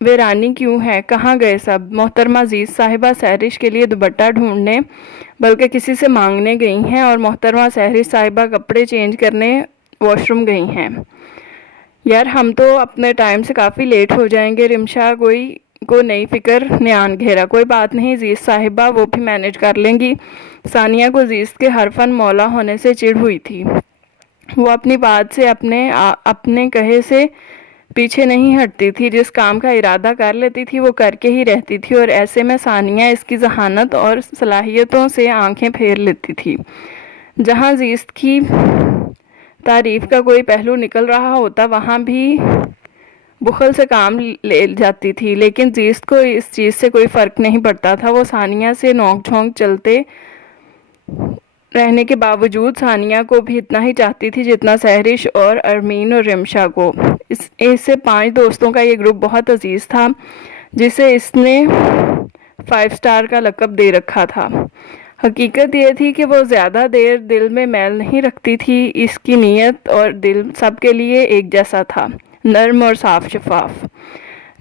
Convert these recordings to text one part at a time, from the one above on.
ویرانی کیوں ہے؟ کہاں گئے سب؟ محترمہ عزیز صاحبہ سحرش کے لیے دوپٹہ ڈھونڈنے بلکہ کسی سے مانگنے گئی ہیں، اور محترمہ سحرش صاحبہ کپڑے چینج کرنے واش روم گئی ہیں۔ یار ہم تو اپنے ٹائم سے کافی لیٹ ہو جائیں گے۔ رمشا کو نئی فکر نے آن گھیرا۔ کوئی بات نہیں عزیز صاحبہ، وہ بھی مینج کر لیں گی۔ ثانیہ کو عزیز کے حرفن مولا ہونے سے چڑ ہوئی تھی۔ وہ اپنی بات سے اپنے کہے سے پیچھے نہیں ہٹتی تھی، جس کام کا ارادہ کر لیتی تھی وہ کر کے ہی رہتی تھی، اور ایسے میں ثانیہ اس کی ذہانت اور صلاحیتوں سے آنکھیں پھیر لیتی تھی۔ جہاں عزیز کی تعریف کا کوئی پہلو نکل رہا ہوتا وہاں بھی بخل سے کام لے جاتی تھی، لیکن عزیز کو اس چیز سے کوئی فرق نہیں پڑتا تھا۔ وہ ثانیہ سے نوک جھونک چلتے رہنے کے باوجود ثانیہ کو بھی اتنا ہی چاہتی تھی جتنا سحرش اور ارمین اور رمشا کو۔ اسے 5 دوستوں کا یہ گروپ بہت عزیز تھا، جسے اس نے 5 اسٹار کا لقب دے رکھا تھا۔ حقیقت یہ تھی کہ وہ زیادہ دیر دل میں میل نہیں رکھتی تھی۔ اس کی نیت اور دل سب کے لیے ایک جیسا تھا، نرم اور صاف شفاف۔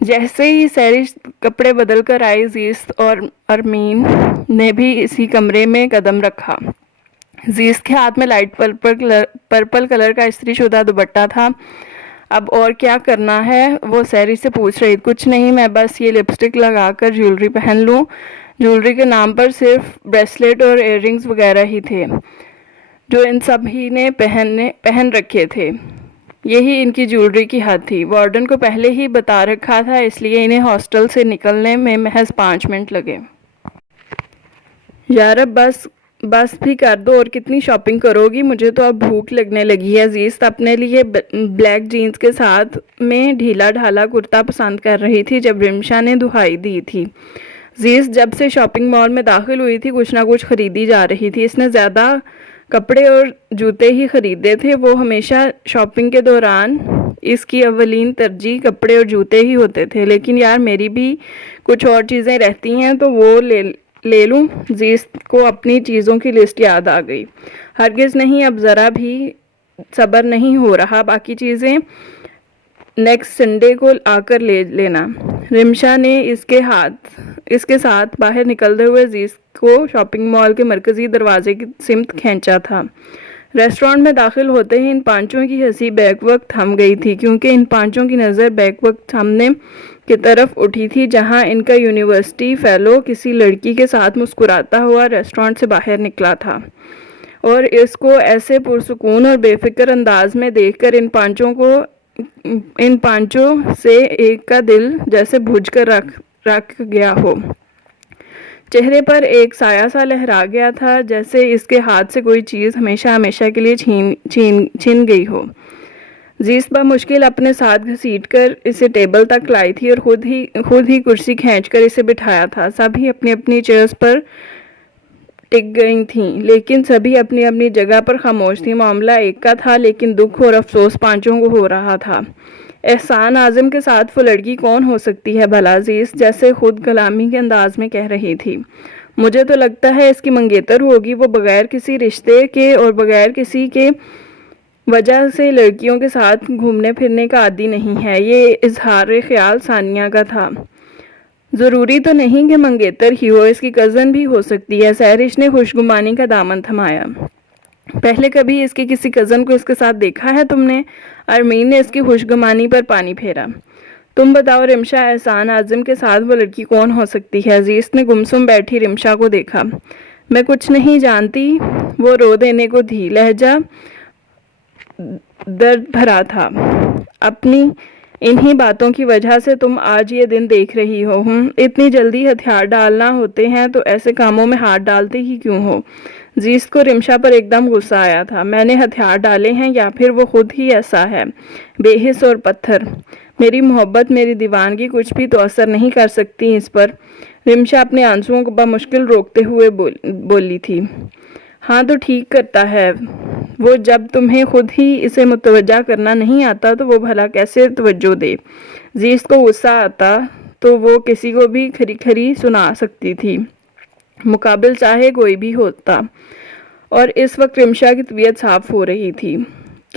جیسے ہی سحرش کپڑے بدل کر آئی، عزیز اور ارمین نے بھی اسی کمرے میں قدم رکھا۔ عزیز کے ہاتھ میں لائٹ پرپل کلر کا استری شدہ دوپٹہ تھا۔ اب اور کیا کرنا ہے؟ وہ سحرش سے پوچھ رہی۔ کچھ نہیں، میں بس یہ لپسٹک لگا کر جیولری پہن لوں۔ جیولری کے نام پر صرف بریسلیٹ اور ایئر رنگز وغیرہ ہی تھے جو ان سب ہی نے پہن رکھے تھے۔ یہی ان کی جیولری کی حد تھی۔ وارڈن کو پہلے ہی بتا رکھا تھا، اس لیے انہیں ہاسٹل سے نکلنے میں محض 5 منٹ لگے۔ یار اب بس بھی کر دو، اور کتنی شاپنگ کرو گی؟ مجھے تو اب بھوک لگنے لگی ہے۔ عزیز اپنے لیے بلیک جینز کے ساتھ میں ڈھیلا ڈھالا کرتا پسند کر رہی تھی جب رمشا نے دہائی دی تھی۔ عزیز جب سے شاپنگ مال میں داخل ہوئی تھی کچھ نہ کچھ خریدی جا رہی تھی۔ اس نے زیادہ کپڑے اور جوتے ہی خریدے تھے۔ وہ ہمیشہ شاپنگ کے دوران اس کی اولین ترجیح کپڑے اور جوتے ہی ہوتے تھے، لیکن یار میری بھی کچھ اور چیزیں رہتی ہیں تو وہ لے لوں۔ عزیز کو اپنی چیزوں کی لسٹ یاد آ گئی۔ ہرگز نہیں، اب ذرا بھی صبر نہیں ہو رہا، باقی چیزیں نیکسٹ سنڈے کو آ کر لے لینا۔ رمشا نے اس کے ساتھ باہر نکلتے ہوئے عزیز کو شاپنگ مال کے مرکزی دروازے کی سمت کھینچا تھا۔ ریسٹورانٹ میں داخل ہوتے ہی ان 5 کی ہنسی بیک وقت تھم گئی تھی، کیونکہ ان 5 کی نظر بیک وقت تھمنے کی طرف اٹھی تھی جہاں ان کا یونیورسٹی فیلو کسی لڑکی کے ساتھ مسکراتا ہوا ریسٹورانٹ سے باہر نکلا تھا، اور اس کو ایسے پرسکون اور بے فکر انداز میں دیکھ کر ان 5 سے ایک کا دل جیسے بھج کر رکھ گیا ہو۔ چہرے پر ایک سایہ سا لہرا گیا تھا، جیسے اس کے ہاتھ سے کوئی چیز ہمیشہ کے لیے چھن گئی ہو۔ عزیز بمشکل اپنے ساتھ گھسیٹ کر اسے ٹیبل تک لائی تھی اور خود ہی کرسی کھینچ کر اسے بٹھایا تھا۔ سبھی اپنی اپنی چیئرز پر ٹک گئی تھیں، لیکن سبھی اپنی اپنی جگہ پر خاموش تھیں۔ معاملہ ایک کا تھا، لیکن دکھ اور افسوس 5 کو ہو رہا تھا۔ احسان اعظم کے ساتھ وہ لڑکی کون ہو سکتی ہے بھلا؟ عزیز جیسے خود کلامی کے انداز میں کہہ رہی تھی۔ مجھے تو لگتا ہے اس کی منگیتر ہوگی۔ وہ بغیر کسی رشتے کے اور بغیر کسی کے وجہ سے لڑکیوں کے ساتھ گھومنے پھرنے کا عادی نہیں ہے۔ یہ اظہار خیال ثانیہ کا تھا۔ ضروری تو نہیں کہ منگیتر ہی ہو، اس کی کزن بھی ہو سکتی ہے۔ سحرش نے خوشگمانی کا دامن تھمایا۔ پہلے کبھی اس کی کسی کزن کو اس کے ساتھ دیکھا ہے تم نے؟ ارمین نے اس کی خوشگمانی پر پانی پھیرا۔ تم بتاؤ رمشا، احسان اعظم کے ساتھ وہ لڑکی کون ہو سکتی ہے؟ عزیز نے گمسم بیٹھی رمشا کو دیکھا۔ میں کچھ نہیں جانتی، وہ رو دینے کو تھی، لہجہ درد بھرا تھا۔ اپنی انہی باتوں کی وجہ سے تم آج یہ دن دیکھ رہی ہو۔ اتنی جلدی ہتھیار ڈالنا ہوتے ہیں تو ایسے کاموں میں ہاتھ ڈالتے ہی کیوں ہو؟ عزیز کو رمشا پر ایک دم غصہ آیا تھا۔ میں نے ہتھیار ڈالے ہیں یا پھر وہ خود ہی ایسا ہے، بے حس اور پتھر؟ میری محبت، میری دیوانگی کچھ بھی تو اثر نہیں کر سکتی اس پر۔ رمشا اپنے آنسوؤں کو بمشکل روکتے ہوئے بولی تھی۔ ہاں تو ٹھیک کرتا ہے وہ، جب تمہیں خود ہی اسے متوجہ کرنا نہیں آتا تو وہ بھلا کیسے توجہ دے؟ عزیز کو غصہ آتا تو وہ کسی کو بھی کھری سنا سکتی تھی، مقابل چاہے کوئی بھی ہوتا، اور اس وقت رمشا کی طبیعت صاف ہو رہی تھی۔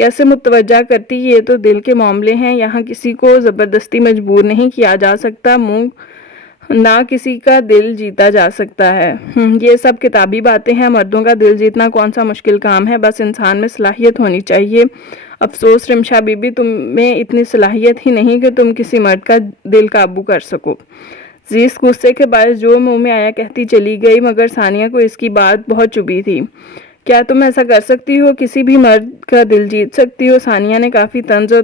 کیسے متوجہ کرتی، یہ تو دل کے معاملے ہیں، یہاں کسی کو زبردستی مجبور نہیں کیا جا سکتا، نہ کسی کا دل جیتا جا سکتا ہے۔ یہ سب کتابی باتیں ہیں، مردوں کا دل جیتنا کون سا مشکل کام ہے، بس انسان میں صلاحیت ہونی چاہیے۔ افسوس رمشا بی بی، تم میں اتنی صلاحیت ہی نہیں کہ تم کسی مرد کا دل قابو کر سکو۔ زیس غصے کے باعث جو منہ میں آیا کہتی چلی گئی، مگر ثانیہ کو اس کی بات بہت چبھی تھی۔ کیا تم ایسا کر سکتی ہو؟ کسی بھی مرد کا دل جیت سکتی ہو؟ ثانیہ نے کافی طنز اور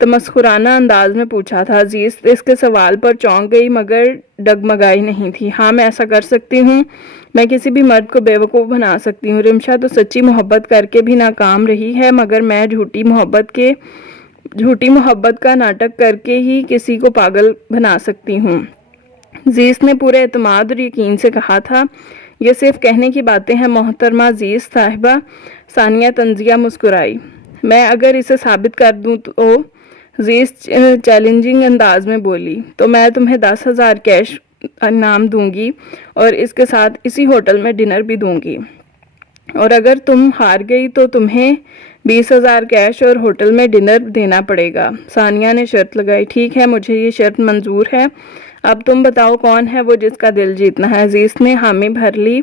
تمسخرانہ انداز میں پوچھا تھا۔ زیس اس کے سوال پر چونک گئی مگر ڈگمگائی نہیں تھی۔ ہاں، میں ایسا کر سکتی ہوں، میں کسی بھی مرد کو بے وقوف بنا سکتی ہوں۔ رمشا تو سچی محبت کر کے بھی ناکام رہی ہے، مگر میں جھوٹی محبت کا ناٹک کر کے ہی کسی کو پاگل بنا سکتی ہوں۔ زیس نے پورے اعتماد اور یقین سے کہا تھا۔ یہ صرف کہنے کی باتیں ہیں محترمہ زیس صاحبہ۔ ثانیہ طنزیہ مسکرائی۔ میں اگر اسے ثابت کر دوں تو، زیس چیلنجنگ انداز میں بولی، تو میں تمہیں 10,000 کیش انعام دوں گی اور اس کے ساتھ اسی ہوٹل میں ڈنر بھی دوں گی، اور اگر تم ہار گئی تو تمہیں 20,000 کیش اور ہوٹل میں ڈنر دینا پڑے گا۔ ثانیہ نے شرط لگائی۔ ٹھیک ہے، مجھے یہ شرط منظور ہے۔ اب تم بتاؤ کون ہے وہ جس کا دل جیتنا ہے؟ زیس نے حامی بھر لی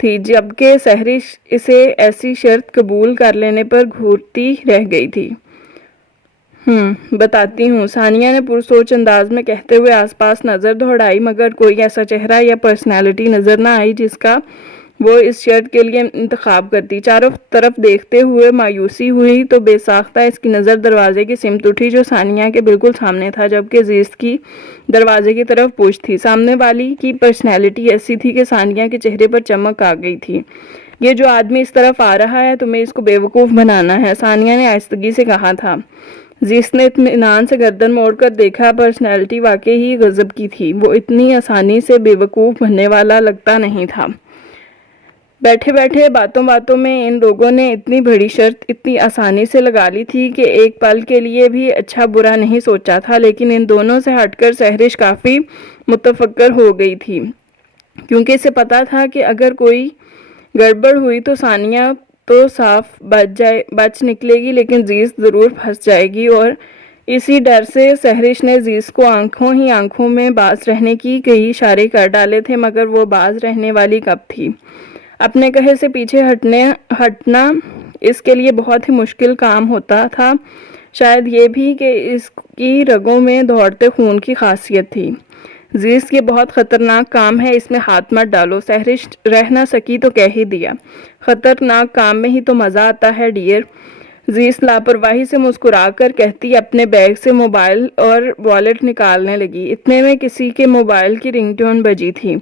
تھی، جبکہ سہرش اسے ایسی شرط قبول کر لینے پر گھورتی رہ گئی تھی۔ بتاتی ہوں، ثانیہ نے پرسوچ انداز میں کہتے ہوئے آس پاس نظر دوڑائی، مگر کوئی ایسا چہرہ یا پرسنالٹی نظر نہ آئی جس کا وہ اس شرط کے لیے انتخاب کرتی۔ چاروں طرف دیکھتے ہوئے مایوسی ہوئی تو بے ساختہ اس کی نظر دروازے کی سمت اٹھی جو ثانیہ کے بالکل سامنے تھا، جبکہ زیس کی دروازے کی طرف پوچھ تھی۔ سامنے والی کی پرسنالٹی ایسی تھی کہ ثانیہ کے چہرے پر چمک آ گئی تھی۔ یہ جو آدمی اس طرف آ رہا ہے، تمہیں اس کو بے وقوف بنانا ہے، ثانیہ نے آہستگی سے کہا تھا۔ زیس نے اطمینان سے گردن موڑ کر دیکھا۔ پرسنالٹی واقعی ہی غضب کی تھی، وہ اتنی آسانی سے بے وقوف بننے والا لگتا نہیں تھا۔ بیٹھے بیٹھے باتوں باتوں میں ان لوگوں نے اتنی بڑی شرط اتنی آسانی سے لگا لی تھی کہ ایک پل کے لیے بھی اچھا برا نہیں سوچا تھا، لیکن ان دونوں سے ہٹ کر سہرش کافی متفکر ہو گئی تھی، کیونکہ اسے پتا تھا کہ اگر کوئی گڑبڑ ہوئی تو ثانیہ تو صاف بچ نکلے گی، لیکن زیس ضرور پھنس جائے گی، اور اسی ڈر سے سہرش نے زیس کو آنکھوں میں باز رہنے کی کئی اشارے کر ڈالے تھے، مگر وہ باز رہنے والی کب تھی؟ اپنے کہے سے پیچھے ہٹنا اس کے لیے بہت ہی مشکل کام ہوتا تھا، شاید یہ بھی کہ اس کی رگوں میں دوڑتے خون کی خاصیت تھی۔ زیس یہ بہت خطرناک کام ہے، اس میں ہاتھ مت ڈالو۔ سہرش رہ نہ سکی تو کہہ ہی دیا، خطرناک کام میں ہی تو مزہ آتا ہے ڈیئر۔ زیس لاپرواہی سے مسکرا کر کہتی اپنے بیگ سے موبائل اور والیٹ نکالنے لگی۔ اتنے میں کسی کے موبائل کی رنگ ٹون بجی تھی۔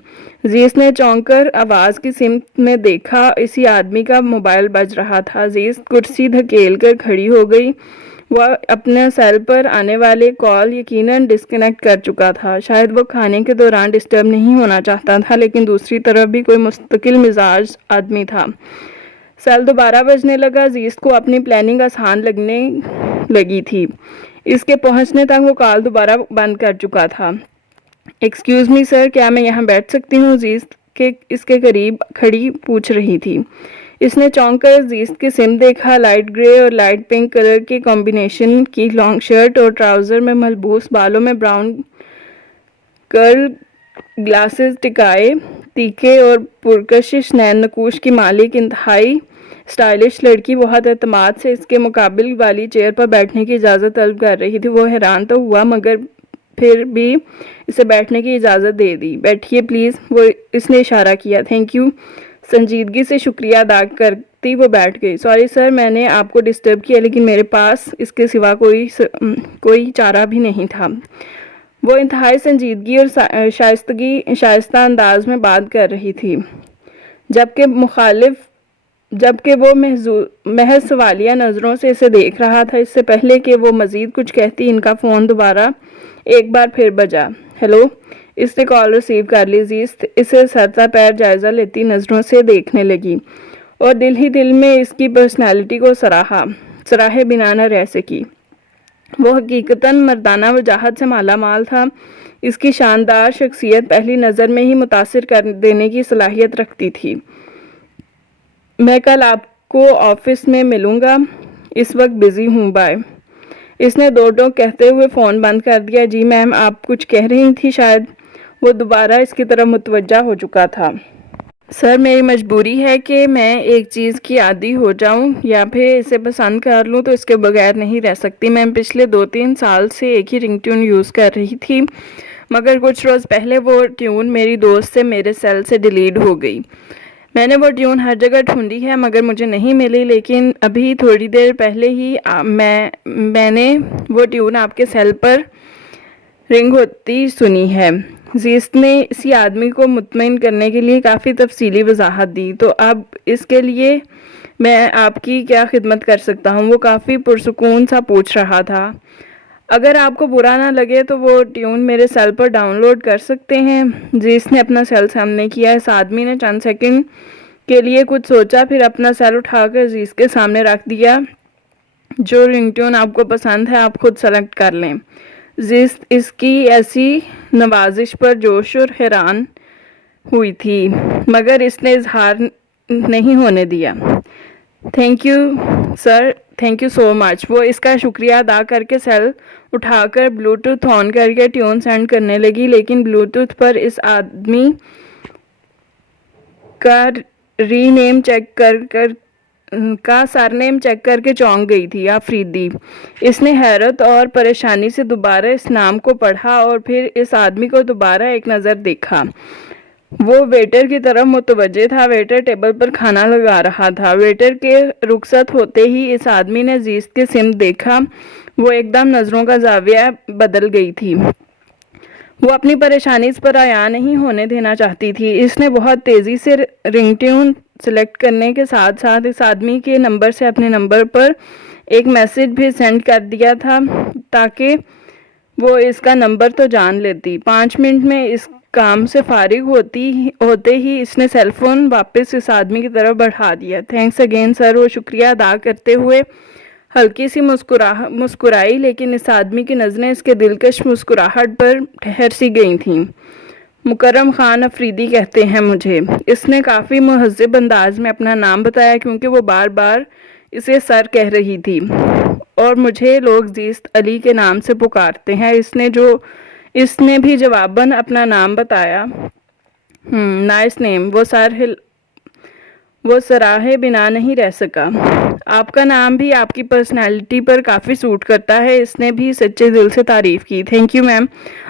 زیس نے چونک کر آواز کی سمت میں دیکھا، اسی آدمی کا موبائل بج رہا تھا۔ زیس کرسی دھکیل کر کھڑی ہو گئی۔ وہ اپنے سیل پر آنے والے کال یقیناً ڈسکنیکٹ کر چکا تھا، شاید وہ کھانے کے دوران ڈسٹرب نہیں ہونا چاہتا تھا، لیکن دوسری طرف بھی کوئی مستقل مزاج آدمی تھا۔ سیل دوبارہ بجنے لگا۔ زیس کو اپنی پلاننگ آسان لگنے لگی تھی، اس کے پہنچنے تک وہ کال دوبارہ بند کر چکا تھا۔ ایکسکیوز می سر، کیا میں یہاں بیٹھ سکتی ہوں؟ زیس اس کے قریب کھڑی پوچھ رہی تھی۔ اس نے چونک کر زیس کی سمت دیکھا۔ لائٹ گرے اور لائٹ پنک کلر کے کمبینیشن کی لانگ شرٹ اور ٹراؤزر میں ملبوس، بالوں میں براؤن کرل، گلاسز ٹکائے، تیکھے اور پرکشش نین نقوش کی مالک، انتہائی سٹائلش لڑکی بہت اعتماد سے اس کے مقابل والی چیئر پر بیٹھنے کی اجازت طلب کر رہی تھی۔ وہ حیران تو ہوا، مگر پھر بھی اسے بیٹھنے کی اجازت دے دی۔ بیٹھیے پلیز، اس نے اشارہ کیا۔ تھینک یو، سنجیدگی سے شکریہ ادا کرتی وہ بیٹھ گئی۔ سوری سر، میں نے آپ کو ڈسٹرب کیا، لیکن میرے پاس اس کے سوا کوئی چارہ بھی نہیں تھا۔ وہ انتہائی سنجیدگی اور شائستہ انداز میں بات کر رہی تھی، جبکہ وہ محض سوالیہ نظروں سے اسے دیکھ رہا تھا۔ اس سے پہلے کہ وہ مزید کچھ کہتی، ان کا فون دوبارہ ایک بار پھر بجا۔ ہیلو، اس نے کال ریسیو کر لی۔ زیس اسے سر پیر جائزہ لیتی نظروں سے دیکھنے لگی اور دل ہی دل میں اس کی پرسنالٹی کو سراہے بنا نہ رہ سکی۔ وہ حقیقتاً مردانہ وجاہت سے مالا مال تھا۔ اس کی شاندار شخصیت پہلی نظر میں ہی متاثر کر دینے کی صلاحیت رکھتی تھی۔ میں کل آپ کو آفس میں ملوں گا، اس وقت بزی ہوں، بائے۔ اس نے دو ٹوک کہتے ہوئے فون بند کر دیا۔ جی میم، آپ کچھ کہہ رہی تھی شاید۔ وہ دوبارہ اس کی طرف متوجہ ہو چکا تھا۔ سر، میری مجبوری ہے کہ میں ایک چیز کی عادی ہو جاؤں یا پھر اسے پسند کر لوں تو اس کے بغیر نہیں رہ سکتی۔ میں پچھلے 2-3 سال سے ایک ہی رنگ ٹیون یوز کر رہی تھی، مگر کچھ روز پہلے وہ ٹیون میری دوست سے میرے سیل سے ڈیلیٹ ہو گئی۔ میں نے وہ ٹیون ہر جگہ ڈھونڈی ہے مگر مجھے نہیں ملی، لیکن ابھی تھوڑی دیر پہلے ہی میں نے وہ ٹیون آپ کے سیل پر رنگ ہوتی سنی ہے۔ زیست نے اسی آدمی کو مطمئن کرنے کے لیے کافی تفصیلی وضاحت دی۔ تو اب اس کے لیے میں آپ کی کیا خدمت کر سکتا ہوں؟ وہ کافی پرسکون سا پوچھ رہا تھا۔ اگر آپ کو برا نہ لگے تو وہ ٹیون میرے سیل پر ڈاؤن لوڈ کر سکتے ہیں۔ زیست نے اپنا سیل سامنے کیا۔ اس آدمی نے چند سیکنڈ کے لیے کچھ سوچا، پھر اپنا سیل اٹھا کر زیست کے سامنے رکھ دیا۔ جو رنگ ٹیون آپ کو پسند ہے آپ خود سلیکٹ کر لیں۔ زیست اس کی ایسی نوازش پر جوش اور حیران ہوئی تھی، مگر اس نے اظہار نہیں ہونے دیا۔ Thank you sir, thank you so much. وہ اس کا شکریہ ادا کر کے سیل اٹھا کر بلوٹوتھ آن کر کے ٹیون سینڈ کرنے لگی، لیکن بلوٹوتھ پر اس آدمی کا سر نیم چیک کر کے چونک گئی تھی، آفریدی۔ اس نے حیرت اور پریشانی سے دوبارہ اس نام کو پڑھا اور پھر اس آدمی کو دوبارہ ایک نظر دیکھا۔ وہ ویٹر کی طرف متوجہ تھا۔ ویٹر ٹیبل پر کھانا لگا رہا تھا۔ ویٹر کے رخصت ہوتے ہی اس آدمی نے زیست کی سمت دیکھا۔ وہ ایک دم نظروں کا زاویہ بدل گئی تھی۔ وہ اپنی پریشانی اس پر عیاں نہیں ہونے دینا چاہتی تھی۔ اس نے بہت تیزی سے رنگ ٹیون سلیکٹ کرنے کے ساتھ ساتھ اس آدمی کے نمبر سے اپنے نمبر پر ایک میسج بھی سینڈ کر دیا تھا تاکہ وہ اس کا نمبر تو جان لیتی۔ 5 منٹ میں اس کام سے فارغ ہوتے ہی اس نے سیل فون واپس اس آدمی کی طرف بڑھا دیا۔ تھینکس اگین سر، وہ شکریہ ادا کرتے ہوئے ہلکی سی مسکرائی، لیکن اس آدمی کی نظریں اس کے دلکش مسکراہٹ پر ٹھہر سی گئی تھیں۔ مکرم خان آفریدی کہتے ہیں مجھے۔ اس نے کافی مہذب انداز میں اپنا نام بتایا کیونکہ وہ بار بار اسے سر کہہ رہی تھی، اور مجھے لوگ زیست علی کے نام سے پکارتے ہیں۔ اس نے بھی جواباً اپنا نام بتایا۔ نائس نیم۔ وہ سراہے بنا نہیں رہ سکا۔ آپ کا نام بھی آپ کی پرسنالٹی پر کافی سوٹ کرتا ہے۔ اس نے بھی سچے دل سے تعریف کی۔ Thank you ma'am.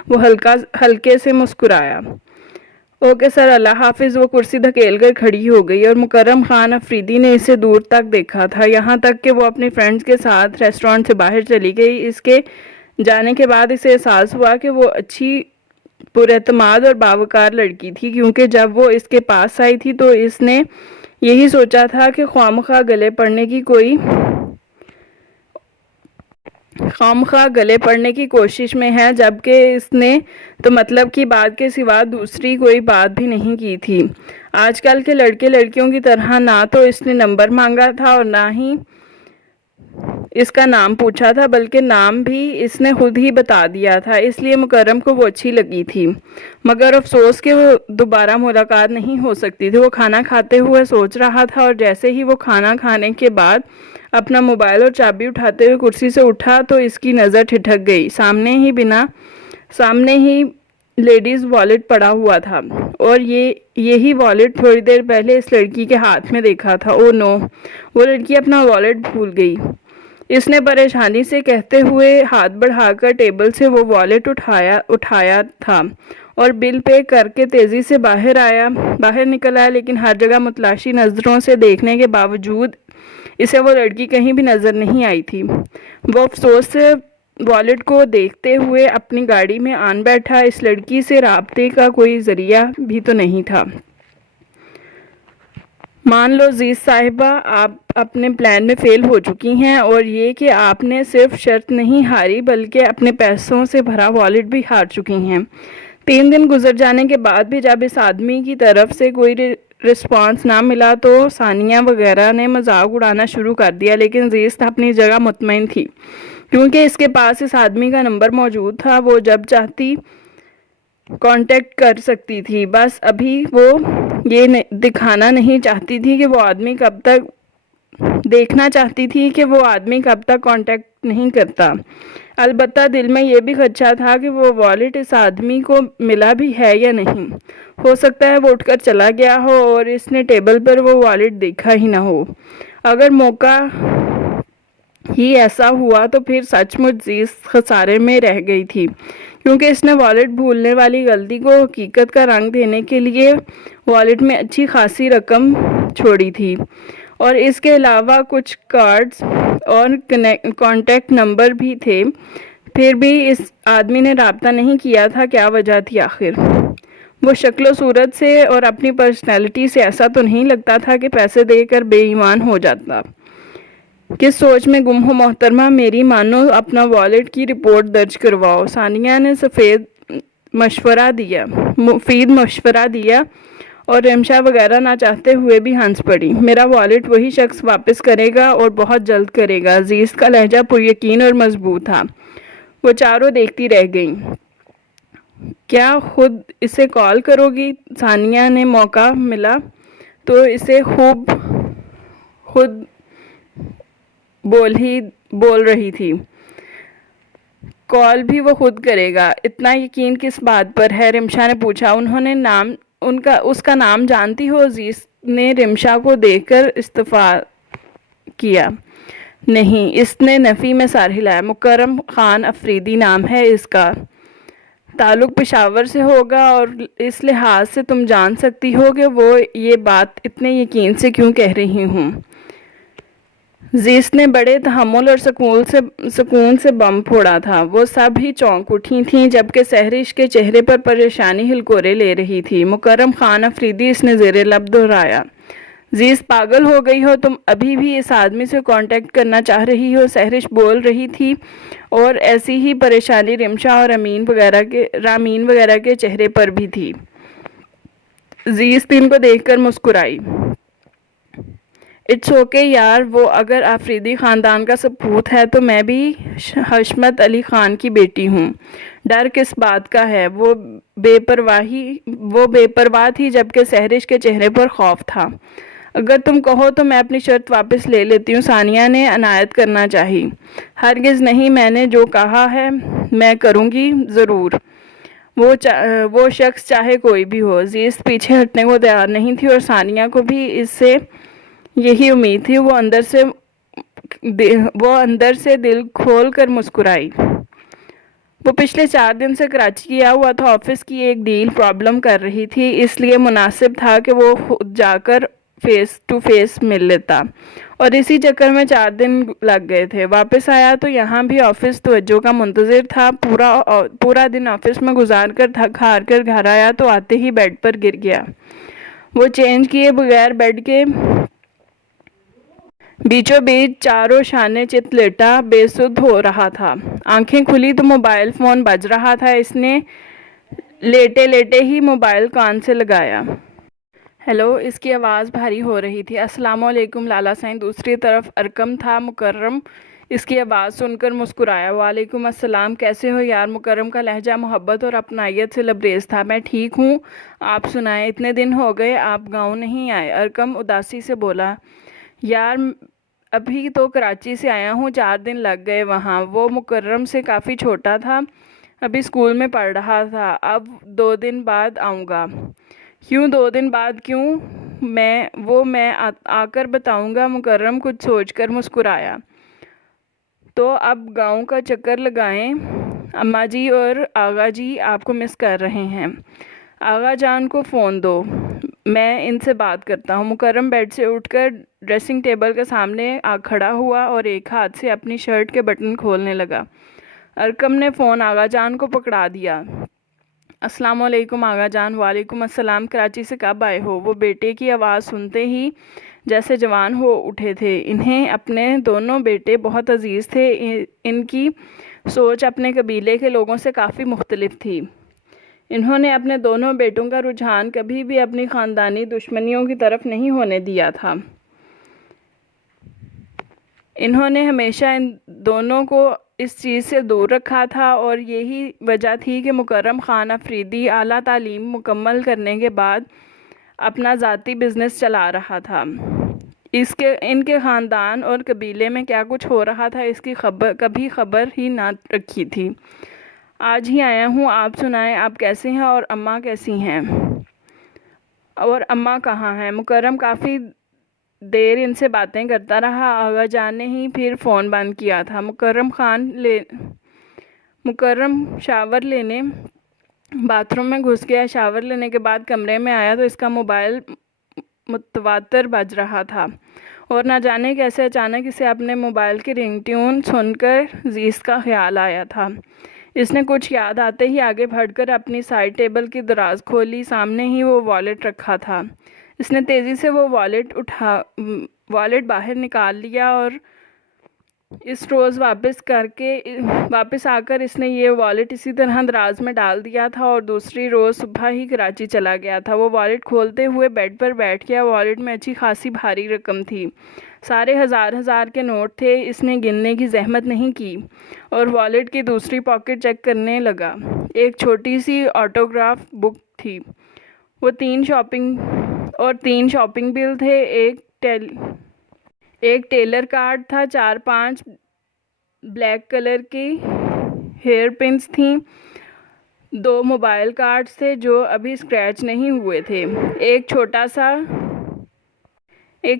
وہ ہلکے سے مسکرایا۔ اوکے سر، اللہ حافظ۔ وہ کرسی دھکیل کر کھڑی ہو گئی اور مکرم خان آفریدی نے اسے دور تک دیکھا تھا، یہاں تک کہ وہ اپنی فرینڈز کے ساتھ ریسٹورانٹ سے باہر چلی گئی۔ اس کے جانے کے بعد اسے احساس ہوا کہ وہ اچھی، پراعتماد اور باوقار لڑکی تھی، کیونکہ جب وہ اس کے پاس آئی تھی تو اس نے یہی سوچا تھا کہ خواہ مخواہ گلے پڑنے کی کوشش میں ہے، جبکہ اس نے تو مطلب کی بات کے سوا دوسری کوئی بات بھی نہیں کی تھی۔ آج کل کے لڑکے لڑکیوں کی طرح نہ تو اس نے نمبر مانگا تھا اور نہ ہی اس کا نام پوچھا تھا، بلکہ نام بھی اس نے خود ہی بتا دیا تھا۔ اس لیے مکرم کو وہ اچھی لگی تھی، مگر افسوس کہ وہ دوبارہ ملاقات نہیں ہو سکتی تھی۔ وہ کھانا کھاتے ہوئے سوچ رہا تھا، اور جیسے ہی وہ کھانا کھانے کے بعد اپنا موبائل اور چابی اٹھاتے ہوئے کرسی سے اٹھا تو اس کی نظر ٹھٹک گئی۔ سامنے ہی لیڈیز والیٹ پڑا ہوا تھا، اور یہی والیٹ تھوڑی دیر پہلے اس لڑکی کے ہاتھ میں دیکھا تھا۔ او نو! وہ لڑکی اپنا والیٹ بھول گئی۔ اس نے پریشانی سے کہتے ہوئے ہاتھ بڑھا کر ٹیبل سے وہ والیٹ اٹھایا تھا اور بل پے کر کے تیزی سے باہر نکل آیا، لیکن ہر جگہ متلاشی نظروں سے دیکھنے کے باوجود اسے وہ لڑکی کہیں بھی نظر نہیں آئی تھی۔ وہ افسوس سے والیٹ کو دیکھتے ہوئے اپنی گاڑی میں آن بیٹھا۔ اس لڑکی سے رابطے کا کوئی ذریعہ بھی تو نہیں تھا۔ مان لو زیست صاحبہ، آپ اپنے پلان میں فیل ہو چکی ہیں، اور یہ کہ آپ نے صرف شرط نہیں ہاری بلکہ اپنے پیسوں سے بھرا والیٹ بھی ہار چکی ہیں۔ 3 دن گزر جانے کے بعد بھی جب اس آدمی کی طرف سے کوئی رسپانس نہ ملا تو ثانیہ وغیرہ نے مذاق اڑانا شروع کر دیا، لیکن زیست اپنی جگہ مطمئن تھی کیونکہ اس کے پاس اس آدمی کا نمبر موجود تھا۔ وہ جب چاہتی کانٹیکٹ کر سکتی تھی، بس ابھی وہ یہ دکھانا نہیں چاہتی تھی کہ وہ آدمی کب تک دیکھنا چاہتی تھی کہ وہ آدمی کب تک کانٹیکٹ نہیں کرتا۔ البتہ دل میں یہ بھی خدشہ تھا کہ وہ والیٹ اس آدمی کو ملا بھی ہے یا نہیں۔ ہو سکتا ہے وہ اٹھ کر چلا گیا ہو اور اس نے ٹیبل پر وہ والیٹ دیکھا ہی نہ ہو۔ اگر موقع ہی ایسا ہوا تو پھر سچ مچ زیز خسارے میں رہ گئی تھی، کیونکہ اس نے والیٹ بھولنے والی غلطی کو حقیقت کا رنگ دینے کے لیے والیٹ میں اچھی خاصی رقم چھوڑی تھی، اور اس کے علاوہ کچھ کارڈز اور کانٹیکٹ نمبر بھی تھے۔ پھر بھی اس آدمی نے رابطہ نہیں کیا تھا، کیا وجہ تھی آخر؟ وہ شکل و صورت سے اور اپنی پرسنالٹی سے ایسا تو نہیں لگتا تھا کہ پیسے دے کر بے ایمان ہو جاتا۔ کس سوچ میں گم ہو محترمہ؟ میری مانو، اپنا والیٹ کی رپورٹ درج کرواؤ۔ ثانیہ نے مفید مشورہ دیا اور رمشا وغیرہ نہ چاہتے ہوئے بھی ہنس پڑی۔ میرا والیٹ وہی شخص واپس کرے گا اور بہت جلد کرے گا۔ عزیز کا لہجہ پر یقین اور مضبوط تھا۔ وہ چاروں دیکھتی رہ گئیں۔ کیا خود اسے کال کرو گی؟ ثانیہ نے موقع ملا تو اسے خود بول رہی تھی۔ کال بھی وہ خود کرے گا، اتنا یقین کس بات پر ہے؟ رمشا نے پوچھا۔ انہوں نے اس کا نام جانتی ہو؟ عزیز نے رمشا کو دیکھ کر استفسار کیا۔ نہیں، اس نے نفی میں سر ہلایا۔ مکرم خان افریدی نام ہے اس کا۔ تعلق پشاور سے ہوگا، اور اس لحاظ سے تم جان سکتی ہو کہ وہ یہ بات اتنے یقین سے کیوں کہہ رہی ہوں۔ زیس نے بڑے تحمل اور سکون سے بم پھوڑا تھا۔ وہ سب ہی چونک اٹھی تھیں، جبکہ سحرش کے چہرے پر پریشانی ہلکورے لے رہی تھی۔ مکرم خان افریدی، اس نے زیر لب دہرایا۔ زیس، پاگل ہو گئی ہو تم؟ ابھی بھی اس آدمی سے کانٹیکٹ کرنا چاہ رہی ہو؟ سحرش بول رہی تھی، اور ایسی ہی پریشانی رمشا اور رامین وغیرہ کے چہرے پر بھی تھی۔ زیس ان کو دیکھ کر مسکرائی۔ اٹس اوکے یار، وہ اگر افریدی خاندان کا سپوت ہے تو میں بھی حشمت علی خان کی بیٹی ہوں۔ ڈر کس بات کا ہے؟ وہ بے پرواہ تھی، جبکہ سحرش کے چہرے پر خوف تھا۔ اگر تم کہو تو میں اپنی شرط واپس لے لیتی ہوں، ثانیہ نے عنایت کرنا چاہی۔ ہرگز نہیں، میں نے جو کہا ہے میں کروں گی ضرور، وہ شخص چاہے کوئی بھی ہو۔ زیس پیچھے ہٹنے کو تیار نہیں تھی، اور ثانیہ کو بھی اس سے یہی امید تھی۔ وہ اندر سے دل کھول کر مسکرائی۔ وہ پچھلے 4 دن سے کراچی گیا ہوا تھا، آفس کی ایک ڈیل پرابلم کر رہی تھی، اس لیے مناسب تھا کہ وہ خود جا کر فیس ٹو فیس مل لیتا، اور اسی چکر میں 4 دن لگ گئے تھے۔ واپس آیا تو یہاں بھی آفس توجہ کا منتظر تھا۔ پورا دن آفس میں گزار کر تھک ہار کر گھر آیا تو آتے ہی بیڈ پر گر گیا۔ وہ چینج کیے بغیر بیڈ کے بیچوں بیچ چاروں شانے چت لیٹا بے سدھ ہو رہا تھا۔ آنکھیں کھلی تو موبائل فون بج رہا تھا۔ اس نے لیٹے لیٹے ہی موبائل کان سے لگایا۔ ہیلو، اس کی آواز بھاری ہو رہی تھی۔ السلام علیکم لالا سائیں۔ دوسری طرف ارقم تھا۔ مکرم اس کی آواز سن کر مسکرایا۔ وعلیکم السلام، کیسے ہو یار؟ مکرم کا لہجہ محبت اور اپنائیت سے لبریز تھا۔ میں ٹھیک ہوں، آپ سنائیں؟ اتنے دن ہو گئے آپ گاؤں نہیں آئے۔ ارقم اداسی سے بولا۔ یار ابھی تو کراچی سے آیا ہوں، 4 دن لگ گئے وہاں۔ وہ مکرم سے کافی چھوٹا تھا، ابھی اسکول میں پڑھ رہا تھا۔ اب 2 دن بعد آؤں گا۔ کیوں 2 دن بعد کیوں؟ میں آ کر بتاؤں گا۔ مکرم کچھ سوچ کر مسکرایا۔ تو اب گاؤں کا چکر لگائیں، اماں جی اور آغا جی آپ کو مس کر رہے ہیں۔ آغا جان کو فون دو، میں ان سے بات کرتا ہوں۔ مکرم بیڈ سے اٹھ کر ڈریسنگ ٹیبل کے سامنے کھڑا ہوا اور ایک ہاتھ سے اپنی شرٹ کے بٹن کھولنے لگا۔ ارقم نے فون آغا جان کو پکڑا دیا۔ السلام علیکم آغا جان۔ وعلیکم السلام، کراچی سے کب آئے ہو؟ وہ بیٹے کی آواز سنتے ہی جیسے جوان ہو اٹھے تھے۔ انہیں اپنے دونوں بیٹے بہت عزیز تھے۔ ان کی سوچ اپنے قبیلے کے لوگوں سے کافی مختلف تھی۔ انہوں نے اپنے دونوں بیٹوں کا رجحان کبھی بھی اپنی خاندانی دشمنیوں کی طرف نہیں ہونے دیا تھا۔ انہوں نے ہمیشہ ان دونوں کو اس چیز سے دور رکھا تھا، اور یہی وجہ تھی کہ مکرم خان افریدی اعلیٰ تعلیم مکمل کرنے کے بعد اپنا ذاتی بزنس چلا رہا تھا۔ ان کے خاندان اور قبیلے میں کیا کچھ ہو رہا تھا اس کی کبھی خبر ہی نہ رکھی تھی۔ آج ہی آیا ہوں، آپ سنائیں، آپ کیسے ہیں اور اماں کیسی ہیں؟ اور اماں کہاں ہیں؟ مکرم کافی دیر ان سے باتیں کرتا رہا۔ آغا جان نے ہی پھر فون بند کیا تھا۔ مکرم شاور لینے باتھ روم میں گھس گیا۔ شاور لینے کے بعد کمرے میں آیا تو اس کا موبائل متواتر بج رہا تھا، اور نہ جانے کیسے اچانک اسے اپنے موبائل کی رنگ ٹیون سن کر زیس کا خیال آیا تھا۔ اس نے کچھ یاد آتے ہی آگے بڑھ کر اپنی سائڈ ٹیبل کی دراز کھولی۔ سامنے ہی وہ والیٹ رکھا تھا۔ اس نے تیزی سے وہ والیٹ باہر نکال لیا اور اس روز واپس آ کر اس نے یہ والیٹ اسی طرح دراز میں ڈال دیا تھا اور دوسری روز صبح ہی کراچی چلا گیا تھا۔ وہ والیٹ کھولتے ہوئے بیڈ پر بیٹھ گیا۔ والیٹ میں اچھی خاصی بھاری رقم تھی، سارے ہزار کے نوٹ تھے۔ اس نے گننے کی زحمت نہیں کی اور والیٹ کی دوسری پاکٹ چیک کرنے لگا۔ ایک چھوٹی سی آٹوگراف بک تھی، وہ 3 شاپنگ بل تھے، ایک ٹیلر کارڈ تھا، 4-5 بلیک کلر کی ہیئر پنس تھیں، 2 موبائل کارڈز تھے جو ابھی اسکریچ نہیں ہوئے تھے، ایک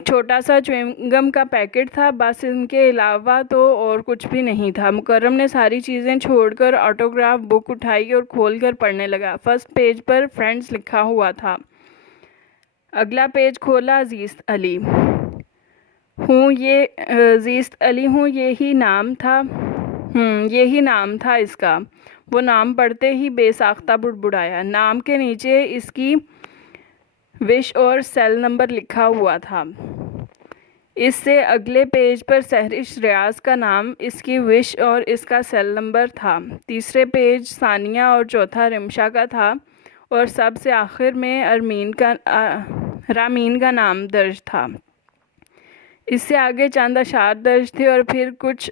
چھوٹا سا چیونگ گم کا پیکٹ تھا، بس ان کے علاوہ تو اور کچھ بھی نہیں تھا۔ مکرم نے ساری چیزیں چھوڑ کر آٹوگراف بک اٹھائی اور کھول کر پڑھنے لگا۔ فرسٹ پیج پر فرینڈز لکھا ہوا تھا۔ اگلا پیج کھولا، عزیز علی ہوں، یہی نام تھا اس کا۔ وہ نام پڑھتے ہی بے ساختہ بڑبڑایا۔ نام کے نیچے اس کی وش اور سیل نمبر لکھا ہوا تھا۔ اس سے اگلے پیج پر سہرش ریاض کا نام، اس کی وش اور اس کا سیل نمبر تھا۔ تیسرے پیج ثانیہ اور چوتھا رمشا کا تھا اور سب سے آخر میں رامین کا نام درج تھا۔ اس سے آگے چند اشعار درج تھے اور پھر کچھ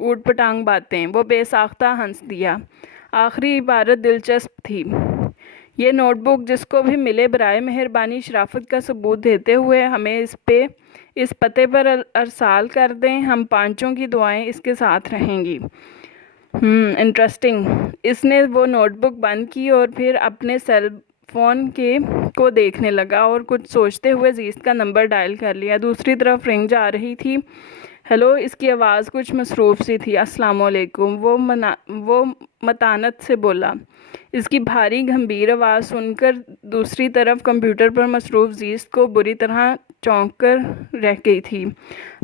اوٹ پٹانگ باتیں۔ وہ بے ساختہ ہنس دیا۔ آخری عبارت دلچسپ تھی۔ یہ نوٹ بک جس کو بھی ملے برائے مہربانی شرافت کا ثبوت دیتے ہوئے ہمیں اس پتے پر ارسال کر دیں۔ ہم پانچوں کی دعائیں اس کے ساتھ رہیں گی۔ انٹرسٹنگ۔ اس نے وہ نوٹ بک بند کی اور پھر اپنے سیل فون کو دیکھنے لگا اور کچھ سوچتے ہوئے زیس کا نمبر ڈائل کر لیا۔ دوسری طرف رنگ جا رہی تھی۔ ہیلو، اس کی آواز کچھ مصروف سی تھی۔ السلام علیکم، وہ متانت سے بولا۔ اس کی بھاری گمبھیر آواز سن کر دوسری طرف کمپیوٹر پر مصروف زیس کو بری طرح چونک کر رہ گئی تھی۔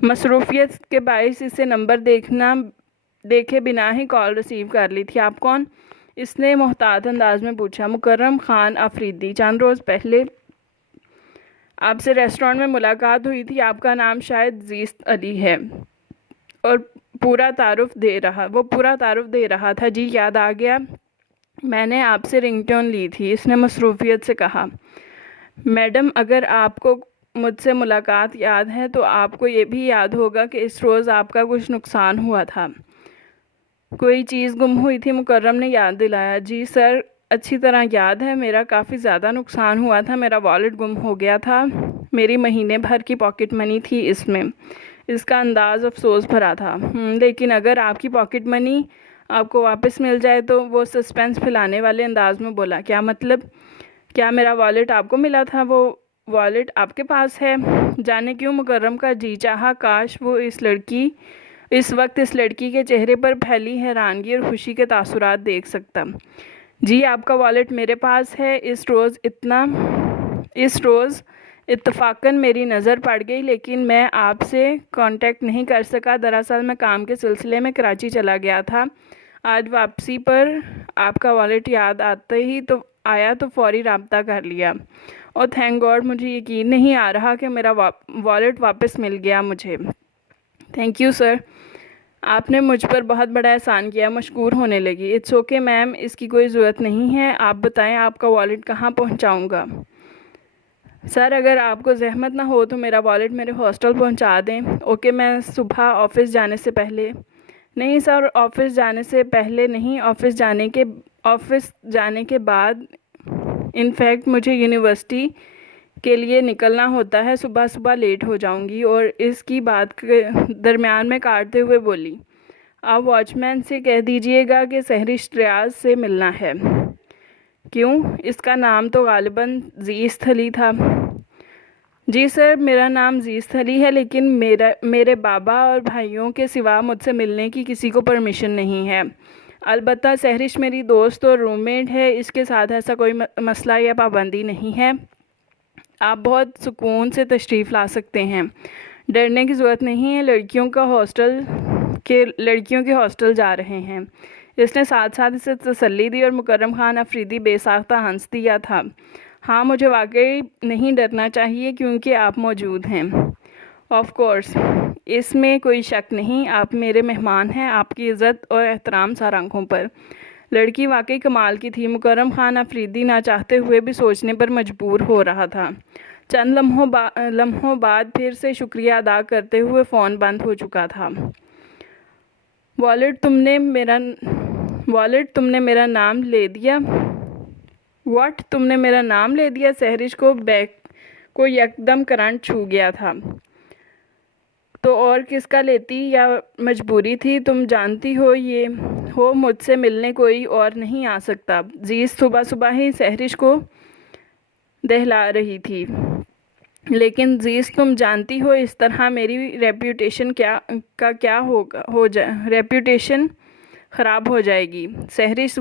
مصروفیت کے باعث اسے نمبر دیکھے بنا ہی کال ریسیو کر لی تھی۔ آپ کون؟ اس نے محتاط انداز میں پوچھا۔ مکرم خان آفریدی، چند روز پہلے آپ سے ریسٹورانٹ میں ملاقات ہوئی تھی، آپ کا نام شاید زیس علی ہے، اور پورا تعارف دے رہا تھا۔ جی یاد آ گیا، میں نے آپ سے رنگ ٹون لی تھی، اس نے مصروفیت سے کہا۔ میڈم، اگر آپ کو مجھ سے ملاقات یاد ہے تو آپ کو یہ بھی یاد ہوگا کہ اس روز آپ کا کچھ نقصان ہوا تھا، کوئی چیز گم ہوئی تھی۔ مکرم نے یاد دلایا۔ جی سر، اچھی طرح یاد ہے، میرا کافی زیادہ نقصان ہوا تھا، میرا والیٹ گم ہو گیا تھا، میری مہینے بھر کی پاکٹ منی تھی اس میں۔ اس کا انداز افسوس بھرا تھا۔ لیکن اگر آپ کی پاکٹ منی آپ کو واپس مل جائے تو؟ وہ سسپینس پھیلانے والے انداز میں بولا۔ کیا مطلب؟ کیا میرا والیٹ آپ کو ملا تھا؟ وہ والیٹ آپ کے پاس ہے؟ جانے کیوں مکرم کا جی چاہا کاش وہ اس وقت اس لڑکی کے چہرے پر پھیلی حیرانگی اور خوشی کے تاثرات دیکھ سکتا۔ جی آپ کا والیٹ میرے پاس ہے۔ اس روز اتفاقاً میری نظر پڑ گئی، لیکن میں آپ سے کانٹیکٹ نہیں کر سکا۔ دراصل میں کام کے سلسلے میں کراچی چلا گیا تھا۔ آج واپسی پر آپ کا والیٹ یاد آیا تو فوری رابطہ کر لیا۔ اور تھینک گاڈ، مجھے یقین نہیں آ رہا کہ میرا والیٹ واپس مل گیا مجھے۔ تھینک یو سر، آپ نے مجھ پر بہت بڑا احسان کیا۔ مشکور ہونے لگی۔ اٹس اوکے میم، اس کی کوئی ضرورت نہیں ہے۔ آپ بتائیں آپ کا والیٹ کہاں پہنچاؤں گا؟ سر اگر آپ کو زحمت نہ ہو تو میرا والیٹ میرے ہاسٹل پہنچا دیں۔ اوکے، میں صبح آفس جانے سے پہلے؟ نہیں سر، آفس جانے سے پہلے نہیں، آفس جانے کے بعد۔ انفیکٹ مجھے یونیورسٹی کے لیے نکلنا ہوتا ہے، صبح صبح لیٹ ہو جاؤں گی۔ اور اس کی بات کے درمیان میں کاٹتے ہوئے بولی، آپ واچ مین سے کہہ دیجئے گا کہ سہرش ریاض سے ملنا ہے۔ کیوں؟ اس کا نام تو غالباً زیست علی تھا۔ جی سر، میرا نام زیست علی ہے، لیکن میرے بابا اور بھائیوں کے سوا مجھ سے ملنے کی کسی کو پرمیشن نہیں ہے۔ البتہ سہرش میری دوست اور روم میٹ ہے، اس کے ساتھ ایسا کوئی مسئلہ یا پابندی نہیں ہے۔ آپ بہت سکون سے تشریف لا سکتے ہیں، ڈرنے کی ضرورت نہیں ہے۔ لڑکیوں کے ہاسٹل جا رہے ہیں۔ اس نے ساتھ ساتھ اسے تسلی دی اور مکرم خان افریدی بے ساختہ ہنس دیا تھا۔ ہاں، مجھے واقعی نہیں ڈرنا چاہیے کیونکہ آپ موجود ہیں۔ آف کورس، اس میں کوئی شک نہیں، آپ میرے مہمان ہیں، آپ کی عزت اور احترام سر آنکھوں پر۔ لڑکی واقعی کمال کی تھی۔ مکرم خان افریدی نہ چاہتے ہوئے بھی سوچنے پر مجبور ہو رہا تھا۔ چند لمحوں بعد پھر سے شکریہ ادا کرتے ہوئے فون بند ہو چکا تھا۔ والڈ، تم نے میرا نام لے دیا؟ واٹ؟ تم نے میرا نام لے دیا؟ سہرش کو یکدم کرنٹ چھو گیا تھا۔ تو اور کس کا لیتی؟ یا مجبوری تھی؟ تم جانتی ہو مجھ سے ملنے کوئی اور نہیں آ سکتا۔ زیست صبح صبح ہی سہرش کو دہلا رہی تھی۔ لیکن زیست، تم جانتی ہو اس طرح میری ریپیوٹیشن ریپیوٹیشن خراب ہو جائے گی۔ سہرش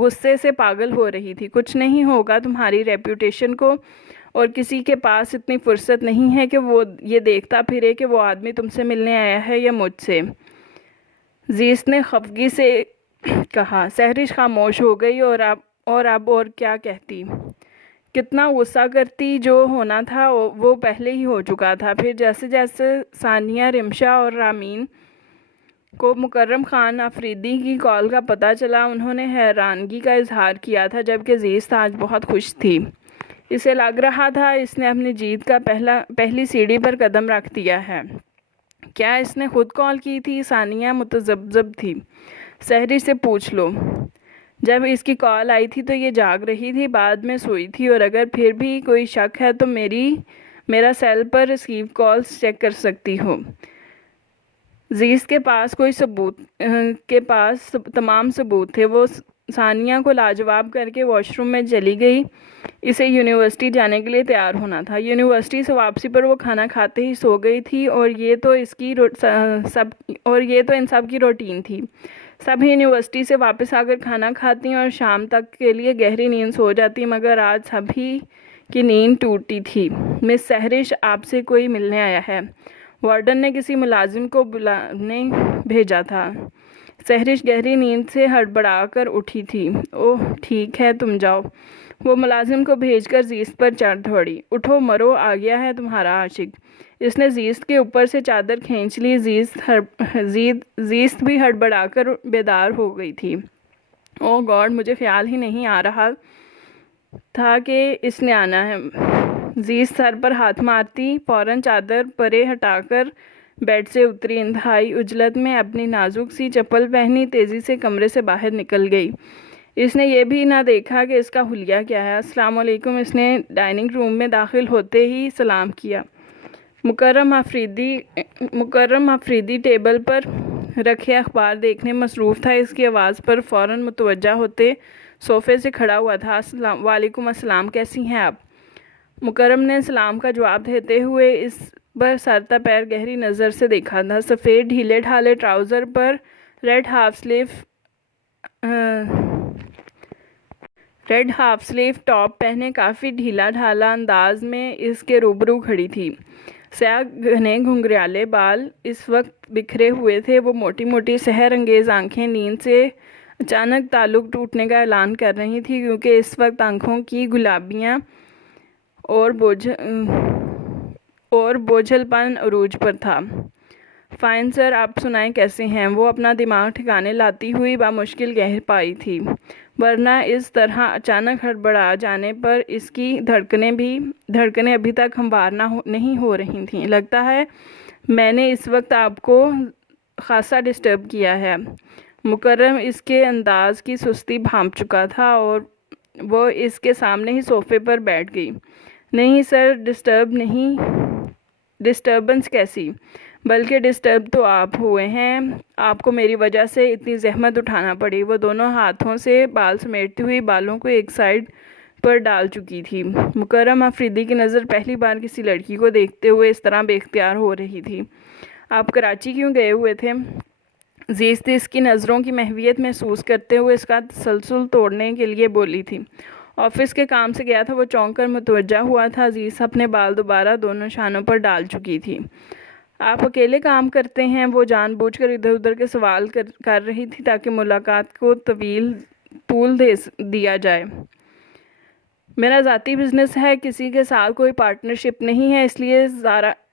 غصے سے پاگل ہو رہی تھی۔ کچھ نہیں ہوگا تمہاری ریپیوٹیشن کو، اور کسی کے پاس اتنی فرصت نہیں ہے کہ وہ یہ دیکھتا پھرے کہ وہ آدمی تم سے ملنے آیا ہے یا مجھ سے، زیست نے خفگی سے کہا۔ سہرش خاموش ہو گئی اور کیا کہتی؟ کتنا غصہ کرتی؟ جو ہونا تھا وہ پہلے ہی ہو چکا تھا۔ پھر جیسے جیسے ثانیہ، رمشا اور رامین کو مکرم خان افریدی کی کال کا پتہ چلا، انہوں نے حیرانگی کا اظہار کیا تھا، جبکہ زیست آج بہت خوش تھی۔ اسے لگ رہا تھا اس نے اپنی جیت کا پہلی سیڑھی پر قدم رکھ دیا ہے۔ کیا اس نے خود کال کی تھی؟ ثانیہ متذبذب تھی۔ سہرش سے پوچھ لو۔ جب اس کی کال آئی تھی تو یہ جاگ رہی تھی، بعد میں سوئی تھی، اور اگر پھر بھی کوئی شک ہے تو میرا سیل پر ریسیو کالز چیک کر سکتی ہو۔ زیست کے پاس تمام ثبوت تھے۔ وہ ثانیہ کو لاجواب کر کے واش روم میں چلی گئی۔ اسے یونیورسٹی جانے کے لیے تیار ہونا تھا۔ یونیورسٹی سے واپسی پر وہ کھانا کھاتے ہی سو گئی تھی، اور یہ تو ان سب کی روٹین تھی۔ سب یونیورسٹی سے واپس آ کر کھانا کھاتی اور شام تک کے لیے گہری نیند سو جاتی، مگر آج سبھی کی نیند ٹوٹی تھی۔ مس سہرش، آپ سے کوئی ملنے آیا ہے۔ وارڈن نے کسی ملازم کو بلانے بھیجا تھا۔ سہرش گہری نیند سے ہڑبڑا کر اٹھی تھی۔ اوہ ٹھیک ہے، تم جاؤ۔ وہ ملازم کو بھیج کر زیست پر چڑھ دوڑی۔ اٹھو مرو، آ گیا ہے تمہارا عاشق۔ اس نے زیست کے اوپر سے چادر کھینچ لی۔ زیست بھی ہڑبڑا کر بیدار ہو گئی تھی۔ اوہ گاڈ، مجھے خیال ہی نہیں آ رہا تھا کہ اس نے آنا ہے۔ زیست سر پر ہاتھ مارتی فوراً چادر پرے ہٹا کر بیڈ سے اتری۔ انتہائی عجلت میں اپنی نازک سی چپل پہنی تیزی سے کمرے سے باہر نکل گئی۔ اس نے یہ بھی نہ دیکھا کہ اس کا حلیہ کیا ہے۔ السلام علیکم۔ اس نے ڈائننگ روم میں داخل ہوتے ہی سلام کیا۔ مکرم افریدی ٹیبل پر رکھے اخبار دیکھنے مصروف تھا۔ اس کی آواز پر فوراً متوجہ ہوتے صوفے سے کھڑا ہوا تھا۔ وعلیکم السلام، کیسی ہیں آپ؟ مکرم نے سلام کا جواب دیتے ہوئے اس پر سر تا پیر گہری نظر سے دیکھا تھا۔ سفید ڈھیلے ڈھالے ٹراؤزر پر ریڈ ہاف سلیو ٹاپ پہنے کافی ڈھیلا ڈھالا انداز میں اس کے روبرو کھڑی تھی۔ سیاہ گھنے گھنگریالے بال اس وقت بکھرے ہوئے تھے۔ وہ موٹی موٹی سحر انگیز آنکھیں نیند سے اچانک تعلق ٹوٹنے کا اعلان کر رہی تھی، کیونکہ اس وقت آنکھوں کی گلابیاں اور بوجھل پن عروج پر تھا۔ فائن سر، آپ سنائیں کیسے ہیں؟ وہ اپنا دماغ ٹھکانے لاتی ہوئی بامشکل کہہ پائی تھی، ورنہ اس طرح اچانک ہڑبڑا جانے پر اس کی دھڑکنیں ابھی تک ہموار نہیں ہو رہی تھیں۔ لگتا ہے میں نے اس وقت آپ کو خاصا ڈسٹرب کیا ہے۔ مکرم اس کے انداز کی سستی بھانپ چکا تھا اور وہ اس کے سامنے ہی صوفے پر بیٹھ گئی۔ نہیں سر، ڈسٹربنس کیسی؟ بلکہ ڈسٹرب تو آپ ہوئے ہیں، آپ کو میری وجہ سے اتنی زحمت اٹھانا پڑی۔ وہ دونوں ہاتھوں سے بال سمیٹتی ہوئی بالوں کو ایک سائڈ پر ڈال چکی تھی۔ مکرم آفریدی کی نظر پہلی بار کسی لڑکی کو دیکھتے ہوئے اس طرح بے اختیار ہو رہی تھی۔ آپ کراچی کیوں گئے ہوئے تھے؟ عزیز اس کی نظروں کی محویت محسوس کرتے ہوئے اس کا تسلسل توڑنے کے لیے بولی تھی۔ آفس کے کام سے گیا تھا۔ وہ چونک کر متوجہ ہوا تھا۔ عزیز اپنے بال دوبارہ دونوں شانوں پر ڈال چکی تھی۔ آپ اکیلے کام کرتے ہیں؟ وہ جان بوجھ کر ادھر ادھر کے سوال کر رہی تھی تاکہ ملاقات کو طول دے دیا جائے۔ میرا ذاتی بزنس ہے، کسی کے ساتھ کوئی پارٹنرشپ نہیں ہے،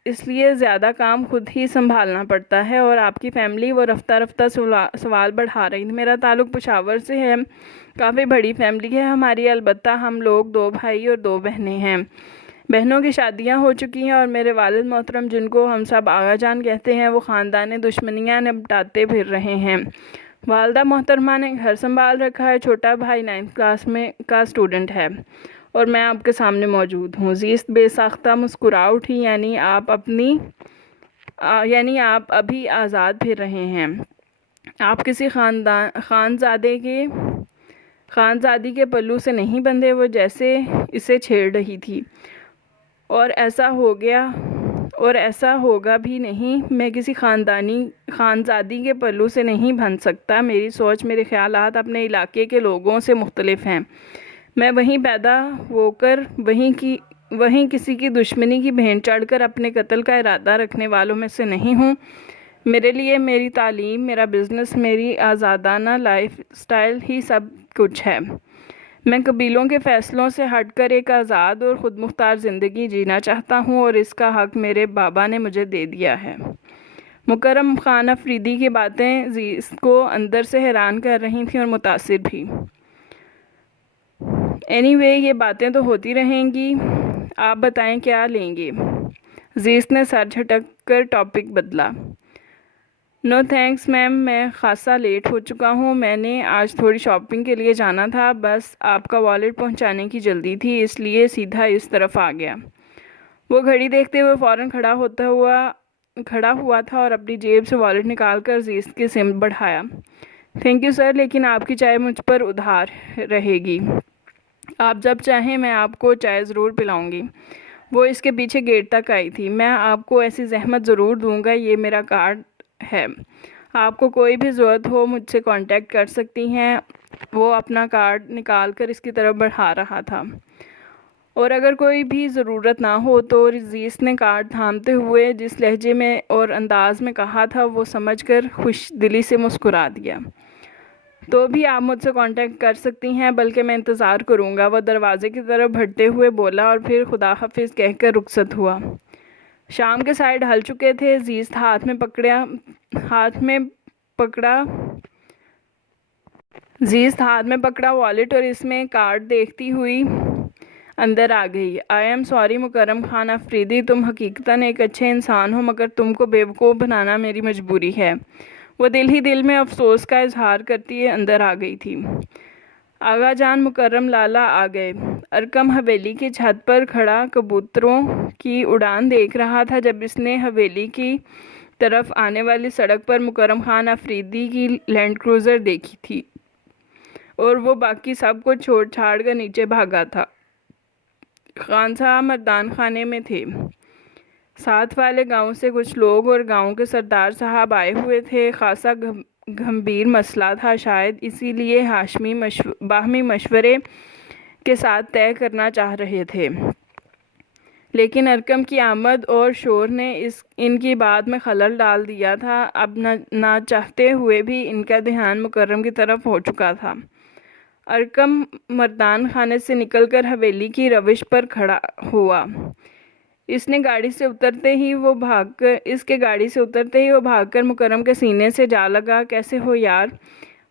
اس لیے زیادہ کام خود ہی سنبھالنا پڑتا ہے۔ اور آپ کی فیملی؟ وہ رفتہ رفتہ سوال بڑھا رہی تھی۔ میرا تعلق پشاور سے ہے، کافی بڑی فیملی ہے ہماری، البتہ ہم لوگ 2 بھائی اور 2 بہنیں ہیں۔ بہنوں کی شادیاں ہو چکی ہیں اور میرے والد محترم، جن کو ہم سب آغا جان کہتے ہیں، وہ خاندانی دشمنیاں نپٹاتے پھر رہے ہیں۔ والدہ محترمہ نے گھر سنبھال رکھا ہے، چھوٹا بھائی 9th کلاس کا اسٹوڈنٹ ہے، اور میں آپ کے سامنے موجود ہوں۔ زیست بے ساختہ مسکرا اٹھی۔ یعنی آپ ابھی آزاد پھر رہے ہیں؟ آپ کسی خانزادی کے پلو سے نہیں بندھے؟ وہ جیسے اسے چھیڑ رہی تھی۔ اور ایسا ہوگا بھی نہیں۔ میں کسی خانزادی کے پلو سے نہیں بندھ سکتا۔ میری سوچ، میرے خیالات اپنے علاقے کے لوگوں سے مختلف ہیں۔ میں وہیں پیدا ہو کر وہیں کسی کی دشمنی کی بھین چڑھ کر اپنے قتل کا ارادہ رکھنے والوں میں سے نہیں ہوں۔ میرے لیے میری تعلیم، میرا بزنس، میری آزادانہ لائف سٹائل ہی سب کچھ ہے۔ میں قبیلوں کے فیصلوں سے ہٹ کر ایک آزاد اور خود مختار زندگی جینا چاہتا ہوں، اور اس کا حق میرے بابا نے مجھے دے دیا ہے۔ مکرم خان آفریدی کی باتیں زیست کو اندر سے حیران کر رہی تھیں اور متاثر بھی۔ اینی وے، یہ باتیں تو ہوتی رہیں گی، آپ بتائیں کیا لیں گے؟ زیست نے سر جھٹک کر ٹاپک بدلا۔ نو تھینکس میم، میں خاصا لیٹ ہو چکا ہوں۔ میں نے آج تھوڑی شاپنگ کے لیے جانا تھا، بس آپ کا والیٹ پہنچانے کی جلدی تھی، اس لیے سیدھا اس طرف آ گیا۔ وہ گھڑی دیکھتے ہوئے فوراً کھڑا ہوا تھا اور اپنی جیب سے والیٹ نکال کر زیست کی سمت بڑھایا۔ تھینک یو سر، لیکن آپ کی چائے مجھ پر ادھار رہے گی۔ آپ جب چاہیں میں آپ کو چائے ضرور پلاؤں گی۔ وہ اس کے پیچھے گیٹ تک آئی تھی۔ میں آپ کو ایسی زحمت ضرور دوں گا، یہ میرا کارڈ ہے، آپ کو کوئی بھی ضرورت ہو مجھ سے کانٹیکٹ کر سکتی ہیں۔ وہ اپنا کارڈ نکال کر اس کی طرف بڑھا رہا تھا۔ اور اگر کوئی بھی ضرورت نہ ہو تو؟ زیست نے کارڈ تھامتے ہوئے جس لہجے میں اور انداز میں کہا تھا وہ سمجھ کر خوش دلی سے مسکرا دیا۔ تو بھی آپ مجھ سے کانٹیکٹ کر سکتی ہیں، بلکہ میں انتظار کروں گا۔ وہ دروازے کی طرف بڑھتے ہوئے بولا اور پھر خدا حافظ کہہ کر رخصت ہوا۔ شام کے سائے ڈھل چکے تھے۔ زیست ہاتھ میں پکڑا والیٹ اور اس میں کارڈ دیکھتی ہوئی اندر آ گئی۔ آئی ایم سوری مکرم خان آفریدی، تم حقیقتاً ایک اچھے انسان ہو، مگر تم کو بیوقوف بنانا میری مجبوری ہے۔ وہ دل ہی دل میں افسوس کا اظہار کرتی اندر آ گئی تھی۔ آغا جان مکرم لالا آ گئے۔ ارکم حویلی کی چھت پر کھڑا کبوتروں کی اڑان دیکھ رہا تھا جب اس نے حویلی کی طرف آنے والی سڑک پر مکرم خان آفریدی کی لینڈ کروزر دیکھی تھی، اور وہ باقی سب کو چھوڑ چھاڑ کر نیچے بھاگا تھا۔ خان صاحب مردان خانے میں تھے۔ ساتھ والے گاؤں سے کچھ لوگ اور گاؤں کے سردار صاحب آئے ہوئے تھے۔ خاصا گھمبیر مسئلہ تھا، شاید اسی لیے ہاشمی باہمی مشورے کے ساتھ طے کرنا چاہ رہے تھے، لیکن ارکم کی آمد اور شور نے ان کی بات میں خلل ڈال دیا تھا۔ اب نہ چاہتے ہوئے بھی ان کا دھیان مکرم کی طرف ہو چکا تھا۔ ارکم مردان خانے سے نکل کر حویلی کی روش پر کھڑا ہوا۔ اس کے گاڑی سے اترتے ہی وہ بھاگ کر مکرم کے سینے سے جا لگا۔ کیسے ہو یار؟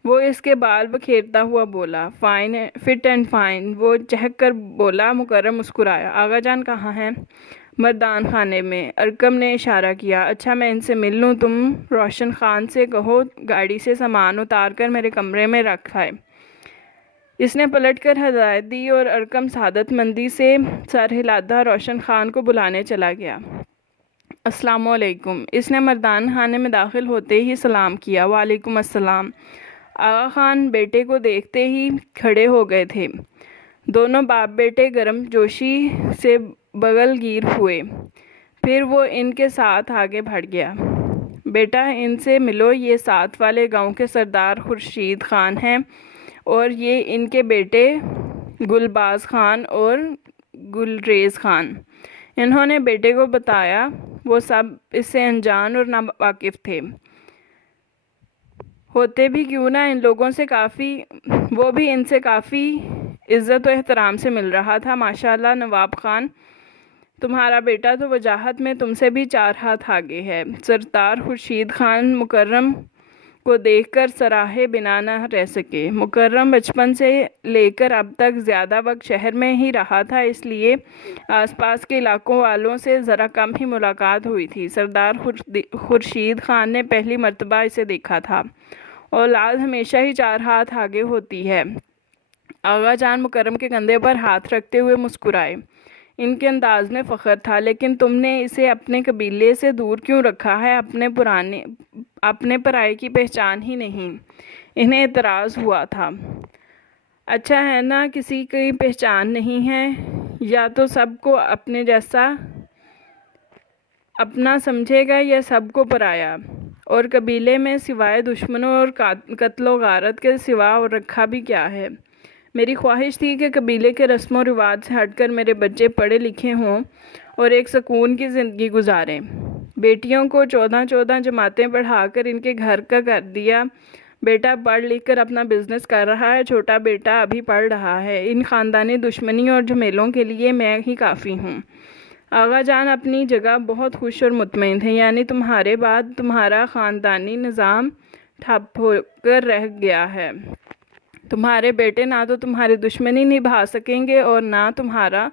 وہ اس کے بال بکھیرتا ہوا بولا۔ فائن، فٹ اینڈ فائن، وہ چہک کر بولا۔ مکرم مسکرایا۔ آغا جان کہاں ہیں؟ مردان خانے میں، ارکم نے اشارہ کیا۔ اچھا، میں ان سے مل لوں؟ تم روشن خان سے کہو گاڑی سے سامان اتار کر میرے کمرے میں رکھ آئے۔ اس نے پلٹ کر ہدایت دی اور ارقم سعادت مندی سے سر ہلاتا روشن خان کو بلانے چلا گیا۔ السلام علیکم۔ اس نے مردان خانے میں داخل ہوتے ہی سلام کیا۔ وعلیکم السلام۔ آغا خان بیٹے کو دیکھتے ہی کھڑے ہو گئے تھے۔ دونوں باپ بیٹے گرم جوشی سے بغل گیر ہوئے، پھر وہ ان کے ساتھ آگے بڑھ گیا۔ بیٹا ان سے ملو، یہ ساتھ والے گاؤں کے سردار خورشید خان ہیں اور یہ ان کے بیٹے گلباز خان اور گلریز خان۔ انہوں نے بیٹے کو بتایا۔ وہ سب اس سے انجان اور ناواقف تھے، ہوتے بھی کیوں نہ ان لوگوں سے وہ بھی ان سے کافی عزت و احترام سے مل رہا تھا۔ ماشاءاللہ نواب خان، تمہارا بیٹا تو وجاہت میں تم سے بھی 4 ہاتھ آگے ہے۔ سردار خورشید خان مکرم کو دیکھ کر سراہے بنا نہ رہ سکے۔ مکرم بچپن سے لے کر اب تک زیادہ وقت شہر میں ہی رہا تھا، اس لیے آس پاس کے علاقوں والوں سے ذرا کم ہی ملاقات ہوئی تھی۔ سردار خورشید خان نے پہلی مرتبہ اسے دیکھا تھا۔ اولاد ہمیشہ ہی 4 ہاتھ آگے ہوتی ہے۔ آغا جان مکرم کے کندھے پر ہاتھ رکھتے ہوئے مسکرائے۔ ان کے انداز میں فخر تھا۔ لیکن تم نے اسے اپنے قبیلے سے دور کیوں رکھا ہے؟ اپنے پرائے کی پہچان ہی نہیں۔ انہیں اعتراض ہوا تھا۔ اچھا ہے نا، کسی کی پہچان نہیں ہے، یا تو سب کو اپنے جیسا اپنا سمجھے گا یا سب کو پرایا، اور قبیلے میں سوائے دشمنوں اور قتل و غارت کے سوا اور رکھا بھی کیا ہے؟ میری خواہش تھی کہ قبیلے کے رسم و رواج سے ہٹ کر میرے بچے پڑھے لکھے ہوں اور ایک سکون کی زندگی گزاریں۔ بیٹیوں کو 14 جماعتیں پڑھا کر ان کے گھر کا کر دیا۔ بیٹا پڑھ لکھ کر اپنا بزنس کر رہا ہے، چھوٹا بیٹا ابھی پڑھ رہا ہے۔ ان خاندانی دشمنی اور جھمیلوں کے لیے میں ہی کافی ہوں۔ آغا جان اپنی جگہ بہت خوش اور مطمئن تھے، یعنی تمہارے بعد تمہارا خاندانی نظام ٹھپ ہو کر رہ گیا ہے۔ تمہارے بیٹے نہ تو تمہاری دشمنی نبھا سکیں گے اور نہ تمہارا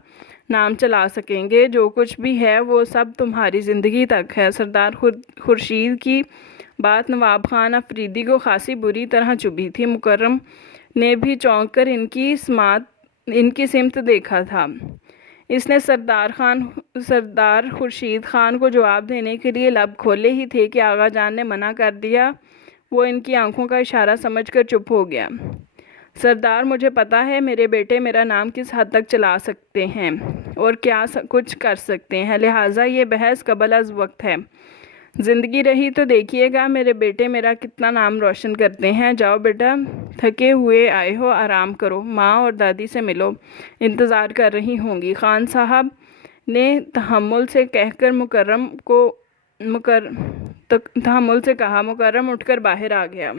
نام چلا سکیں گے۔ جو کچھ بھی ہے وہ سب تمہاری زندگی تک ہے۔ سردار خورشید کی بات نواب خان افریدی کو خاصی بری طرح چبھی تھی۔ مکرم نے بھی چونک کر ان کی سمت دیکھا تھا۔ اس نے سردار خورشید خان کو جواب دینے کے لیے لب کھولے ہی تھے کہ آغا جان نے منع کر دیا۔ وہ ان کی آنکھوں کا اشارہ سمجھ کر چپ ہو گیا۔ سردار، مجھے پتا ہے میرے بیٹے میرا نام کس حد تک چلا سکتے ہیں اور کیا کچھ کر سکتے ہیں، لہٰذا یہ بحث قبل از وقت ہے۔ زندگی رہی تو دیکھیے گا میرے بیٹے میرا کتنا نام روشن کرتے ہیں۔ جاؤ بیٹا، تھکے ہوئے آئے ہو، آرام کرو، ماں اور دادی سے ملو، انتظار کر رہی ہوں گی۔ خان صاحب نے تحمل سے کہا۔ مکرم اٹھ کر باہر آ گیا۔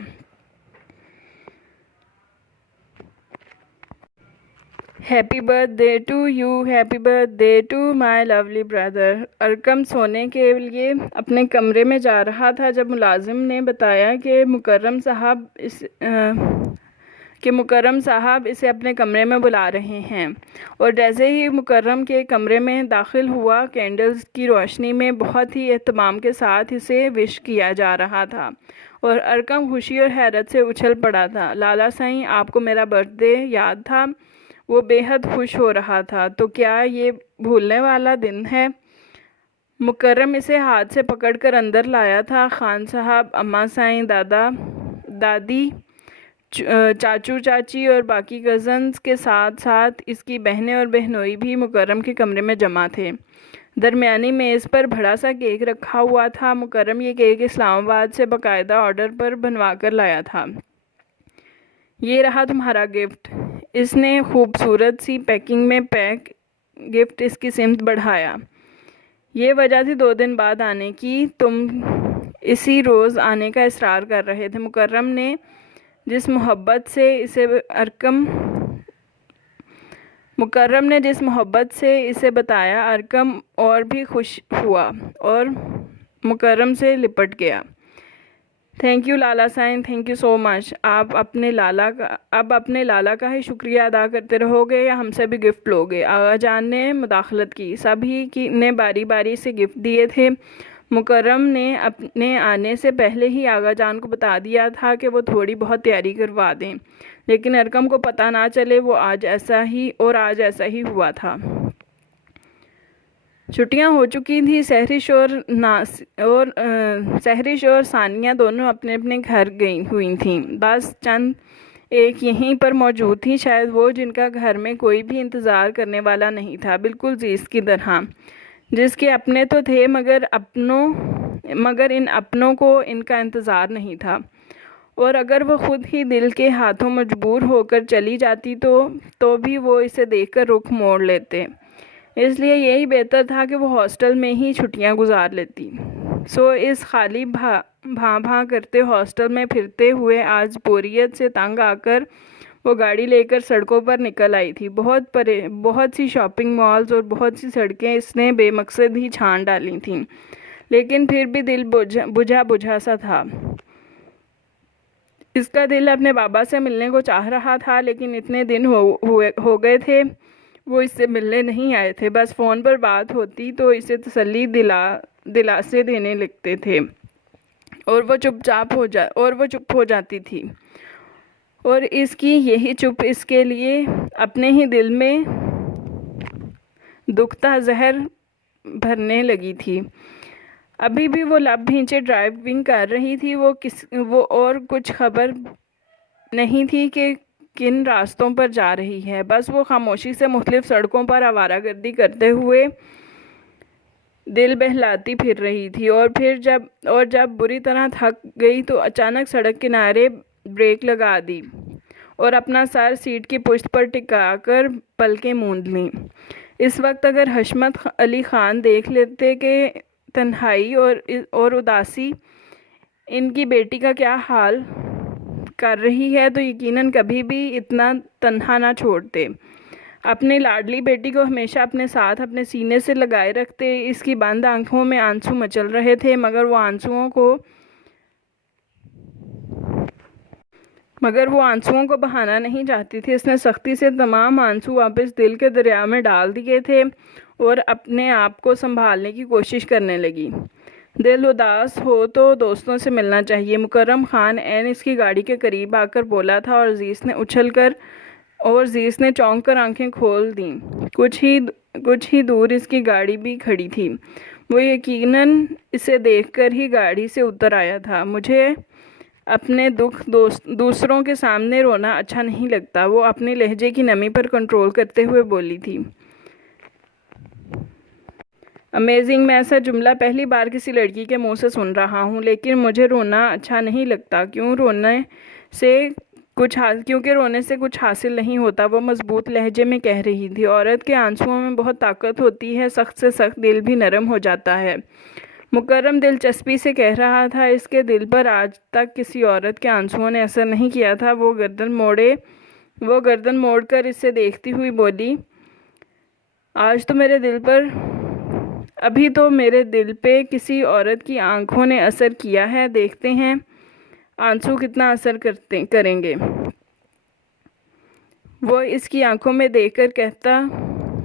Happy birthday to you, happy birthday to my lovely brother. Arqam سونے کے لیے اپنے کمرے میں جا رہا تھا جب ملازم نے بتایا کہ مکرم صاحب اسے اپنے کمرے میں بلا رہے ہیں، اور جیسے ہی مکرم کے کمرے میں داخل ہوا، کینڈلز کی روشنی میں بہت ہی اہتمام کے ساتھ اسے وش کیا جا رہا تھا، اور ارقم خوشی اور حیرت سے اچھل پڑا تھا۔ لالا سائیں، آپ کو میرا برتھ ڈے یاد تھا؟ وہ بے حد خوش ہو رہا تھا۔ تو کیا یہ بھولنے والا دن ہے؟ مکرم اسے ہاتھ سے پکڑ کر اندر لایا تھا۔ خان صاحب، اماں سائیں، دادا دادی، چاچو چاچی اور باقی کزنز کے ساتھ ساتھ اس کی بہنیں اور بہنوئی بھی مکرم کے کمرے میں جمع تھے۔ درمیانی میز پر بڑا سا کیک رکھا ہوا تھا۔ مکرم یہ کیک اسلام آباد سے باقاعدہ آرڈر پر بنوا کر لایا تھا۔ یہ رہا تمہارا گفٹ۔ اس نے خوبصورت سی پیکنگ میں پیک گفٹ اس کی سمت بڑھایا۔ یہ وجہ تھی 2 دن بعد آنے کی، تم اسی روز آنے کا اصرار کر رہے تھے۔ مکرم نے جس محبت سے اسے بتایا، ارقم اور بھی خوش ہوا اور مکرم سے لپٹ گیا۔ Thank you Lala Sain, thank you so much. اب اپنے لالا کا ہی شکریہ ادا کرتے رہو گے یا ہم سے بھی گفٹ لو گے؟ آغا جان نے مداخلت کی۔ سب ہی نے باری باری سے گفٹ دیے تھے۔ مکرم نے اپنے آنے سے پہلے ہی آغا جان کو بتا دیا تھا کہ وہ تھوڑی بہت تیاری کروا دیں، لیکن ارکم کو پتہ نہ چلے وہ آج ایسا ہی ہوا تھا۔ چھٹیاں ہو چکی تھیں۔ سہرش اور ثانیہ دونوں اپنے اپنے گھر گئی ہوئی تھیں، بس چند ایک یہیں پر موجود تھی، شاید وہ جن کا گھر میں کوئی بھی انتظار کرنے والا نہیں تھا، بالکل زیس کی طرح، جس کے اپنے تو تھے مگر ان اپنوں کو ان کا انتظار نہیں تھا، اور اگر وہ خود ہی دل کے ہاتھوں مجبور ہو کر چلی جاتی تو بھی وہ اسے دیکھ کر رخ موڑ لیتے، اس لیے یہی بہتر تھا کہ وہ ہاسٹل میں ہی چھٹیاں گزار لیتی۔ اس خالی بھاں کرتے ہاسٹل میں پھرتے ہوئے آج بوریت سے تنگ آ کر وہ گاڑی لے کر سڑکوں پر نکل آئی تھی۔ بہت سی شاپنگ مالز اور بہت سی سڑکیں اس نے بے مقصد ہی چھان ڈالی تھیں، لیکن پھر بھی دل بجھا سا تھا۔ اس کا دل اپنے بابا سے ملنے کو چاہ رہا تھا، لیکن اتنے دن ہو گئے تھے وہ اس سے ملنے نہیں آئے تھے، بس فون پر بات ہوتی تو اسے تسلی دلاسے دینے لگتے تھے، اور وہ چپ ہو جاتی تھی، اور اس کی یہی چپ اس کے لیے اپنے ہی دل میں دکھتا زہر بھرنے لگی تھی۔ ابھی بھی وہ لب بھینچے ڈرائیونگ کر رہی تھی، وہ اور کچھ خبر نہیں تھی کہ کن راستوں پر جا رہی ہے، بس وہ خاموشی سے مختلف سڑکوں پر آوارہ گردی کرتے ہوئے دل بہلاتی پھر رہی تھی، اور جب بری طرح تھک گئی تو اچانک سڑک کنارے بریک لگا دی اور اپنا سر سیٹ کی پشت پر ٹکا کر پلکیں موند لیں۔ اس وقت اگر حشمت علی خان دیکھ لیتے کہ تنہائی اور اداسی ان کی بیٹی کا کیا حال کر رہی ہے تو یقیناً کبھی بھی اتنا تنہا نہ چھوڑتے، اپنی لاڈلی بیٹی کو ہمیشہ اپنے ساتھ اپنے سینے سے لگائے رکھتے۔ اس کی بند آنکھوں میں آنسو مچل رہے تھے، مگر وہ آنسوؤں کو بہانا نہیں چاہتی تھی۔ اس نے سختی سے تمام آنسو واپس دل کے دریا میں ڈال دیے تھے اور اپنے آپ کو سنبھالنے کی کوشش کرنے لگی۔ دل اداس ہو تو دوستوں سے ملنا چاہیے، مکرم خان عین اس کی گاڑی کے قریب آ کر بولا تھا، اور زیس نے چونک کر آنکھیں کھول دیں۔ کچھ ہی دور اس کی گاڑی بھی کھڑی تھی، وہ یقیناً اسے دیکھ کر ہی گاڑی سے اتر آیا تھا۔ مجھے اپنے دکھ دوسروں کے سامنے رونا اچھا نہیں لگتا، وہ اپنی لہجے کی نمی پر کنٹرول کرتے ہوئے بولی تھی۔ امیزنگ، میں ایسا جملہ پہلی بار کسی لڑکی کے منہ سے سن رہا ہوں، لیکن مجھے رونا اچھا نہیں لگتا، کیونکہ رونے سے کچھ حاصل نہیں ہوتا، وہ مضبوط لہجے میں کہہ رہی تھی۔ عورت کے آنسوؤں میں بہت طاقت ہوتی ہے، سخت سے سخت دل بھی نرم ہو جاتا ہے۔ مکرم دلچسپی سے کہہ رہا تھا، اس کے دل پر آج تک کسی عورت کے آنسوؤں نے اثر نہیں کیا تھا۔ وہ گردن موڑ کر اسے دیکھتی ہوئی بولی، ابھی تو میرے دل پہ کسی عورت کی آنکھوں نے اثر کیا ہے، دیکھتے ہیں آنسو کتنا اثر کریں گے۔ وہ اس کی آنکھوں میں دیکھ کر کہتا،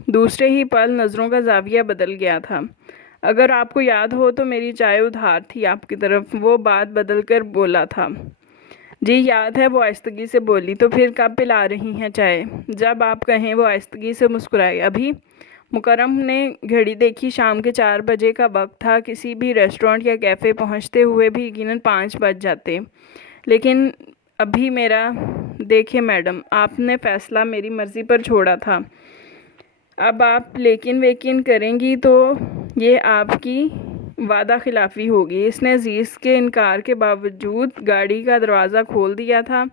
دوسرے ہی پل نظروں کا زاویہ بدل گیا تھا۔ اگر آپ کو یاد ہو تو میری چائے ادھار تھی آپ کی طرف، وہ بات بدل کر بولا تھا۔ جی یاد ہے، وہ آہستگی سے بولی۔ تو پھر کب پلا رہی ہیں چائے؟ جب آپ کہیں، وہ آہستگی سے مسکرائی۔ ابھی؟ مکرم نے گھڑی دیکھی، شام کے 4 بجے کا وقت تھا، کسی بھی ریسٹورانٹ یا کیفے پہنچتے ہوئے بھی یقیناً 5 بج جاتے، لیکن ابھی دیکھیں میڈم، آپ نے فیصلہ میری مرضی پر چھوڑا تھا، اب آپ لیکن کریں گی تو یہ آپ کی وعدہ خلافی ہوگی۔ اس نے زیس کے انکار کے باوجود گاڑی کا دروازہ کھول دیا تھا،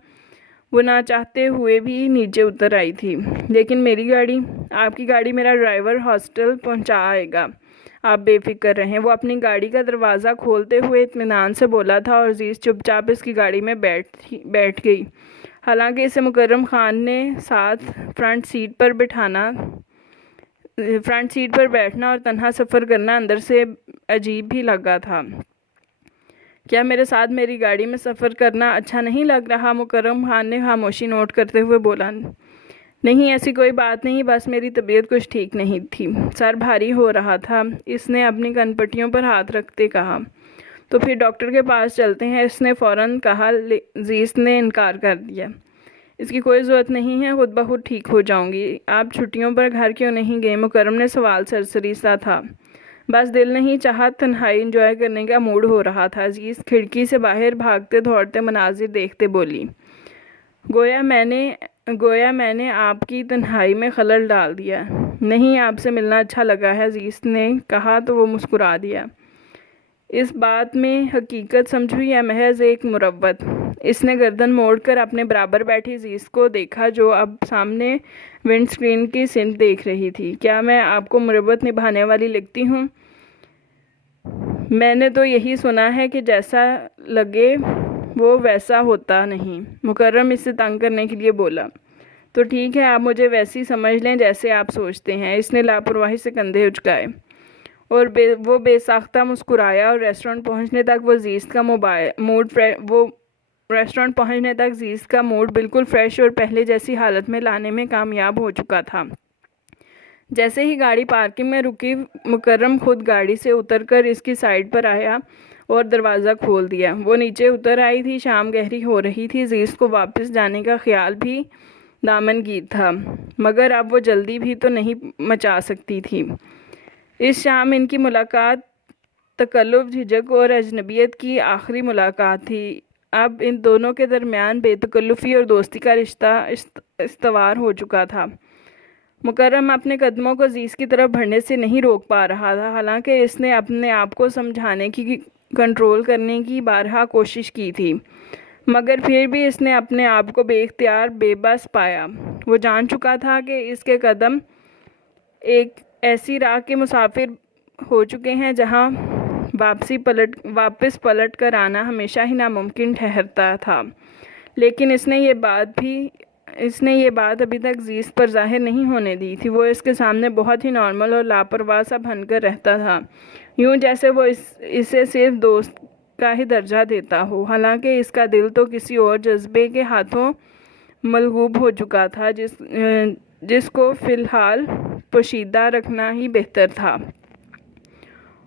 وہ نہ چاہتے ہوئے بھی نیچے اتر آئی تھی۔ لیکن میری گاڑی؟ آپ کی گاڑی میرا ڈرائیور ہاسٹل پہنچا آئے گا، آپ بے فکر رہیں، وہ اپنی گاڑی کا دروازہ کھولتے ہوئے اطمینان سے بولا تھا، اور زیس چپ چاپ اس کی گاڑی میں بیٹھ گئی۔ حالانکہ اسے مکرم خان نے ساتھ فرنٹ سیٹ پر بیٹھنا اور تنہا سفر کرنا اندر سے عجیب بھی لگا تھا۔ کیا میرے ساتھ میری گاڑی میں سفر کرنا اچھا نہیں لگ رہا؟ مکرم خان نے خاموشی نوٹ کرتے ہوئے بولا۔ نہیں ایسی کوئی بات نہیں، بس میری طبیعت کچھ ٹھیک نہیں تھی، سر بھاری ہو رہا تھا، اس نے اپنی کن پٹیوں پر ہاتھ رکھتے کہا۔ تو پھر ڈاکٹر کے پاس چلتے ہیں، اس نے فوراً کہا۔ زیست نے انکار کر دیا۔ اس کی کوئی ضرورت نہیں ہے، خود بخود ٹھیک ہو جاؤں گی۔ آپ چھٹیوں پر گھر کیوں نہیں گئے؟ مکرم نے سوال سرسری سا تھا۔ بس دل نہیں چاہا، تنہائی انجوائے کرنے کا موڈ ہو رہا تھا۔ عزیز کھڑکی سے باہر بھاگتے دوڑتے مناظر دیکھتے بولی، گویا میں نے آپ کی تنہائی میں خلل ڈال دیا۔ نہیں، آپ سے ملنا اچھا لگا ہے، عزیز نے کہا تو وہ مسکرا دیا۔ اس بات میں حقیقت سمجھو یا محض ایک مروت؟ اس نے گردن موڑ کر اپنے برابر بیٹھی عزیز کو دیکھا جو اب سامنے ونڈ سکرین کی سمت دیکھ رہی تھی۔ کیا میں آپ کو مروت نبھانے والی لگتی ہوں؟ میں نے تو یہی سنا ہے کہ جیسا لگے وہ ویسا ہوتا نہیں، مکرم اسے تنگ کرنے کے لیے بولا۔ تو ٹھیک ہے، آپ مجھے ویسی سمجھ لیں جیسے آپ سوچتے ہیں۔ اس نے لاپرواہی سے کندھے اچکائے اور وہ بے ساختہ مسکرایا اور ریسٹورنٹ پہنچنے تک زیست کا موڈ بالکل فریش اور پہلے جیسی حالت میں لانے میں کامیاب ہو چکا تھا۔ جیسے ہی گاڑی پارکنگ میں رکی، مکرم خود گاڑی سے اتر کر اس کی سائیڈ پر آیا اور دروازہ کھول دیا۔ وہ نیچے اتر آئی تھی، شام گہری ہو رہی تھی، زیست کو واپس جانے کا خیال بھی دامنگیر تھا، مگر اب وہ جلدی بھی تو نہیں مچا سکتی تھی۔ اس شام ان کی ملاقات تکلف، جھجک اور اجنبیت کی آخری ملاقات تھی۔ اب ان دونوں کے درمیان بے تکلفی اور دوستی کا رشتہ استوار ہو چکا تھا۔ مکرم اپنے قدموں کو زیست کی طرف بڑھنے سے نہیں روک پا رہا تھا، حالانکہ اس نے اپنے آپ کو سمجھانے کی، کنٹرول کرنے کی بارہا کوشش کی تھی، مگر پھر بھی اس نے اپنے آپ کو بے اختیار، بے بس پایا۔ وہ جان چکا تھا کہ اس کے قدم ایک ایسی راہ کے مسافر ہو چکے ہیں جہاں واپس پلٹ کر آنا ہمیشہ ہی ناممکن ٹھہرتا تھا، لیکن اس نے یہ بات ابھی تک زیست پر ظاہر نہیں ہونے دی تھی۔ وہ اس کے سامنے بہت ہی نارمل اور لاپرواہ سا بن کر رہتا تھا، یوں جیسے وہ اسے صرف دوست کا ہی درجہ دیتا ہو، حالانکہ اس کا دل تو کسی اور جذبے کے ہاتھوں ملغوب ہو چکا تھا جس کو فی الحال پوشیدہ رکھنا ہی بہتر تھا،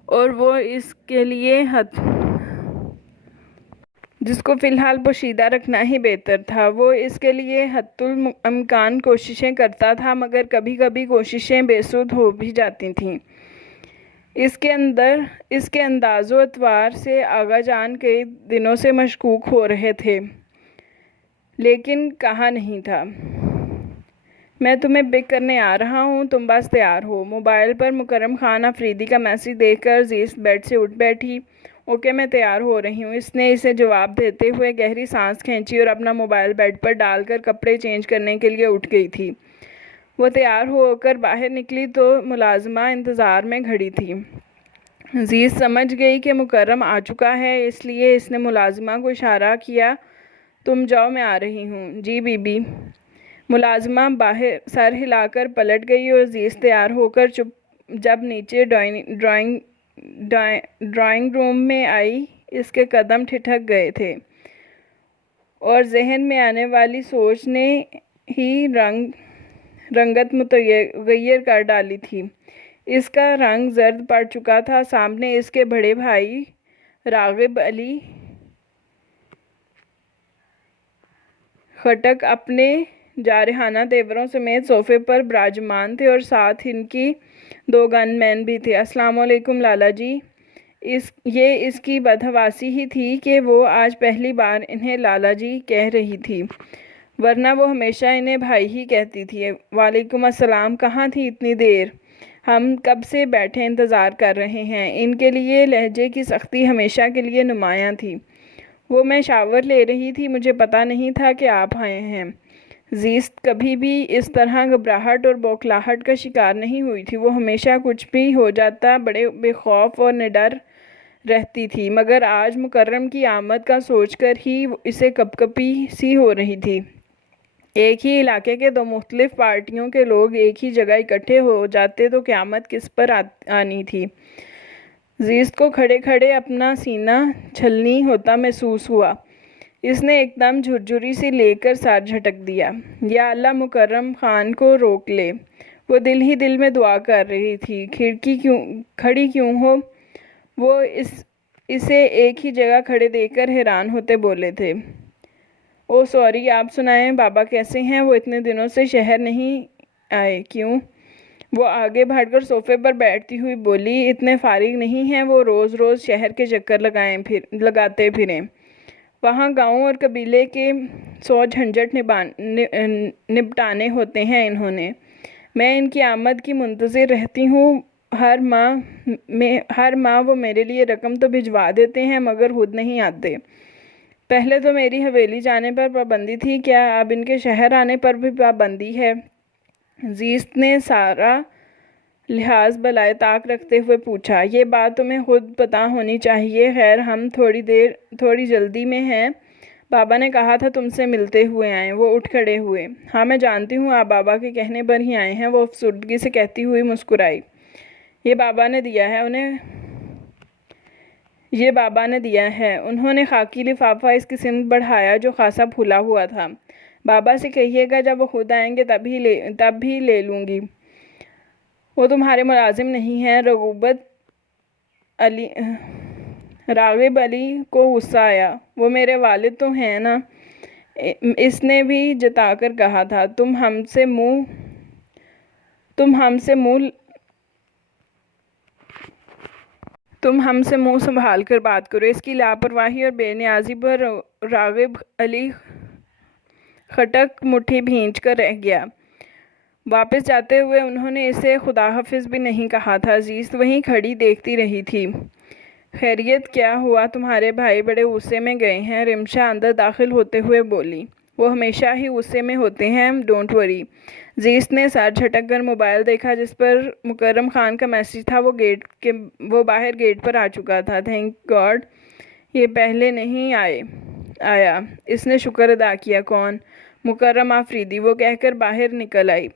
اور وہ اس کے لیے حتی الامکان کوششیں کرتا تھا، مگر کبھی کبھی کوششیں بے سود ہو بھی جاتی تھیں۔ اس کے انداز و اطوار سے آغا جان کئی دنوں سے مشکوک ہو رہے تھے، لیکن کہا نہیں تھا۔ میں تمہیں پک کرنے آ رہا ہوں، تم بس تیار ہو۔ موبائل پر مکرم خان افریدی کا میسج دیکھ کر زیست بیڈ سے اٹھ بیٹھی۔ اوکے، میں تیار ہو رہی ہوں، اس نے اسے جواب دیتے ہوئے گہری سانس کھینچی اور اپنا موبائل بیڈ پر ڈال کر کپڑے چینج کرنے کے لیے اٹھ گئی تھی۔ وہ تیار ہو کر باہر نکلی تو ملازمہ انتظار میں کھڑی تھی۔ زیست سمجھ گئی کہ مکرم آ چکا ہے، اس لیے اس نے ملازمہ کو اشارہ کیا، تم جاؤ، میں آ رہی ہوں۔ G B be. ملازمہ باہر سر ہلا کر پلٹ گئی اور زیست تیار ہو کر جب نیچے ڈرائنگ روم میں آئی، اس کے قدم ٹھٹک گئے تھے اور ذہن میں آنے والی سوچ نے ہی رنگت متغیر کر ڈالی تھی۔ اس کا رنگ زرد پڑ چکا تھا۔ سامنے اس کے بڑے بھائی راغب علی خٹک اپنے جارحانہ تیوروں سمیت صوفے پر براجمان تھے اور ساتھ ان کی 2 گن مین بھی تھے۔ السلام علیکم لالا جی۔ یہ اس کی بدحواسی ہی تھی کہ وہ آج پہلی بار انہیں لالا جی کہہ رہی تھی، ورنہ وہ ہمیشہ انہیں بھائی ہی کہتی تھی۔ وعلیکم السلام، کہاں تھی اتنی دیر؟ ہم کب سے بیٹھے انتظار کر رہے ہیں۔ ان کے لیے لہجے کی سختی ہمیشہ کے لیے نمایاں تھی۔ میں شاور لے رہی تھی، مجھے پتہ نہیں تھا کہ آپ آئے ہیں۔ زیست کبھی بھی اس طرح گھبراہٹ اور بوکھلاہٹ کا شکار نہیں ہوئی تھی۔ وہ ہمیشہ کچھ بھی ہو جاتا بڑے بے خوف اور نڈر رہتی تھی، مگر آج مکرم کی آمد کا سوچ کر ہی اسے کپکپی سی ہو رہی تھی۔ ایک ہی علاقے کے 2 مختلف پارٹیوں کے لوگ ایک ہی جگہ اکٹھے ہو جاتے تو قیامت کس پر آنی تھی۔ زیست کو کھڑے کھڑے اپنا سینہ چھلنی ہوتا محسوس ہوا۔ اس نے ایک دم جھرجھری سی لے کر سر جھٹک دیا۔ یا اللہ مکرم خان کو روک لے، وہ دل ہی دل میں دعا کر رہی تھی۔ کھڑی کیوں ہو؟ وہ اسے ایک ہی جگہ کھڑے دیکھ کر حیران ہوتے بولے تھے۔ او سوری، آپ سنائیں بابا کیسے ہیں؟ وہ اتنے دنوں سے شہر نہیں آئے، کیوں؟ وہ آگے بڑھ کر صوفے پر بیٹھتی ہوئی بولی، اتنے فارغ نہیں ہیں وہ روز روز شہر کے چکر لگاتے پھریں۔ وہاں گاؤں اور قبیلے کے 100 جھنجٹ نپٹانے ہوتے ہیں انہوں نے۔ میں ان کی آمد کی منتظر رہتی ہوں۔ ہر ماہ وہ میرے لیے رقم تو بھجوا دیتے ہیں مگر خود نہیں آتے۔ پہلے تو میری حویلی جانے پر پابندی تھی، کیا اب ان کے شہر آنے پر بھی پابندی ہے؟ زیست نے سارا لحاظ بالائے طاق رکھتے ہوئے پوچھا۔ یہ بات تمہیں خود پتہ ہونی چاہیے۔ خیر ہم تھوڑی جلدی میں ہیں، بابا نے کہا تھا تم سے ملتے ہوئے آئیں۔ وہ اٹھ کھڑے ہوئے۔ ہاں میں جانتی ہوں آپ بابا کے کہنے پر ہی آئے ہیں، وہ افسردگی سے کہتی ہوئی مسکرائی۔ یہ بابا نے دیا ہے۔ انہوں نے خاکی لفافہ اس کی سمت بڑھایا جو خاصا پھولا ہوا تھا۔ بابا سے کہیے گا جب وہ خود آئیں گے تب بھی لے لوں گی۔ وہ تمہارے ملازم نہیں ہیں۔ راغب علی کو غصہ آیا۔ وہ میرے والد تو ہیں نا؟ اس نے بھی جتا کر کہا تھا، تم ہم سے منہ سنبھال کر بات کرو۔ اس کی لاپرواہی اور بے نیازی پر راغب علی خٹک مٹھی بھینچ کر رہ گیا۔ واپس جاتے ہوئے انہوں نے اسے خدا حافظ بھی نہیں کہا تھا۔ زیست وہیں کھڑی دیکھتی رہی تھی۔ خیریت کیا ہوا؟ تمہارے بھائی بڑے غصے میں گئے ہیں، رمشا اندر داخل ہوتے ہوئے بولی۔ وہ ہمیشہ ہی غصے میں ہوتے ہیں، ڈونٹ وری۔ زیست نے سر جھٹک کر موبائل دیکھا جس پر مکرم خان کا میسج تھا۔ وہ باہر گیٹ پر آ چکا تھا۔ تھینک گاڈ یہ پہلے نہیں آیا۔ اس نے شکر ادا کیا۔ کون؟ مکرم آفریدی، وہ کہہ کر باہر نکل آئی۔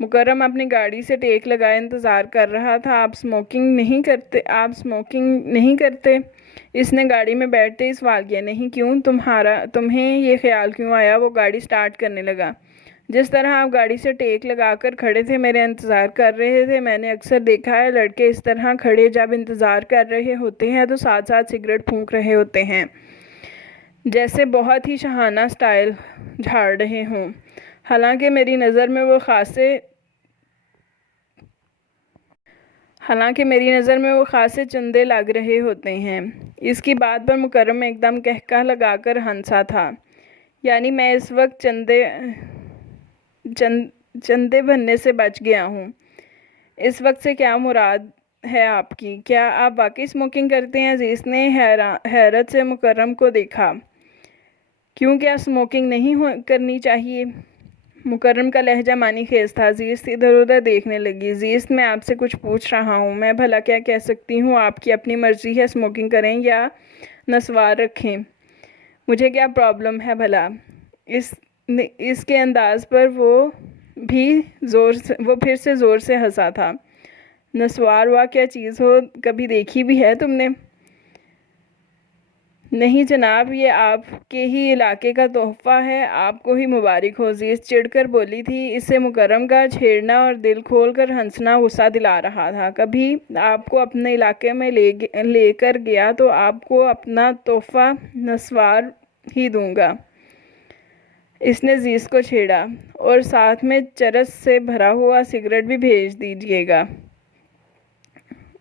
مکرم اپنی گاڑی سے ٹیک لگائے انتظار کر رہا تھا۔ آپ اسموکنگ نہیں کرتے؟ اس نے گاڑی میں بیٹھتے ہی سوال کیا۔ نہیں، کیوں؟ تمہیں یہ خیال کیوں آیا؟ وہ گاڑی سٹارٹ کرنے لگا۔ جس طرح آپ گاڑی سے ٹیک لگا کر کھڑے تھے، میرے انتظار کر رہے تھے، میں نے اکثر دیکھا ہے لڑکے اس طرح کھڑے جب انتظار کر رہے ہوتے ہیں تو ساتھ ساتھ سگریٹ پھونک رہے ہوتے ہیں، جیسے بہت ہی شاہانہ سٹائل جھاڑ رہے ہوں۔ حالانکہ میری نظر میں وہ خاصے چندے لگ رہے ہوتے ہیں۔ اس کی بات پر مکرم ایک دم قہقہ لگا کر ہنسا تھا۔ یعنی میں اس وقت چندے بننے سے بچ گیا ہوں۔ اس وقت سے کیا مراد ہے آپ کی؟ کیا آپ واقعی اسموکنگ کرتے ہیں؟ زیست نے حیرت سے مکرم کو دیکھا۔ کیوں، کیا اسموکنگ نہیں کرنی چاہیے؟ مکرم کا لہجہ معنی خیز تھا۔ زیست ادھر ادھر دیکھنے لگی۔ زیست میں آپ سے کچھ پوچھ رہا ہوں، میں بھلا کیا کہہ سکتی ہوں؟ آپ کی اپنی مرضی ہے، اسموکنگ کریں یا نسوار رکھیں، مجھے کیا پرابلم ہے بھلا؟ اس کے انداز پر وہ پھر سے زور سے ہنسا تھا۔ نسوار وا کیا چیز ہو، کبھی دیکھی بھی ہے تم نے؟ نہیں جناب، یہ آپ کے ہی علاقے کا تحفہ ہے، آپ کو ہی مبارک ہو۔ زیست چڑھ کر بولی تھی۔ اسے مکرم کا چھیڑنا اور دل کھول کر ہنسنا غصہ دلا رہا تھا۔ کبھی آپ کو اپنے علاقے میں لے کر گیا تو آپ کو اپنا تحفہ نسوار ہی دوں گا۔ اس نے زیست کو چھیڑا۔ اور ساتھ میں چرس سے بھرا ہوا سگریٹ بھی بھیج دیجیے گا۔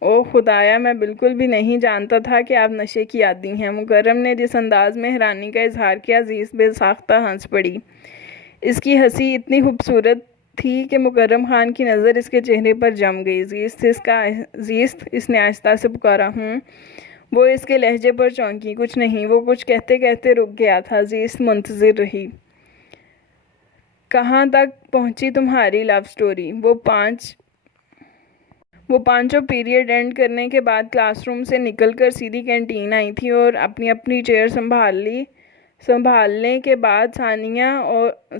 او خدایا، میں بالکل بھی نہیں جانتا تھا کہ آپ نشے کی عادی ہیں۔ مکرم نے جس انداز میں حیرانی کا اظہار کیا، زیست بے ساختہ ہنس پڑی۔ اس کی ہنسی اتنی خوبصورت تھی کہ مکرم خان کی نظر اس کے چہرے پر جم گئی۔ زیست، اس نے آہستہ سے پکارا۔ وہ اس کے لہجے پر چونکی۔ کچھ نہیں، وہ کچھ کہتے کہتے رک گیا تھا۔ زیست منتظر رہی۔ کہاں تک پہنچی تمہاری لو سٹوری؟ وہ پانچوں پیریڈ اینڈ کرنے کے بعد کلاس روم سے نکل کر سیدھی کینٹین آئی تھی اور اپنی اپنی چیئر سنبھالنے کے بعد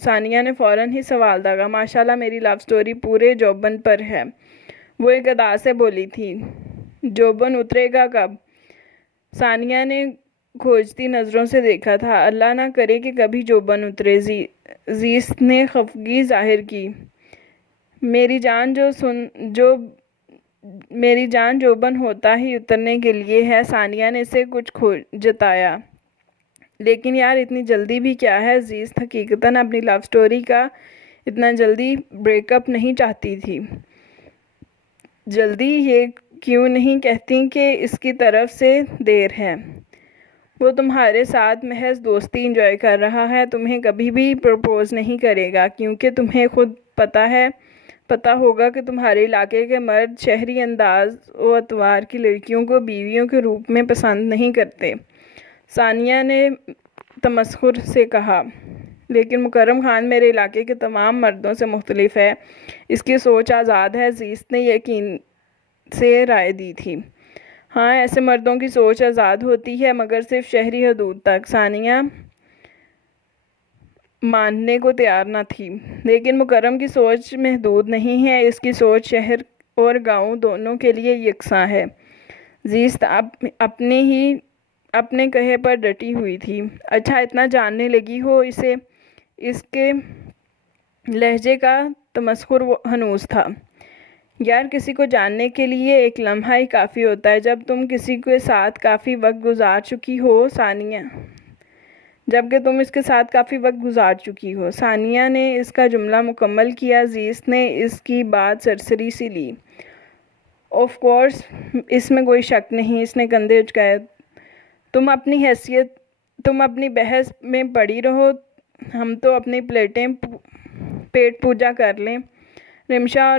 ثانیہ نے فوراً ہی سوال داغا۔ ماشاءاللہ، میری لو سٹوری پورے جوبن پر ہے، وہ ایک ادا سے بولی تھی۔ جوبن اترے گا کب؟ ثانیہ نے کھوجتی نظروں سے دیکھا تھا۔ اللہ نہ کرے کہ کبھی جوبن اترے۔ زیست نے خفگی ظاہر کی۔ میری جان جوبن ہوتا ہی اترنے کے لیے ہے۔ ثانیہ نے اسے کچھ جتایا۔ لیکن یار اتنی جلدی بھی کیا ہے؟ زیست حقیقتاً اپنی لو سٹوری کا اتنا جلدی بریک اپ نہیں چاہتی تھی۔ جلدی یہ کیوں نہیں کہتی کہ اس کی طرف سے دیر ہے؟ وہ تمہارے ساتھ محض دوستی انجوائے کر رہا ہے، تمہیں کبھی بھی پرپوز نہیں کرے گا، کیونکہ تمہیں خود پتہ ہوگا کہ تمہارے علاقے کے مرد شہری انداز و اطوار کی لڑکیوں کو بیویوں کے روپ میں پسند نہیں کرتے، ثانیہ نے تمسخر سے کہا۔ لیکن مکرم خان میرے علاقے کے تمام مردوں سے مختلف ہے، اس کی سوچ آزاد ہے، زیست نے یقین سے رائے دی تھی۔ ہاں، ایسے مردوں کی سوچ آزاد ہوتی ہے، مگر صرف شہری حدود تک۔ ثانیہ ماننے کو تیار نہ تھی۔ لیکن مکرم کی سوچ محدود نہیں ہے، اس کی سوچ شہر اور گاؤں دونوں کے لیے یکساں ہے۔ زیست اپنے کہے پر ڈٹی ہوئی تھی۔ اچھا، اتنا جاننے لگی ہو اسے؟ اس کے لہجے کا تمسخر ہنوز تھا۔ یار، کسی کو جاننے کے لیے ایک لمحہ ہی کافی ہوتا ہے، جب تم کسی کے ساتھ کافی وقت گزار چکی ہو۔ ثانیہ نے اس کا جملہ مکمل کیا۔ زیست نے اس کی بات سرسری سی لی۔ آف کورس، اس میں کوئی شک نہیں، اس نے کندھے اچکائے۔ تم اپنی بحث میں پڑی رہو، ہم تو اپنی پیٹ پوجا کر لیں۔ رمشا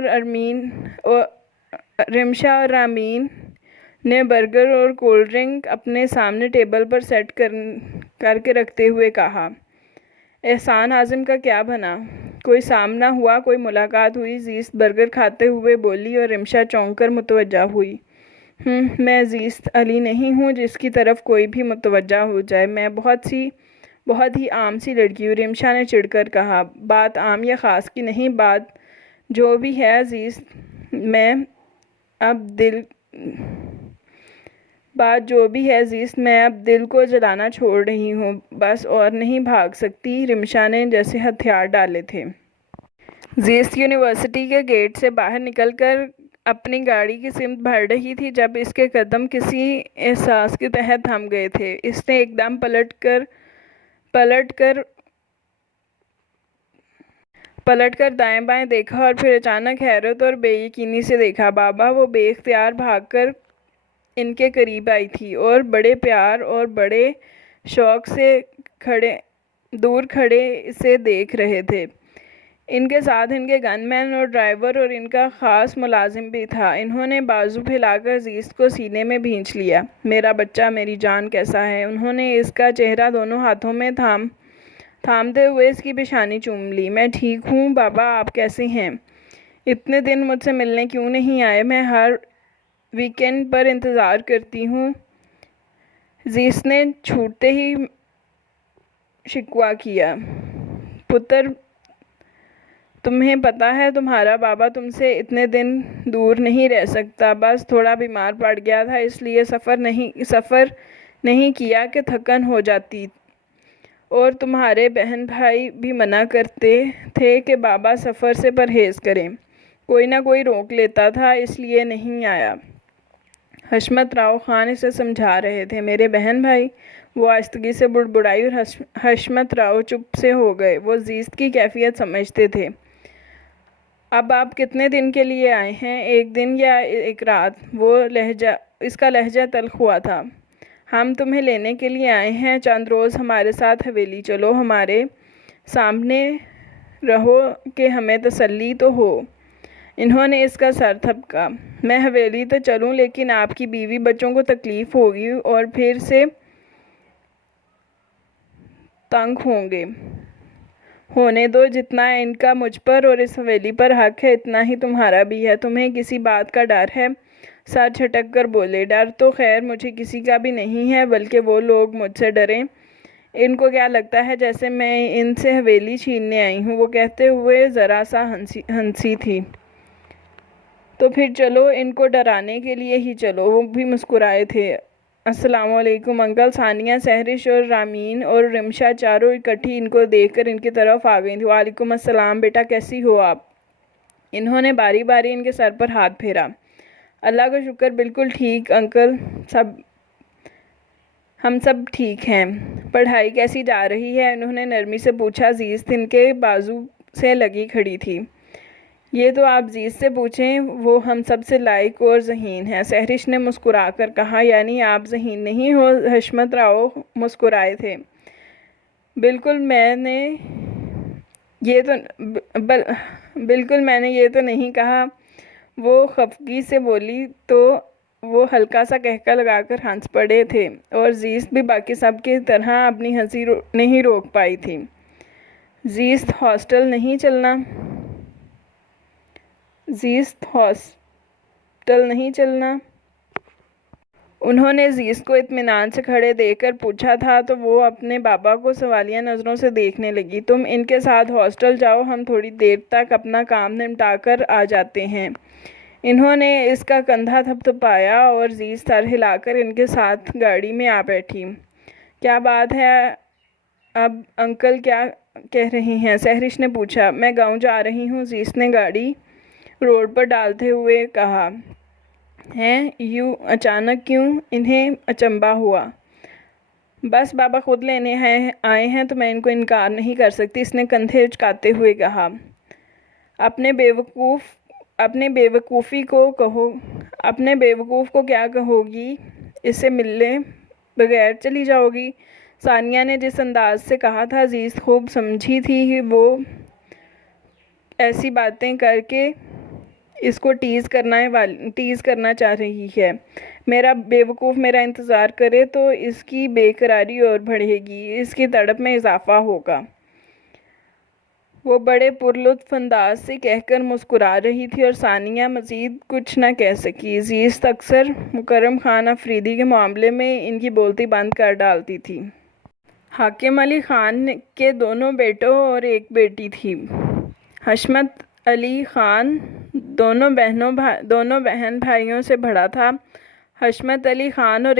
اور رامین نے برگر اور کولڈ ڈرنک اپنے سامنے ٹیبل پر سیٹ کر کے رکھتے ہوئے کہا۔ احسان اعظم کا کیا بنا؟ کوئی سامنا ہوا؟ کوئی ملاقات ہوئی؟ زیست برگر کھاتے ہوئے بولی اور رمشا چونک کر متوجہ ہوئی۔ میں زیست علی نہیں ہوں جس کی طرف کوئی بھی متوجہ ہو جائے، میں بہت ہی عام سی لڑکی ہوں، رمشا نے چڑھ کر کہا۔ بات عام یا خاص کی نہیں، بات جو بھی ہے زیست، میں اب دل کو جلانا چھوڑ رہی ہوں، بس، اور نہیں بھاگ سکتی، رمشا نے جیسے ہتھیار ڈالے تھے۔ زیست یونیورسٹی کے گیٹ سے باہر نکل کر اپنی گاڑی کی سمت بڑھ رہی تھی جب اس کے قدم کسی احساس کے تحت تھم گئے تھے۔ اس نے ایک دم پلٹ کر دائیں بائیں دیکھا اور پھر اچانک حیرت اور بے یقینی سے دیکھا۔ بابا! وہ بے اختیار بھاگ کر ان کے قریب آئی تھی اور بڑے پیار اور بڑے شوق سے دور کھڑے اسے دیکھ رہے تھے۔ ان کے ساتھ ان کے گن مین اور ڈرائیور اور ان کا خاص ملازم بھی تھا۔ انہوں نے بازو پھیلا کر زیست کو سینے میں بھینچ لیا۔ میرا بچہ، میری جان، کیسا ہے؟ انہوں نے اس کا چہرہ دونوں ہاتھوں میں تھامتے ہوئے اس کی پیشانی چوم لی۔ میں ٹھیک ہوں بابا، آپ کیسے ہیں؟ اتنے دن مجھ سے ملنے کیوں نہیں آئے؟ میں ہر ویکینڈ پر انتظار کرتی ہوں، زیست نے چھوٹتے ہی شکوہ کیا۔ پتر، تمہیں پتہ ہے تمہارا بابا تم سے اتنے دن دور نہیں رہ سکتا، بس تھوڑا بیمار پڑ گیا تھا، اس لیے سفر نہیں کیا کہ تھکن ہو جاتی، اور تمہارے بہن بھائی بھی منع کرتے تھے کہ بابا سفر سے پرہیز کریں، کوئی نہ کوئی روک لیتا تھا، اس لیے نہیں آیا۔ حشمت راؤ خان اسے سمجھا رہے تھے۔ میرے بہن بھائی؟ وہ آہستگی سے بڑبڑائی اور حشمت راؤ چپ سے ہو گئے۔ وہ زیست کی کیفیت سمجھتے تھے۔ اب آپ کتنے دن کے لیے آئے ہیں؟ ایک دن یا ایک رات؟ اس کا لہجہ تلخ ہوا تھا۔ ہم تمہیں لینے کے لیے آئے ہیں، چند روز ہمارے ساتھ حویلی چلو، ہمارے سامنے رہو کہ ہمیں تسلی تو ہو۔ انہوں نے اس کا سر تھپکا۔ میں حویلی تو چلوں، لیکن آپ کی بیوی بچوں کو تکلیف ہوگی اور پھر سے تنگ ہوں گے۔ ہونے دو، جتنا ان کا مجھ پر اور اس حویلی پر حق ہے اتنا ہی تمہارا بھی ہے۔ تمہیں کسی بات کا ڈر ہے؟ سر جھٹک کر بولے۔ ڈر تو خیر مجھے کسی کا بھی نہیں ہے، بلکہ وہ لوگ مجھ سے ڈریں۔ ان کو کیا لگتا ہے جیسے میں ان سے حویلی چھیننے آئی ہوں؟ وہ کہتے ہوئے ذرا سا ہنسی تھی۔ تو پھر چلو، ان کو ڈرانے کے لیے ہی چلو۔ وہ بھی مسکرائے تھے۔ السلام علیکم انکل۔ ثانیہ، سہرش اور رامین اور رمشا چاروں اکٹھی ان کو دیکھ کر ان کی طرف آ گئی تھی۔ وعلیکم السلام بیٹا، کیسی ہو آپ؟ انہوں نے باری باری ان کے سر پر ہاتھ پھیرا۔ اللہ کا شکر، بالکل ٹھیک انکل، ہم سب ٹھیک ہیں۔ پڑھائی کیسی جا رہی ہے؟ انہوں نے نرمی سے پوچھا۔ زیست ان کے بازو سے لگی کھڑی تھی۔ یہ تو آپ زیست سے پوچھیں، وہ ہم سب سے لائق اور ذہین ہے، سہرش نے مسکرا کر کہا۔ یعنی آپ ذہین نہیں ہو؟ حشمت راؤ مسکرائے تھے۔ بالکل میں نے یہ تو نہیں کہا، وہ خفگی سے بولی تو وہ ہلکا سا قہقہ لگا کر ہنس پڑے تھے، اور زیست بھی باقی سب کی طرح اپنی ہنسی نہیں روک پائی تھی۔ زیست ہاسٹل نہیں چلنا؟ انہوں نے زیست کو اطمینان سے کھڑے دیکھ کر پوچھا تھا تو وہ اپنے بابا کو سوالیہ نظروں سے دیکھنے لگی۔ تم ان کے ساتھ ہاسٹل جاؤ، ہم تھوڑی دیر تک اپنا کام نمٹا کر آ جاتے ہیں۔ انہوں نے اس کا کندھا تھپتھپایا اور زیست سر ہلا کر ان کے ساتھ گاڑی میں آ بیٹھی۔ کیا بات ہے اب انکل، کیا کہہ رہی ہیں؟ سہرش نے پوچھا۔ میں گاؤں جا رہی ہوں، زیست نے گاڑی روڈ پر ڈالتے ہوئے کہا۔ ہیں یوں اچانک کیوں؟ انہیں اچنبھا ہوا۔ بس بابا خود لینے آئے ہیں تو میں ان کو انکار نہیں کر سکتی، اس نے کندھے اچکاتے ہوئے کہا۔ اپنے بیوقوف کو کیا کہو گی؟ اس سے ملے بغیر چلی جاؤ گی؟ ثانیہ نے جس انداز سے کہا تھا زیست خوب سمجھی تھی، وہ ایسی باتیں کر کے اس کو ٹیز کرنا چاہ رہی ہے۔ میرا بیوقوف میرا انتظار کرے تو اس کی بے قراری اور بڑھے گی، اس کی تڑپ میں اضافہ ہوگا۔ وہ بڑے پرلطف انداز سے کہہ کر مسکرا رہی تھی اور ثانیہ مزید کچھ نہ کہہ سکی۔ زیست اکثر مکرم خان افریدی کے معاملے میں ان کی بولتی بند کر ڈالتی تھی۔ حاکم علی خان کے 2 بیٹوں اور 1 بیٹی تھی۔ حشمت علی خان دونوں بہن بھائیوں سے بڑا تھا۔ حشمت علی خان اور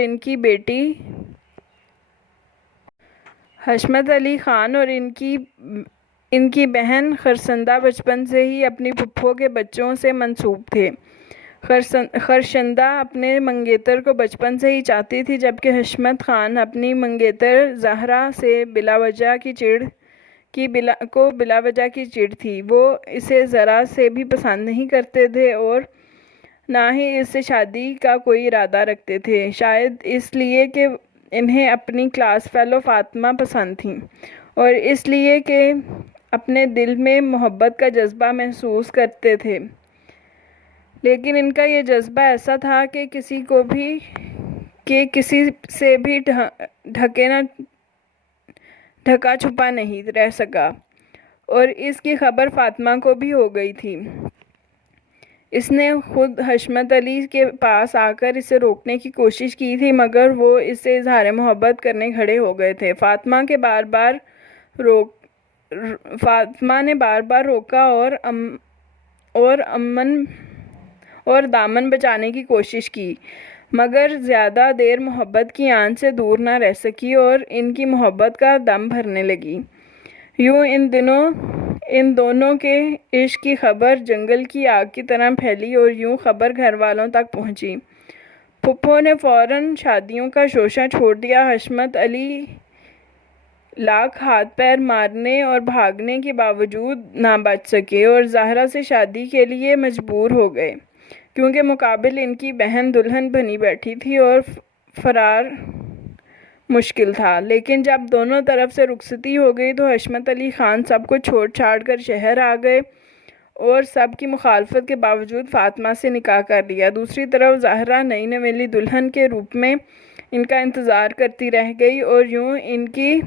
ان کی بہن خرشندہ بچپن سے ہی اپنی پھپھو کے بچوں سے منسوب تھے۔ خرشندہ اپنے منگیتر کو بچپن سے ہی چاہتی تھی، جبکہ حشمت خان اپنی منگیتر زہرا سے بلا وجہ کی چڑ تھی۔ وہ اسے ذرا سے بھی پسند نہیں کرتے تھے اور نہ ہی اس سے شادی کا کوئی ارادہ رکھتے تھے، شاید اس لیے کہ انہیں اپنی کلاس فیلو فاطمہ پسند تھیں، اور اس لیے کہ اپنے دل میں محبت کا جذبہ محسوس کرتے تھے، لیکن ان کا یہ جذبہ ایسا تھا کہ کسی سے بھی ڈھکا چھپا نہیں رہ سکا، اور اس کی خبر فاطمہ کو بھی ہو گئی تھی۔ اس نے خود حشمت علی کے پاس آ کر اسے روکنے کی کوشش کی تھی، مگر وہ اس سے اظہار محبت کرنے کھڑے ہو گئے تھے۔ فاطمہ نے بار بار روکا اور دامن بچانے کی کوشش کی، مگر زیادہ دیر محبت کی آنچ سے دور نہ رہ سکی اور ان کی محبت کا دم بھرنے لگی۔ یوں ان دونوں کے عشق کی خبر جنگل کی آگ کی طرح پھیلی اور یوں خبر گھر والوں تک پہنچی۔ پھپھو نے فوراً شادیوں کا شوشہ چھوڑ دیا۔ حشمت علی لاکھ ہاتھ پیر مارنے اور بھاگنے کے باوجود نہ بچ سکے اور زہرا سے شادی کے لیے مجبور ہو گئے، کیونکہ مقابل ان کی بہن دلہن بنی بیٹھی تھی اور فرار مشکل تھا۔ لیکن جب دونوں طرف سے رخصتی ہو گئی تو حشمت علی خان سب کو چھوڑ چھاڑ کر شہر آ گئے اور سب کی مخالفت کے باوجود فاطمہ سے نکاح کر لیا۔ دوسری طرف زہرا نئی نویلی دلہن کے روپ میں ان کا انتظار کرتی رہ گئی اور یوں ان کی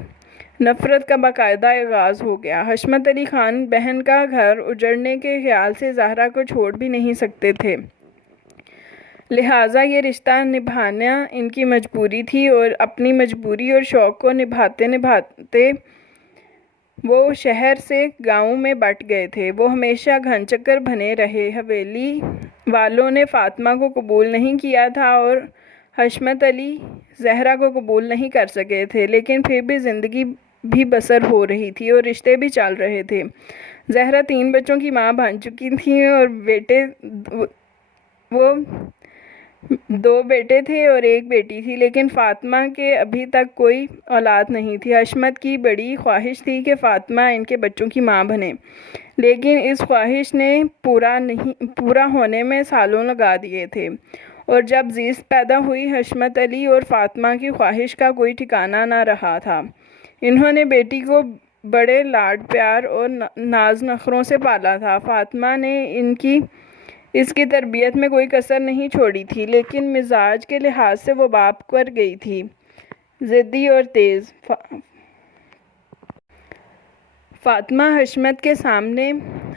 نفرت کا باقاعدہ آغاز ہو گیا۔ حشمت علی خان بہن کا گھر اجڑنے کے خیال سے زہرا کو چھوڑ بھی نہیں سکتے تھے، لہٰذا یہ رشتہ نبھانا ان کی مجبوری تھی، اور اپنی مجبوری اور شوق کو نبھاتے وہ شہر سے گاؤں میں بٹ گئے تھے۔ وہ ہمیشہ گھن چکر بنے رہے۔ حویلی والوں نے فاطمہ کو قبول نہیں کیا تھا اور حشمت علی زہرا کو قبول نہیں کر سکے تھے، لیکن پھر بھی زندگی بھی بسر ہو رہی تھی اور رشتے بھی چل رہے تھے۔ زہرا 3 بچوں کی ماں بن چکی تھیں اور وہ 2 بیٹے تھے اور 1 بیٹی تھی، لیکن فاطمہ کے ابھی تک کوئی اولاد نہیں تھی۔ حشمت کی بڑی خواہش تھی کہ فاطمہ ان کے بچوں کی ماں بنے، لیکن اس خواہش نے پورا ہونے میں سالوں لگا دیے تھے، اور جب زیست پیدا ہوئی، حشمت علی اور فاطمہ کی خواہش کا کوئی ٹھکانہ نہ رہا تھا۔ انہوں نے بیٹی کو بڑے لاڈ پیار اور ناز نخروں سے پالا تھا۔ فاطمہ نے اس کی تربیت میں کوئی کسر نہیں چھوڑی تھی، لیکن مزاج کے لحاظ سے وہ باپ پر گئی تھی، ضدی اور تیز۔ فاطمہ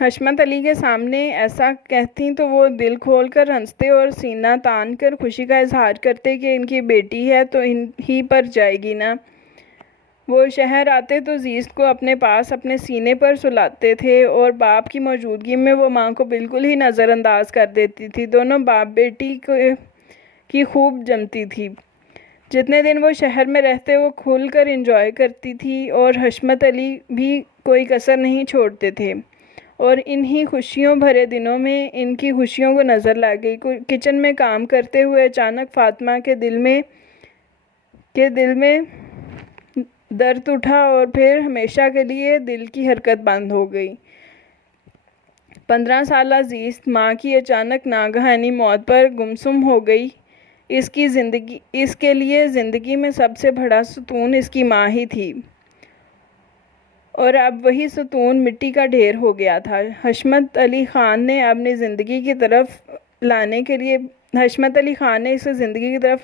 حشمت علی کے سامنے ایسا کہتیں تو وہ دل کھول کر ہنستے اور سینہ تان کر خوشی کا اظہار کرتے کہ ان کی بیٹی ہے تو ان ہی پر جائے گی نا۔ وہ شہر آتے تو زیست کو اپنے پاس اپنے سینے پر سلاتے تھے اور باپ کی موجودگی میں وہ ماں کو بالکل ہی نظر انداز کر دیتی تھی۔ دونوں باپ بیٹی کی خوب جمتی تھی۔ جتنے دن وہ شہر میں رہتے وہ کھل کر انجوائے کرتی تھی، اور حشمت علی بھی کوئی کسر نہیں چھوڑتے تھے، اور انہی خوشیوں بھرے دنوں میں ان کی خوشیوں کو نظر لگ گئی۔ کچن میں کام کرتے ہوئے اچانک فاطمہ کے دل میں درد اٹھا اور پھر ہمیشہ کے لیے دل کی حرکت بند ہو گئی۔ 15 سالہ زیست ماں کی اچانک ناگہانی موت پر گمسم ہو گئی۔ اس کے لیے زندگی میں سب سے بڑا ستون اس کی ماں ہی تھی، اور اب وہی ستون مٹی کا ڈھیر ہو گیا تھا۔ حشمت علی خان نے اسے زندگی کی طرف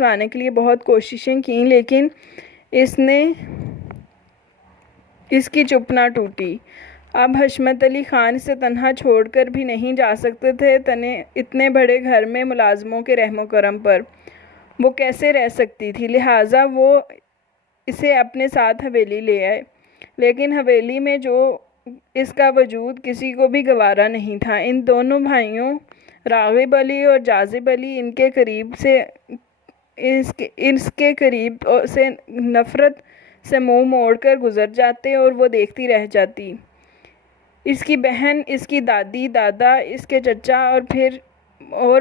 لانے کے لیے بہت کوششیں کیں، لیکن اس کی چپ نہ ٹوٹی۔ اب حشمت علی خان اسے تنہا چھوڑ کر بھی نہیں جا سکتے تھے، اتنے بڑے گھر میں ملازموں کے رحم و کرم پر وہ کیسے رہ سکتی تھی؟ لہٰذا وہ اسے اپنے ساتھ حویلی لے آئے، لیکن حویلی میں اس کا وجود کسی کو بھی گوارا نہیں تھا۔ ان دونوں بھائیوں راغب علی اور جاذب علی اس کے قریب سے نفرت سے منہ موڑ کر گزر جاتے اور وہ دیکھتی رہ جاتی۔ اس کی بہن، اس کی دادی، دادا، اس کے چچا اور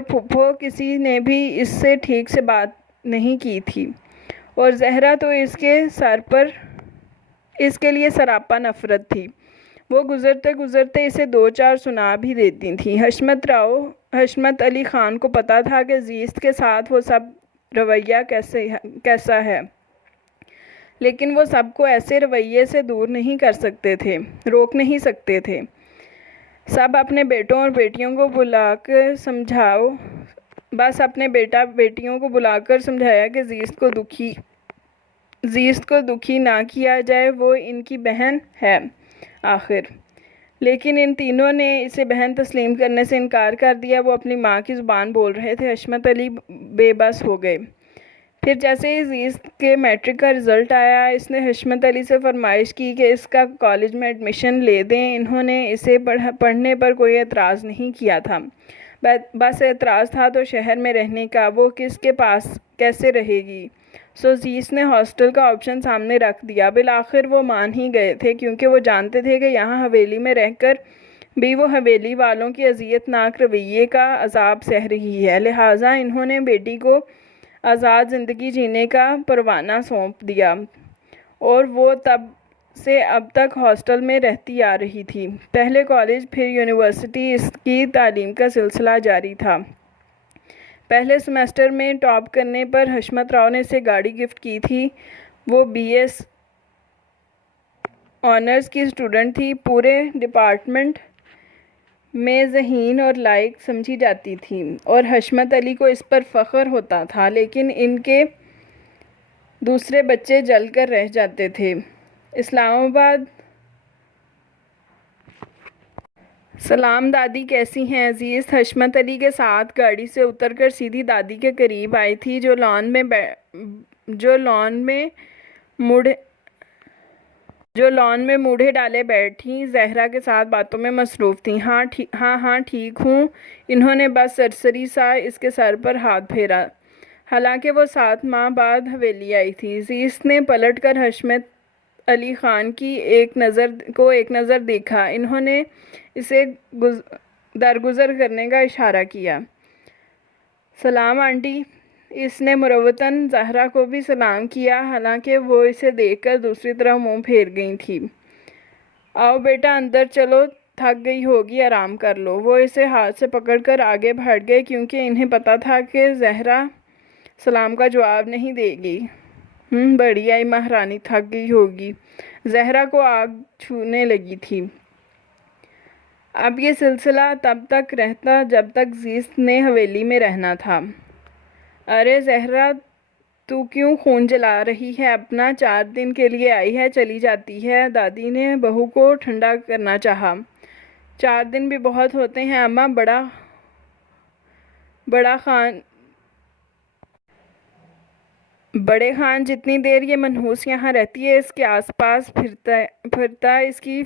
پھپھو کسی نے بھی اس سے ٹھیک سے بات نہیں کی تھی، اور زہرا تو اس کے لیے سراپا نفرت تھی۔ وہ گزرتے اسے 2-4 سنا بھی دیتی تھی۔ حشمت علی خان کو پتا تھا کہ زیست کے ساتھ وہ سب رویہ کیسا ہے، لیکن وہ سب کو ایسے رویے سے دور نہیں کر سکتے تھے، روک نہیں سکتے تھے۔ سب اپنے بیٹوں اور بیٹیوں کو بلا کر سمجھایا کہ زیست کو دکھی نہ کیا جائے، وہ ان کی بہن ہے آخر۔ لیکن ان تینوں نے اسے بہن تسلیم کرنے سے انکار کر دیا۔ وہ اپنی ماں کی زبان بول رہے تھے۔ حشمت علی بے بس ہو گئے۔ پھر جیسے ہی زیست کے میٹرک کا رزلٹ آیا، اس نے حشمت علی سے فرمائش کی کہ اس کا کالج میں ایڈمیشن لے دیں۔ انہوں نے اسے پڑھنے پر کوئی اعتراض نہیں کیا تھا، بس اعتراض تھا تو شہر میں رہنے کا۔ وہ کس کے پاس کیسے رہے گی؟ سو زیست نے ہاسٹل کا آپشن سامنے رکھ دیا۔ بالآخر وہ مان ہی گئے تھے، کیونکہ وہ جانتے تھے کہ یہاں حویلی میں رہ کر بھی وہ حویلی والوں کے اذیت ناک رویے کا عذاب سہ رہی ہے۔ لہٰذا انہوں نے بیٹی کو آزاد زندگی جینے کا پروانہ سونپ دیا، اور وہ تب سے اب تک ہاسٹل میں رہتی آ رہی تھی۔ پہلے کالج، پھر یونیورسٹی، اس کی تعلیم کا سلسلہ جاری تھا۔ پہلے سیمسٹر میں ٹاپ کرنے پر حشمت راؤ نے اسے گاڑی گفٹ کی تھی۔ وہ BS آنرز کی اسٹوڈنٹ تھی، پورے ڈپارٹمنٹ میں ذہین اور لائق سمجھی جاتی تھی، اور حشمت علی کو اس پر فخر ہوتا تھا، لیکن ان کے دوسرے بچے جل کر رہ جاتے تھے۔ اسلام آباد۔ سلام دادی، کیسی ہیں؟ زیست حشمت علی کے ساتھ گاڑی سے اتر کر سیدھی دادی کے قریب آئی تھی، جو لان میں موڑھے ڈالے بیٹھی زہرا کے ساتھ باتوں میں مصروف تھیں۔ ہاں ٹھیک ہوں۔ انہوں نے بس سرسری سا اس کے سر پر ہاتھ پھیرا۔ حالانکہ وہ 7 ماہ بعد حویلی آئی تھی۔ زیست نے پلٹ کر حشمت علی خان کی ایک نظر دیکھا۔ انہوں نے اسے درگزر کرنے کا اشارہ کیا۔ سلام آنٹی۔ اس نے مروتاً زہرا کو بھی سلام کیا، حالانکہ وہ اسے دیکھ کر دوسری طرف منہ پھیر گئی تھی۔ آؤ بیٹا اندر چلو، تھک گئی ہوگی، آرام کر لو۔ وہ اسے ہاتھ سے پکڑ کر آگے بڑھ گئے کیونکہ انہیں پتا تھا کہ زہرا سلام کا جواب نہیں دے گی۔ بڑی آئی مہارانی، تھک گئی ہوگی۔ زہرا کو آگ چھونے لگی تھی۔ اب یہ سلسلہ تب تک رہتا جب تک زیست نے حویلی میں رہنا تھا۔ ارے زہرا، تو کیوں خون جلا رہی ہے اپنا؟ 4 دن کے لیے آئی ہے، چلی جاتی ہے۔ دادی نے بہو کو ٹھنڈا کرنا چاہا۔ 4 دن بھی بہت ہوتے ہیں اماں۔ بڑے خان جتنی دیر یہ منحوس یہاں رہتی ہے، اس کے آس پاس پھرتا اس کی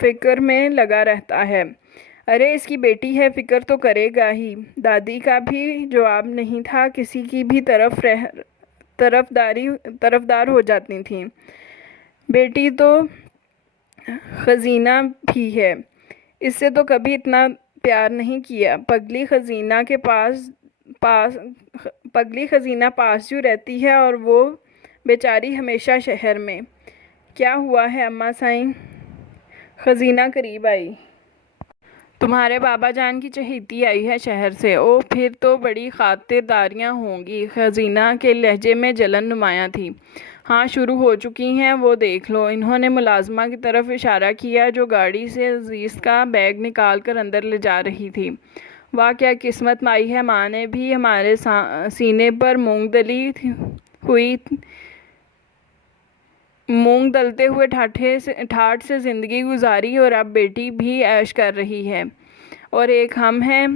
فکر میں لگا رہتا ہے۔ ارے اس کی بیٹی ہے، فکر تو کرے گا ہی۔ دادی کا بھی جواب نہیں تھا، کسی کی بھی طرفدار ہو جاتی تھیں۔ بیٹی تو خزینہ بھی ہے، اس سے تو کبھی اتنا پیار نہیں کیا۔ پگلی خزینہ پاس جو رہتی ہے اور وہ بیچاری ہمیشہ شہر میں۔ کیا ہوا ہے اماں سائیں؟ خزینہ قریب آئی۔ تمہارے بابا جان کی چہیتی آئی ہے شہر سے۔ اوہ، پھر تو بڑی خاطرداریاں ہوں گی۔ خزینہ کے لہجے میں جلن نمایاں تھی۔ ہاں، شروع ہو چکی ہیں، وہ دیکھ لو۔ انہوں نے ملازمہ کی طرف اشارہ کیا جو گاڑی سے زیست کا بیگ نکال کر اندر لے جا رہی تھی۔ واہ، کیا قسمت مائی ہے، ماں نے بھی ہمارے سینے پر مونگ دلتے ہوئے ٹھاٹھ سے زندگی گزاری، اور اب بیٹی بھی عیش کر رہی ہے، اور ایک ہم ہیں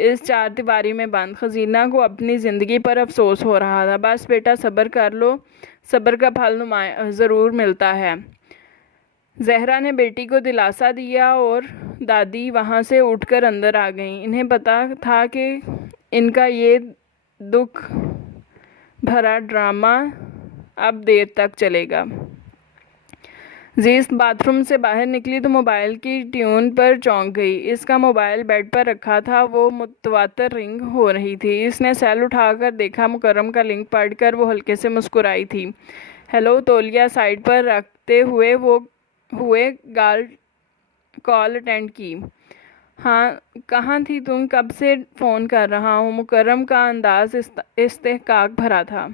اس 4 دیواری میں بند۔ خزینہ کو اپنی زندگی پر افسوس ہو رہا تھا۔ بس بیٹا صبر کر لو، صبر کا پھل ضرور ملتا ہے۔ زہرا نے بیٹی کو دلاسا دیا اور دادی وہاں سے اٹھ کر اندر آ گئیں۔ انہیں پتا تھا کہ ان کا یہ دکھ بھرا ڈرامہ اب دیر تک چلے گا۔ زیست باتھ روم سے باہر نکلی تو موبائل کی ٹیون پر چونک گئی۔ اس کا موبائل بیڈ پر رکھا تھا، وہ متواتر رنگ ہو رہی تھی۔ اس نے سیل اٹھا کر دیکھا، مکرم کا لنک پڑھ کر وہ ہلکے سے مسکرائی تھی۔ ہیلو، تولیہ سائیڈ پر رکھتے ہوئے کال اٹینڈ کی۔ ہاں، کہاں تھی تم؟ کب سے فون کر رہا ہوں۔ مکرم کا انداز استحقاق بھرا تھا۔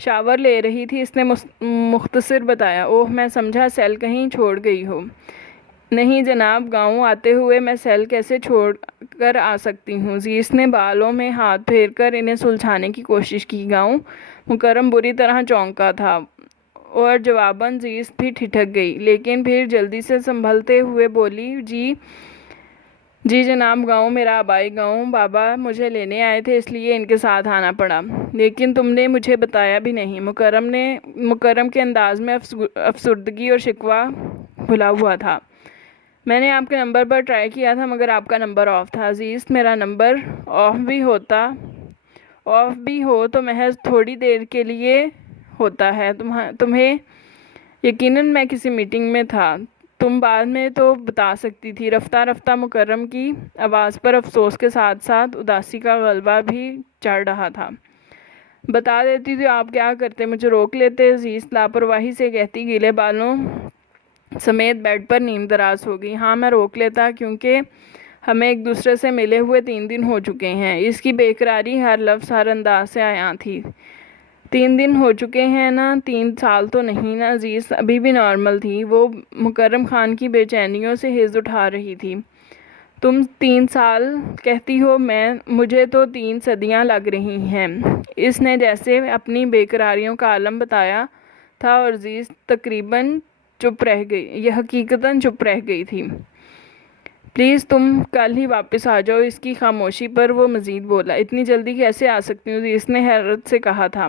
شاور لے رہی تھی، اس نے مختصر بتایا۔ اوہ، میں سمجھا سیل کہیں چھوڑ گئی ہو۔ نہیں جناب، گاؤں آتے ہوئے میں سیل کیسے چھوڑ کر آ سکتی ہوں؟ زیست نے بالوں میں ہاتھ پھیر کر انہیں سلجھانے کی کوشش کی۔ گاؤں؟ مکرم بری طرح چونکا تھا اور جواباً زیست بھی ٹھٹک گئی، لیکن پھر جلدی سے سنبھلتے ہوئے بولی، جی جناب، گاؤں، میرا آبائی گاؤں۔ بابا مجھے لینے آئے تھے، اس لیے ان کے ساتھ آنا پڑا۔ لیکن تم نے مجھے بتایا بھی نہیں۔ مکرم کے انداز میں افسردگی اور شکوہ گھلا ہوا تھا۔ میں نے آپ کے نمبر پر ٹرائی کیا تھا مگر آپ کا نمبر آف تھا۔ زیست، میرا نمبر آف بھی ہو تو محض تھوڑی دیر کے لیے ہوتا ہے۔ تمہیں یقیناً میں کسی میٹنگ میں تھا، تم بعد میں تو بتا سکتی تھی۔ رفتہ رفتہ مکرم کی آواز پر افسوس کے ساتھ ساتھ اداسی کا غلبہ بھی چڑھ رہا تھا۔ بتا دیتی تو آپ کیا کرتے؟ مجھے روک لیتے؟ زیست لاپرواہی سے کہتی، گیلے بالوں سمیت بیڈ پر نیم دراز ہو گئی۔ ہاں، میں روک لیتا، کیونکہ ہمیں ایک دوسرے سے ملے ہوئے 3 دن ہو چکے ہیں۔ اس کی بے قراری ہر لفظ ہر انداز سے عیاں تھی۔ 3 دن ہو چکے ہیں نا، 3 سال تو نہیں نا؟ زیست ابھی بھی نارمل تھی۔ وہ مکرم خان کی بے چینیوں سے ہز اٹھا رہی تھی۔ تم 3 سال کہتی ہو، مجھے تو 3 صدیاں لگ رہی ہیں۔ اس نے جیسے اپنی بے قراریوں کا عالم بتایا تھا، اور زیست تقریباً چپ رہ گئی، یہ حقیقتاً چپ رہ گئی تھی۔ پلیز تم کل ہی واپس آ جاؤ۔ اس کی خاموشی پر وہ مزید بولا، اتنی جلدی کیسے آ سکتی ہوں؟ زیست نے حیرت سے کہا تھا۔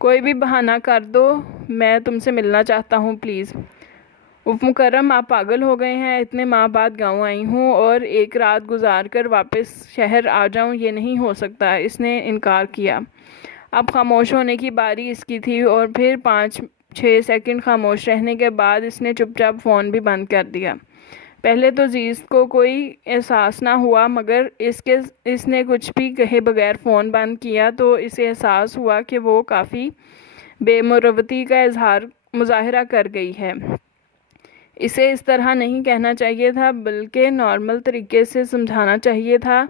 کوئی بھی بہانہ کر دو، میں تم سے ملنا چاہتا ہوں، پلیز۔ مکرم، آپ پاگل ہو گئے ہیں؟ اتنے ماہ بعد گاؤں آئی ہوں اور ایک رات گزار کر واپس شہر آ جاؤں، یہ نہیں ہو سکتا۔ اس نے انکار کیا۔ اب خاموش ہونے کی باری اس کی تھی، اور پھر 5-6 سیکنڈ خاموش رہنے کے بعد اس نے چپ چاپ فون بھی بند کر دیا۔ پہلے تو زیست کو کوئی احساس نہ ہوا، مگر اس نے کچھ بھی کہے بغیر فون بند کیا تو اسے احساس ہوا کہ وہ کافی بے مروتی کا مظاہرہ کر گئی ہے۔ اسے اس طرح نہیں کہنا چاہیے تھا، بلکہ نارمل طریقے سے سمجھانا چاہیے تھا۔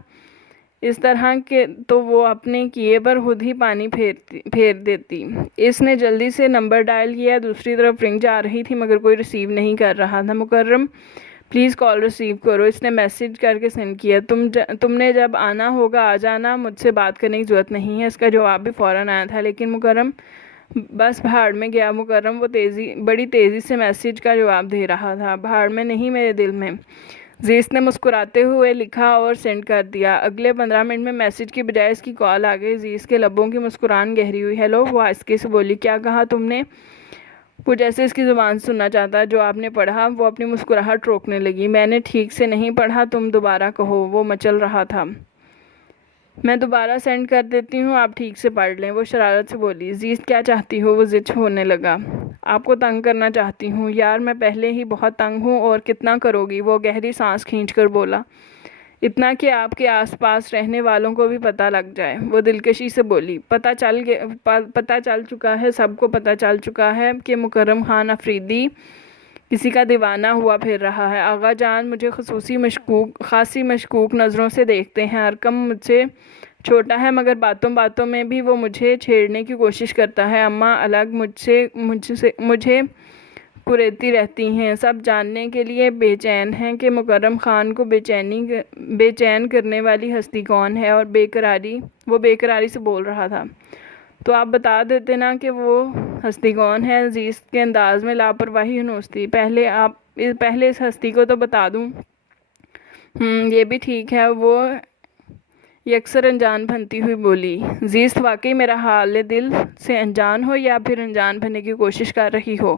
اس طرح کے تو وہ اپنے کیے پر خود ہی پانی پھیر دیتی۔ اس نے جلدی سے نمبر ڈائل کیا۔ دوسری طرف رنگ جا رہی تھی مگر کوئی ریسیو نہیں کر رہا تھا۔ مکرم پلیز کال ریسیو کرو، اس نے میسج کر کے سینڈ کیا۔ تم نے جب آنا ہوگا آ جانا، مجھ سے بات کرنے کی ضرورت نہیں ہے۔ اس کا جواب بھی فوراً آیا تھا، لیکن مکرم بس بھاڑ میں گیا۔ مکرم وہ بڑی تیزی سے میسج کا جواب دے رہا تھا۔ بھاڑ میں نہیں، میرے دل میں، زیست نے مسکراتے ہوئے لکھا اور سینڈ کر دیا۔ اگلے 15 منٹ میں میسج کی بجائے اس کی کال آ گئی۔ زیست کے لبوں کی مسکراہٹ گہری ہوئی۔ ہیلو، وہ آہستگی سے بولی۔ کیا کہا تم نے؟ وہ جیسے اس کی زبان سے سننا چاہتا جو آپ نے پڑھا۔ وہ اپنی مسکراہٹ روکنے لگی۔ میں نے ٹھیک سے نہیں پڑھا، تم دوبارہ کہو، وہ مچل رہا تھا۔ میں دوبارہ سینڈ کر دیتی ہوں، آپ ٹھیک سے پڑھ لیں، وہ شرارت سے بولی۔ زیست کیا چاہتی ہو؟ وہ ضد ہونے لگا۔ آپ کو تنگ کرنا چاہتی ہوں یار، میں پہلے ہی بہت تنگ ہوں، اور کتنا کرو گی؟ وہ گہری سانس کھینچ کر بولا۔ اتنا کہ آپ کے آس پاس رہنے والوں کو بھی پتہ لگ جائے، وہ دلکشی سے بولی۔ پتہ چل چکا ہے، سب کو پتہ چل چکا ہے کہ مکرم خان افریدی کسی کا دیوانہ ہوا پھر رہا ہے۔ آغا جان مجھے خاصی مشکوک نظروں سے دیکھتے ہیں۔ ارقم مجھ سے چھوٹا ہے مگر باتوں باتوں میں بھی وہ مجھے چھیڑنے کی کوشش کرتا ہے۔ اماں الگ مجھے کریتی رہتی ہیں، سب جاننے کے لیے بے چین ہیں کہ مکرم خان کو بے چین کرنے والی ہستی کون ہے، اور وہ بے قراری سے بول رہا تھا۔ تو آپ بتا دیتے نا کہ وہ ہستی کون ہے؟ زیست کے انداز میں لاپرواہی ہنوس تھی۔ پہلے اس ہستی کو تو بتا دوں۔ یہ بھی ٹھیک ہے، وہ یکسر انجان بنتی ہوئی بولی۔ زیست واقعی میرا حال دل سے انجان ہو یا پھر انجان بننے کی کوشش کر رہی ہو؟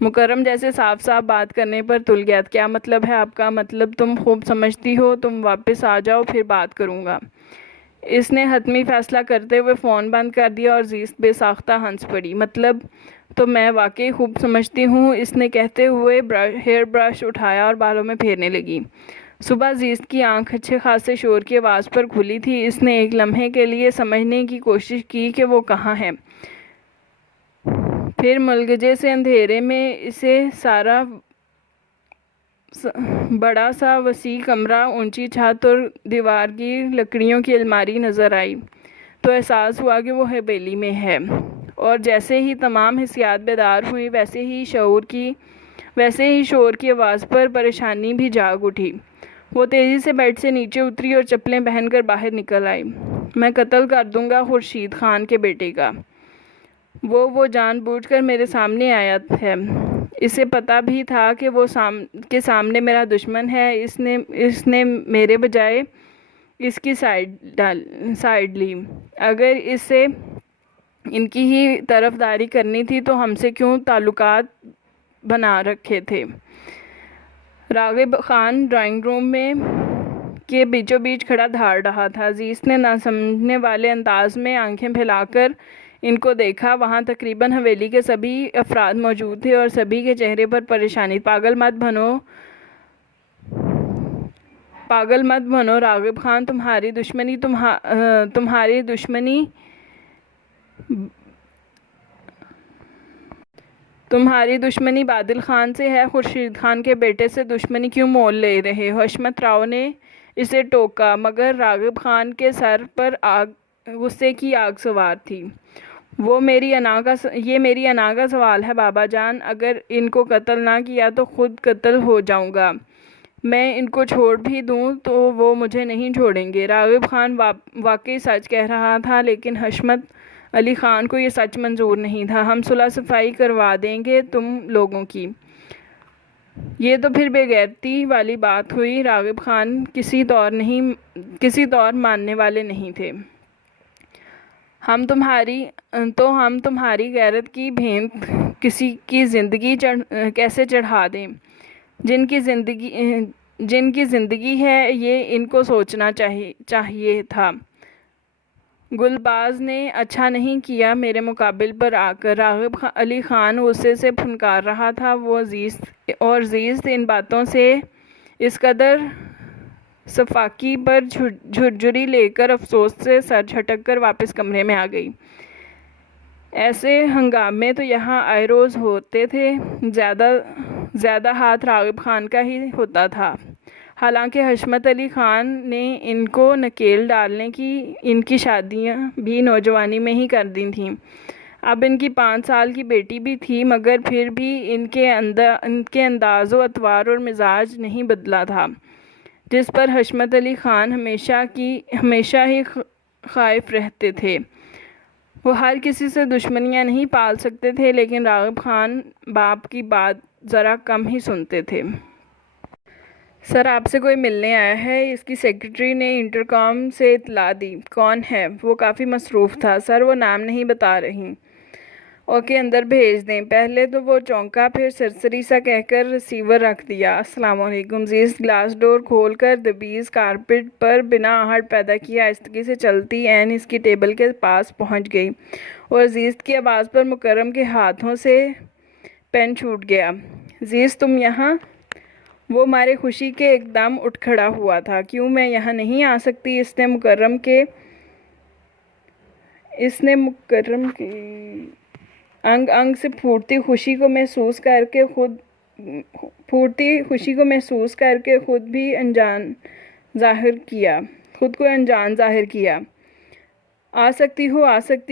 مکرم جیسے صاف صاف بات کرنے پر تل گیا۔ کیا مطلب ہے آپ کا؟ مطلب تم خوب سمجھتی ہو، تم واپس آ جاؤ پھر بات کروں گا۔ اس نے حتمی فیصلہ کرتے ہوئے فون بند کر دیا اور زیست بے ساختہ ہنس پڑی۔ مطلب تو میں واقعی خوب سمجھتی ہوں، اس نے کہتے ہوئے ہیئر برش اٹھایا اور بالوں میں پھیرنے لگی۔ صبح زیست کی آنکھ اچھے خاصے شور کی آواز پر کھلی تھی۔ اس نے ایک لمحے کے لیے سمجھنے کی کوشش کی کہ وہ کہاں ہے۔ پھر ملگجے سے اندھیرے میں اسے سارا بڑا سا وسیع کمرہ، اونچی چھت اور دیوار کی لکڑیوں کی الماری نظر آئی تو احساس ہوا کہ وہ حویلی میں ہے، اور جیسے ہی تمام حسیات بیدار ہوئی ویسے ہی شور کی آواز پر پریشانی بھی جاگ اٹھی۔ وہ تیزی سے بیڈ سے نیچے اتری اور چپلیں پہن کر باہر نکل آئی۔ میں قتل کر دوں گا خورشید خان کے بیٹے کا۔ وہ جان بوجھ کر میرے سامنے آیا ہے۔ اسے پتہ بھی تھا کہ وہ سامنے میرا دشمن ہے۔ اس نے میرے بجائے اس کی سائیڈ لی۔ اگر اسے ان کی ہی طرفداری کرنی تھی تو ہم سے کیوں تعلقات بنا رکھے تھے؟ راغب خان ڈرائنگ روم میں کے بیچوں بیچ کھڑا دھاڑ رہا تھا۔ زیست نے نہ سمجھنے والے انداز میں آنکھیں پھیلا کر ان کو دیکھا۔ وہاں تقریباً حویلی کے سبھی افراد موجود تھے اور سبھی کے چہرے پر پریشانی۔ پاگل مت بنو راغب خان، تمہاری دشمنی بادل خان سے ہے، خورشید خان کے بیٹے سے دشمنی کیوں مول لے رہے ہو؟ حشمت راؤ نے اسے ٹوکا، مگر راغب خان کے سر پر غصے کی آگ سوار تھی۔ یہ میری انا کا سوال ہے بابا جان، اگر ان کو قتل نہ کیا تو خود قتل ہو جاؤں گا۔ میں ان کو چھوڑ بھی دوں تو وہ مجھے نہیں چھوڑیں گے۔ راغب خان واقعی سچ کہہ رہا تھا، لیکن حشمت علی خان کو یہ سچ منظور نہیں تھا۔ ہم صلح صفائی کروا دیں گے تم لوگوں کی۔ یہ تو پھر بے غیرتی والی بات ہوئی۔ راغب خان کسی طور ماننے والے نہیں تھے۔ ہم تمہاری غیرت کی بھینٹ کسی کی زندگی کیسے چڑھا دیں؟ جن کی زندگی ہے، یہ ان کو سوچنا چاہیے تھا۔ گلباز نے اچھا نہیں کیا میرے مقابل پر آ کر، راغب علی خان غصے سے پھنکار رہا تھا۔ وہ زیست ان باتوں سے اس قدر صفاقی پر جھرجھری لے کر افسوس سے سر جھٹک کر واپس کمرے میں آ گئی۔ ایسے ہنگامے تو یہاں آئے روز ہوتے تھے، زیادہ ہاتھ راغب خان کا ہی ہوتا تھا۔ حالانکہ حشمت علی خان نے ان کو نکیل ڈالنے کی ان کی شادیاں بھی نوجوانی میں ہی کر دی تھیں۔ اب ان کی 5 سال کی بیٹی بھی تھی، مگر پھر بھی ان کے انداز و اطوار اور مزاج نہیں بدلا تھا، جس پر حشمت علی خان ہمیشہ ہی خائف رہتے تھے۔ وہ ہر کسی سے دشمنیاں نہیں پال سکتے تھے، لیکن راغب خان باپ کی بات ذرا کم ہی سنتے تھے۔ سر، آپ سے کوئی ملنے آیا ہے، اس کی سیکرٹری نے انٹرکام سے اطلاع دی۔ کون ہے؟ وہ کافی مصروف تھا۔ سر، وہ نام نہیں بتا رہی۔ اوکے، اندر بھیج دیں۔ پہلے تو وہ چونکا، پھر سرسری سا کہہ کر ریسیور رکھ دیا۔ السلام علیکم۔ زیست گلاس ڈور کھول کر دبیز کارپٹ پر بنا آہٹ پیدا کیے آہستگی سے چلتی عین اس کی ٹیبل کے پاس پہنچ گئی، اور زیست کی آواز پر مکرم کے ہاتھوں سے پین چھوٹ گیا۔ زیست، تم یہاں؟ وہ مارے خوشی کے ایک دم اٹھ کھڑا ہوا تھا۔ کیوں، میں یہاں نہیں آ سکتی؟ اس نے مکرم کے انگ انگ سے پھوٹتی خوشی کو محسوس کر کے خود کو انجان ظاہر کیا۔ آ سکتی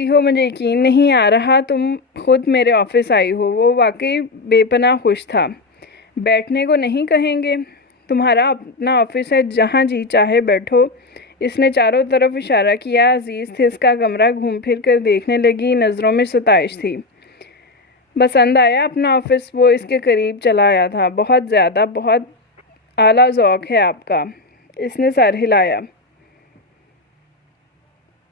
ہو، مجھے یقین نہیں آ رہا تم خود میرے آفس آئی ہو۔ وہ واقعی بے پناہ خوش تھا۔ بیٹھنے کو نہیں کہیں گے؟ تمہارا اپنا آفس ہے، جہاں جی چاہے بیٹھو۔ اس نے چاروں طرف اشارہ کیا۔ زیست اس کا کمرہ گھوم پھر کر دیکھنے لگی، نظروں میں ستائش تھی۔ پسند آیا اپنا آفس؟ وہ اس کے قریب چلا آیا تھا۔ بہت زیادہ، بہت اعلیٰ ذوق ہے آپ کا۔ اس نے سر ہلایا۔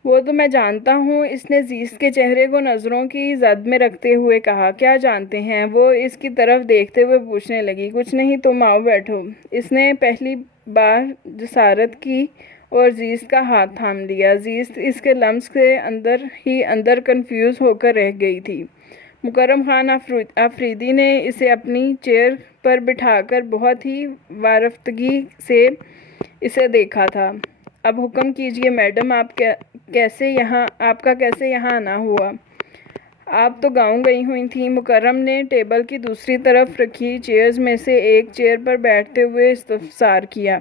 وہ تو میں جانتا ہوں، اس نے زیست کے چہرے کو نظروں کی زد میں رکھتے ہوئے کہا۔ کیا جانتے ہیں؟ وہ اس کی طرف دیکھتے ہوئے پوچھنے لگی۔ کچھ نہیں، تم آؤ بیٹھو۔ اس نے پہلی بار جسارت کی اور زیست کا ہاتھ تھام لیا۔ زیست اس کے لمس سے اندر ہی اندر کنفیوز ہو کر رہ گئی تھی۔ مکرم خان آفریدی نے اسے اپنی چیئر پر بٹھا کر بہت ہی وارفتگی سے اسے دیکھا تھا۔ اب حکم کیجیے میڈم، آپ کا کیسے یہاں آنا ہوا؟ آپ تو گاؤں گئی ہوئی تھیں۔ مکرم نے ٹیبل کی دوسری طرف رکھی چیئرز میں سے ایک چیئر پر بیٹھتے ہوئے استفسار کیا۔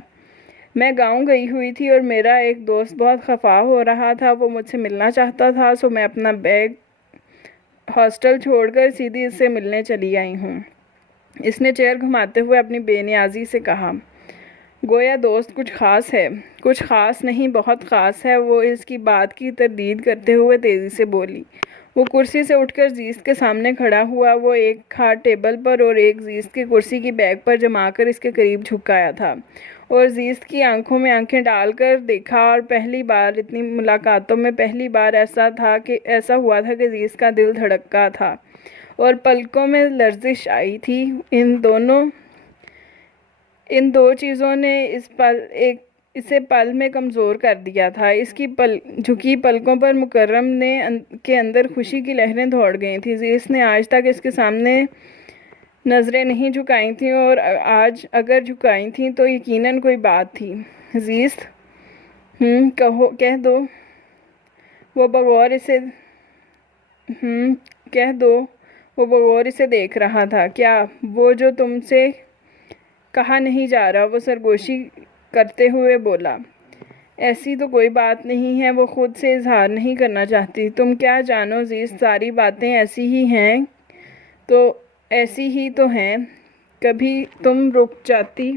میں گاؤں گئی ہوئی تھی اور میرا ایک دوست بہت خفا ہو رہا تھا۔ وہ مجھ سے ملنا چاہتا تھا، سو میں اپنا بیگ ہاسٹل چھوڑ کر سیدھی اس سے ملنے چلی آئی ہوں۔ اس نے چیئر گھماتے ہوئے اپنی بے نیازی سے کہا۔ گویا دوست کچھ خاص ہے؟ کچھ خاص نہیں، بہت خاص ہے۔ وہ اس کی بات کی تردید کرتے ہوئے تیزی سے بولی۔ وہ کرسی سے اٹھ کر زیست کے سامنے کھڑا ہوا۔ وہ ایک ہاتھ ٹیبل پر اور ایک زیست کی کرسی کی بیک پر جما کر اس کے قریب جھکایا تھا، اور زیست کی آنکھوں میں آنکھیں ڈال کر دیکھا۔ اور پہلی بار اتنی ملاقاتوں میں پہلی بار ایسا ہوا تھا کہ زیست کا دل دھڑکا تھا اور پلکوں میں لرزش آئی تھی۔ ان دو چیزوں نے اسے پل میں کمزور کر دیا تھا۔ اس کی جھکی پلکوں پر مکرم کے اندر خوشی کی لہریں دوڑ گئی تھیں۔ زیست نے آج تک اس کے سامنے نظریں نہیں جھکائی تھیں، اور آج اگر جھکائی تھیں تو یقیناً کوئی بات تھی۔ زیست، کہہ دو۔ وہ بغور اسے دیکھ رہا تھا۔ کیا؟ وہ جو تم سے کہا نہیں جا رہا، وہ سرگوشی کرتے ہوئے بولا۔ ایسی تو کوئی بات نہیں ہے، وہ خود سے اظہار نہیں کرنا چاہتی۔ تم کیا جانو زیست، ساری باتیں ایسی ہی تو ہیں۔ کبھی تم رک جاتی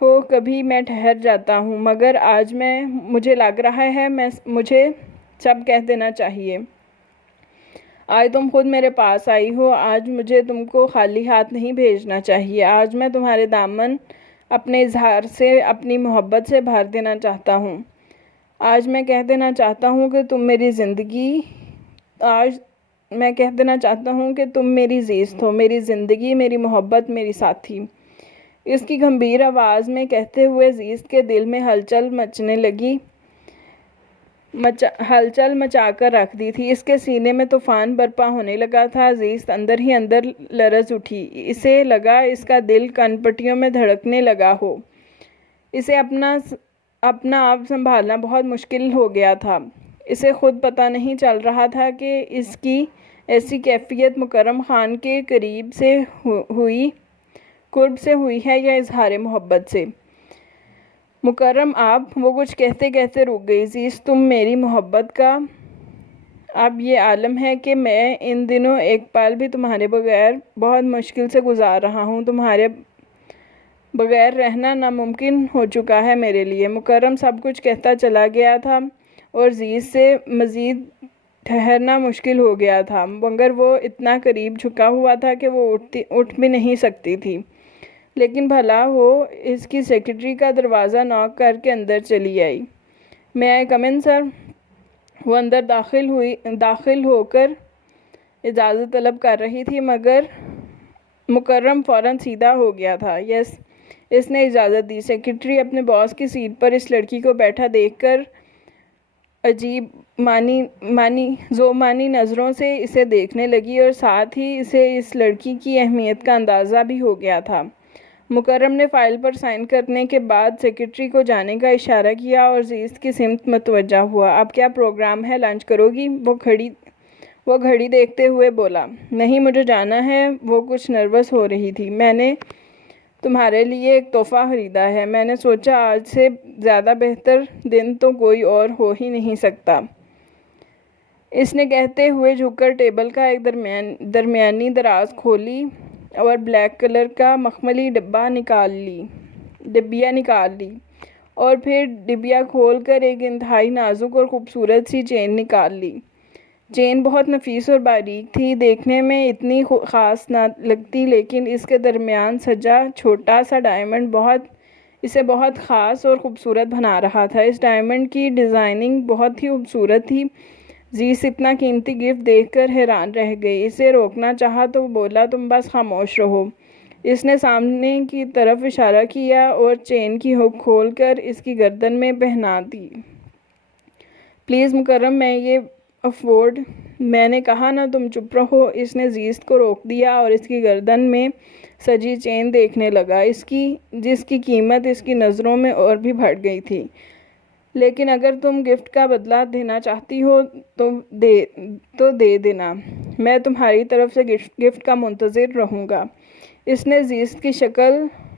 ہو، کبھی میں ٹھہر جاتا ہوں، مگر آج مجھے لگ رہا ہے مجھے سب کہہ دینا چاہیے۔ آج تم خود میرے پاس آئی ہو، آج مجھے تم کو خالی ہاتھ نہیں بھیجنا چاہیے۔ آج میں تمہارے دامن اپنے اظہار سے، اپنی محبت سے بھر دینا چاہتا ہوں۔ آج میں کہہ دینا چاہتا ہوں کہ تم میری زیست ہو، میری زندگی، میری محبت، میری ساتھی۔ اس کی گمبھیر آواز میں کہتے ہوئے زیست کے دل میں ہلچل مچنے لگی۔ ہلچل مچا کر رکھ دی تھی۔ اس کے سینے میں طوفان برپا ہونے لگا تھا۔ عزیز اندر ہی اندر لرز اٹھی۔ اسے لگا اس کا دل کن پٹیوں میں دھڑکنے لگا ہو۔ اسے اپنا آپ سنبھالنا بہت مشکل ہو گیا تھا۔ اسے خود پتہ نہیں چل رہا تھا کہ اس کی ایسی کیفیت مکرم خان کے قرب سے ہوئی ہے یا اظہار محبت سے۔ مکرم آپ، وہ کچھ کہتے کہتے رک گئی۔ عزیز، تم میری محبت کا اب یہ عالم ہے کہ میں ان دنوں ایک پل بھی تمہارے بغیر بہت مشکل سے گزار رہا ہوں۔ تمہارے بغیر رہنا ناممکن ہو چکا ہے میرے لیے۔ مکرم سب کچھ کہتا چلا گیا تھا اور عزیز سے مزید ٹھہرنا مشکل ہو گیا تھا، مگر وہ اتنا قریب جھکا ہوا تھا کہ وہ اٹھ بھی نہیں سکتی تھی۔ لیکن بھلا وہ اس کی سیکرٹری کا دروازہ ناک کر کے اندر چلی آئی۔ "میں آئی کم ان سر؟" وہ اندر داخل ہو کر اجازت طلب کر رہی تھی، مگر مکرم فوراً سیدھا ہو گیا تھا۔ "یس." اس نے اجازت دی۔ سیکرٹری اپنے باس کی سیٹ پر اس لڑکی کو بیٹھا دیکھ کر عجیب ذومانی نظروں سے اسے دیکھنے لگی اور ساتھ ہی اسے اس لڑکی کی اہمیت کا اندازہ بھی ہو گیا تھا۔ مکرم نے فائل پر سائن کرنے کے بعد سیکرٹری کو جانے کا اشارہ کیا اور عزیز کی سمت متوجہ ہوا۔ "اب کیا پروگرام ہے؟ لنچ کرو گی؟" وہ گھڑی دیکھتے ہوئے بولا۔ "نہیں، مجھے جانا ہے۔" وہ کچھ نروس ہو رہی تھی۔ "میں نے تمہارے لیے ایک تحفہ خریدا ہے۔ میں نے سوچا آج سے زیادہ بہتر دن تو کوئی اور ہو ہی نہیں سکتا۔" اس نے کہتے ہوئے جھک کر ٹیبل کا ایک درمیانی دراز کھولی اور بلیک کلر کا مخملی ڈبیا نکال لی اور پھر ڈبیا کھول کر ایک انتہائی نازک اور خوبصورت سی چین نکال لی۔ چین بہت نفیس اور باریک تھی، دیکھنے میں اتنی خاص نہ لگتی، لیکن اس کے درمیان سجا چھوٹا سا ڈائمنڈ اسے بہت خاص اور خوبصورت بنا رہا تھا۔ اس ڈائمنڈ کی ڈیزائننگ بہت ہی خوبصورت تھی۔ عزیز اتنا قیمتی گفٹ دیکھ کر حیران رہ گئی۔ اسے روکنا چاہا تو بولا، "تم بس خاموش رہو۔" اس نے سامنے کی طرف اشارہ کیا اور چین کی ہک کھول کر اس کی گردن میں پہنا دی۔ "پلیز مکرم، میں نے کہا نا تم چپ رہو۔" اس نے عزیز کو روک دیا اور اس کی گردن میں سجی چین دیکھنے لگا، جس کی قیمت اس کی نظروں میں اور بھی بڑھ گئی تھی۔ "لیکن اگر تم گفٹ کا بدلہ دینا چاہتی ہو تو دے دینا۔ میں تمہاری طرف سے گفٹ کا منتظر رہوں گا۔" اس نے عزیز کی شکل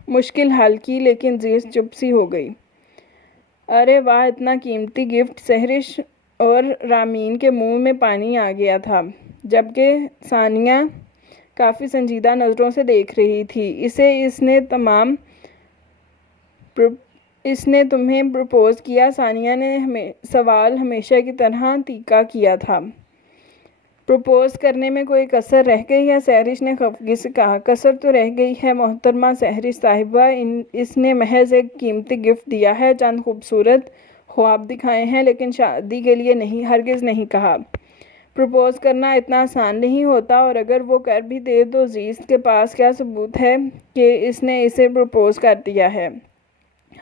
مشکل حل کی، لیکن عزیز چپ سی ہو گئی۔ "ارے واہ، اتنا قیمتی گفٹ!" سہرش اور رامین کے منہ میں پانی آ گیا تھا، جبکہ ثانیہ کافی سنجیدہ نظروں سے دیکھ رہی تھی اسے۔ "اس نے تمہیں پرپوز کیا؟" ثانیہ نے سوال ہمیشہ کی طرح تیکھا کیا تھا۔ "پرپوز کرنے میں کوئی کسر رہ گئی ہے؟" سہرش نے خفگی سے کہا۔ "کسر تو رہ گئی ہے محترمہ سہرش صاحبہ، اس نے محض ایک قیمتی گفٹ دیا ہے، چند خوبصورت خواب دکھائے ہیں، لیکن شادی کے لیے نہیں، ہرگز نہیں کہا۔ پرپوز کرنا اتنا آسان نہیں ہوتا، اور اگر وہ کر بھی دے تو عزیز کے پاس کیا ثبوت ہے کہ اس نے اسے پرپوز کر دیا ہے؟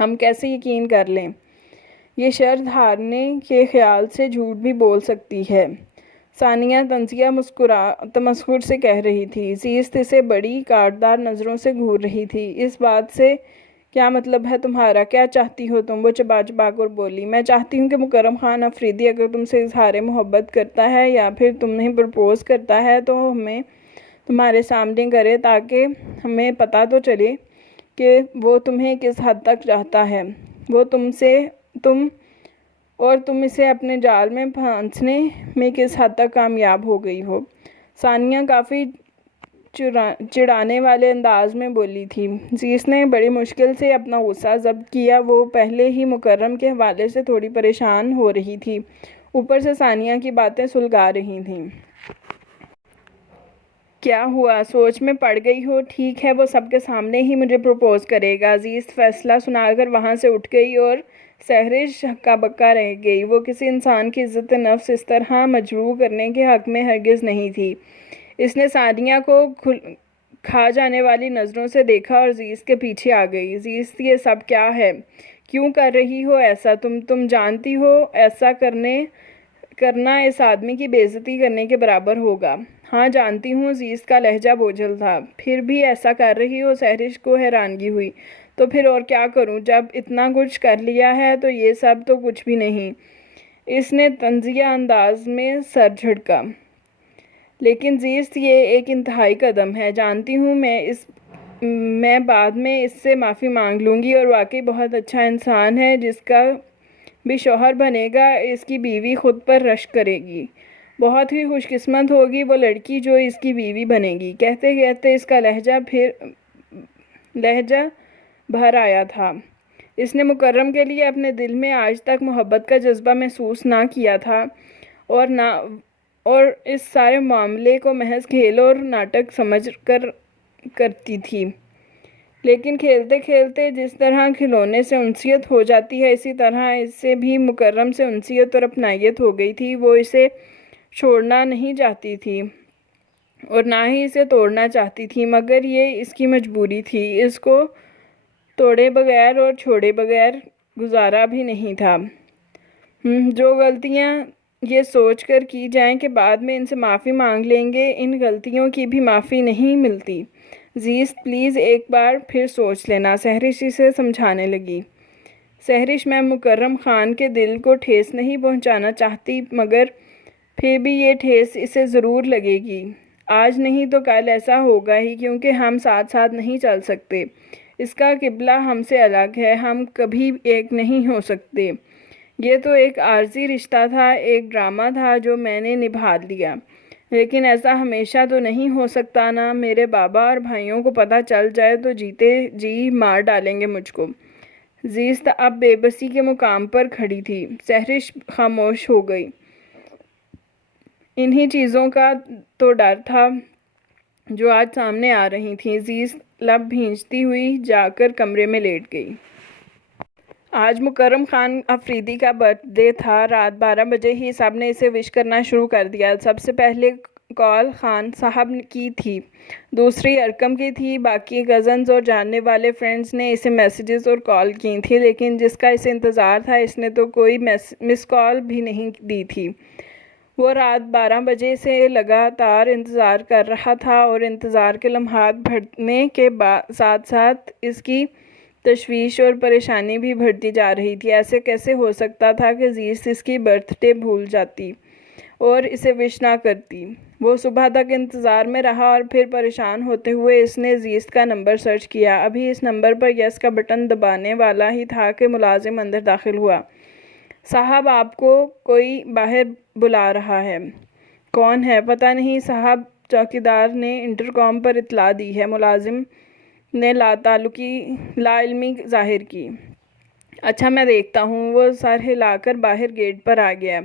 ہم کیسے یقین کر لیں؟ یہ شرط ہارنے کے خیال سے جھوٹ بھی بول سکتی ہے۔" ثانیہ طنزیہ تمسخر سے کہہ رہی تھی۔ عزیز اسے بڑی کاٹدار نظروں سے گھور رہی تھی۔ "اس بات سے کیا مطلب ہے تمہارا؟ کیا چاہتی ہو تم؟" وہ چبا کر بولی۔ "میں چاہتی ہوں کہ مکرم خان افریدی اگر تم سے اظہار محبت کرتا ہے یا پھر تمہیں پرپوز کرتا ہے تو ہمیں تمہارے سامنے کرے، تاکہ ہمیں پتہ تو چلے کہ وہ تمہیں کس حد تک چاہتا ہے، اور تم اسے اپنے جال میں پھانسنے میں کس حد تک کامیاب ہو گئی ہو۔" ثانیہ کافی چڑھانے والے انداز میں بولی تھی۔ عزیز نے بڑی مشکل سے اپنا غصہ ضبط کیا۔ وہ پہلے ہی مکرم کے حوالے سے تھوڑی پریشان ہو رہی تھی، اوپر سے ثانیہ کی باتیں سلگا رہی تھی۔ "کیا ہوا؟ سوچ میں پڑ گئی ہو؟ ٹھیک ہے، وہ سب کے سامنے ہی مجھے پرپوز کرے گا۔" عزیز فیصلہ سنا کر وہاں سے اٹھ گئی اور سہرش ہکا بکا رہ گئی۔ وہ کسی انسان کی عزت نفس اس طرح مجروح کرنے کے حق میں ہرگز نہیں تھی۔ اس نے ثانیہ کو کھا جانے والی نظروں سے دیکھا اور عزیز کے پیچھے آ گئی۔ "عزیز، یہ سب کیا ہے؟ کیوں کر رہی ہو ایسا؟ تم جانتی ہو ایسا کرنا اس آدمی کی بے عزتی کرنے کے برابر ہوگا۔ ہاں جانتی ہوں، زیست کا لہجہ بوجھل تھا۔ پھر بھی ایسا کر رہی ہو؟ سحرش کو حیرانگی ہوئی۔ تو پھر اور کیا کروں؟ جب اتنا کچھ کر لیا ہے تو یہ سب تو کچھ بھی نہیں۔ اس نے طنزیہ انداز میں سر جھٹکا۔ لیکن زیست، یہ ایک انتہائی قدم ہے۔ جانتی ہوں، میں بعد میں اس سے معافی مانگ لوں گی، اور واقعی بہت اچھا انسان ہے۔ جس کا بھی شوہر بنے گا اس کی بیوی خود پر رشک کرے گی۔ بہت ہی خوش قسمت ہوگی وہ لڑکی جو اس کی بیوی بنے گی۔ کہتے کہتے اس کا لہجہ بھر آیا تھا۔ اس نے مکرم کے لیے اپنے دل میں آج تک محبت کا جذبہ محسوس نہ کیا تھا، اور اس سارے معاملے کو محض کھیل اور ناٹک سمجھ کر کرتی تھی۔ لیکن کھیلتے کھیلتے جس طرح کھلونے سے انسیت ہو جاتی ہے، اسی طرح اس سے بھی مکرم سے انسیت اور اپنائیت ہو گئی تھی۔ وہ اسے چھوڑنا نہیں چاہتی تھی اور نہ ہی اسے توڑنا چاہتی تھی، مگر یہ اس کی مجبوری تھی۔ اس کو توڑے بغیر اور چھوڑے بغیر گزارا بھی نہیں تھا۔ جو غلطیاں یہ سوچ کر کی جائیں کہ بعد میں ان سے معافی مانگ لیں گے، ان غلطیوں کی بھی معافی نہیں ملتی۔ زیست، پلیز ایک بار پھر سوچ لینا، سحرش اسے سمجھانے لگی۔ سحرش، میں مکرم خان کے دل کو ٹھیس نہیں پہنچانا چاہتی، مگر پھر بھی یہ ٹھیس اسے ضرور لگے گی۔ آج نہیں تو کل ایسا ہوگا ہی، کیونکہ ہم ساتھ ساتھ نہیں چل سکتے۔ اس کا قبلہ ہم سے الگ ہے، ہم کبھی ایک نہیں ہو سکتے۔ یہ تو ایک عارضی رشتہ تھا، ایک ڈرامہ تھا جو میں نے نبھا لیا، لیکن ایسا ہمیشہ تو نہیں ہو سکتا نا۔ میرے بابا اور بھائیوں کو پتہ چل جائے تو جیتے جی مار ڈالیں گے مجھ کو۔ زیست اب بے بسی کے مقام پر کھڑی تھی۔ سحرش خاموش ہو گئی۔ انہی چیزوں کا تو ڈر تھا جو آج سامنے آ رہی تھیں۔ زیست لب بھینچتی ہوئی جا کر کمرے میں لیٹ گئی۔ آج مکرم خان افریدی کا برتھ ڈے تھا۔ رات 12 بجے ہی سب نے اسے وش کرنا شروع کر دیا۔ سب سے پہلے کال خان صاحب کی تھی، دوسری ارقم کی تھی، باقی کزنز اور جاننے والے فرینڈز نے اسے میسیجز اور کال کی تھی، لیکن جس کا اسے انتظار تھا اس نے تو کوئی مس کال بھی نہیں دی تھی۔ وہ رات 12 بجے سے لگاتار انتظار کر رہا تھا، اور انتظار کے لمحات بڑھنے کے ساتھ ساتھ اس کی تشویش اور پریشانی بھی بڑھتی جا رہی تھی۔ ایسے کیسے ہو سکتا تھا کہ زیست اس کی برتھ ڈے بھول جاتی اور اسے وش نہ کرتی؟ وہ صبح تک انتظار میں رہا، اور پھر پریشان ہوتے ہوئے اس نے زیست کا نمبر سرچ کیا۔ ابھی اس نمبر پر یس کا بٹن دبانے والا ہی تھا کہ ملازم اندر داخل ہوا۔ صاحب، آپ کو کوئی باہر بلا رہا ہے۔ کون ہے؟ پتہ نہیں صاحب، چوکیدار نے انٹرکام پر اطلاع دی ہے، ملازم نے لا علمی ظاہر کی۔ اچھا، میں دیکھتا ہوں۔ وہ سر ہلا کر باہر گیٹ پر آ گیا۔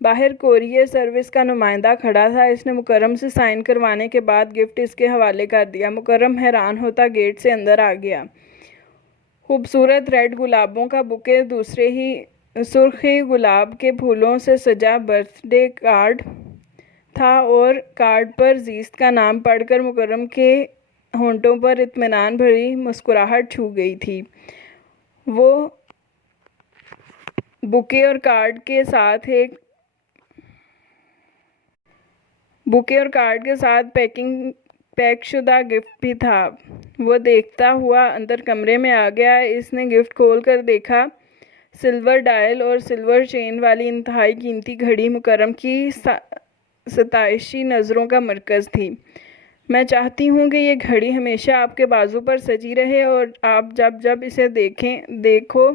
باہر کوریئر سروس کا نمائندہ کھڑا تھا۔ اس نے مکرم سے سائن کروانے کے بعد گفٹ اس کے حوالے کر دیا۔ مکرم حیران ہوتا گیٹ سے اندر آ گیا۔ خوبصورت ریڈ گلابوں کا بوکے، دوسرے ہی سرخی گلاب کے پھولوں سے سجا برتھ ڈے کارڈ تھا، اور کارڈ پر زیست کا نام پڑھ کر مکرم کے ہونٹوں پر اطمینان بھری مسکراہٹ چھو گئی تھی۔ وہ بوکے اور کارڈ کے ساتھ پیک شدہ گفٹ بھی تھا۔ وہ دیکھتا ہوا اندر کمرے میں آ گیا۔ اس نے گفٹ کھول کر دیکھا۔ سلور ڈائل اور سلور چین والی انتہائی قیمتی گھڑی مکرم کی ستائشی نظروں کا مرکز تھی۔ میں چاہتی ہوں کہ یہ گھڑی ہمیشہ آپ کے بازو پر سجی رہے، اور آپ جب اسے دیکھو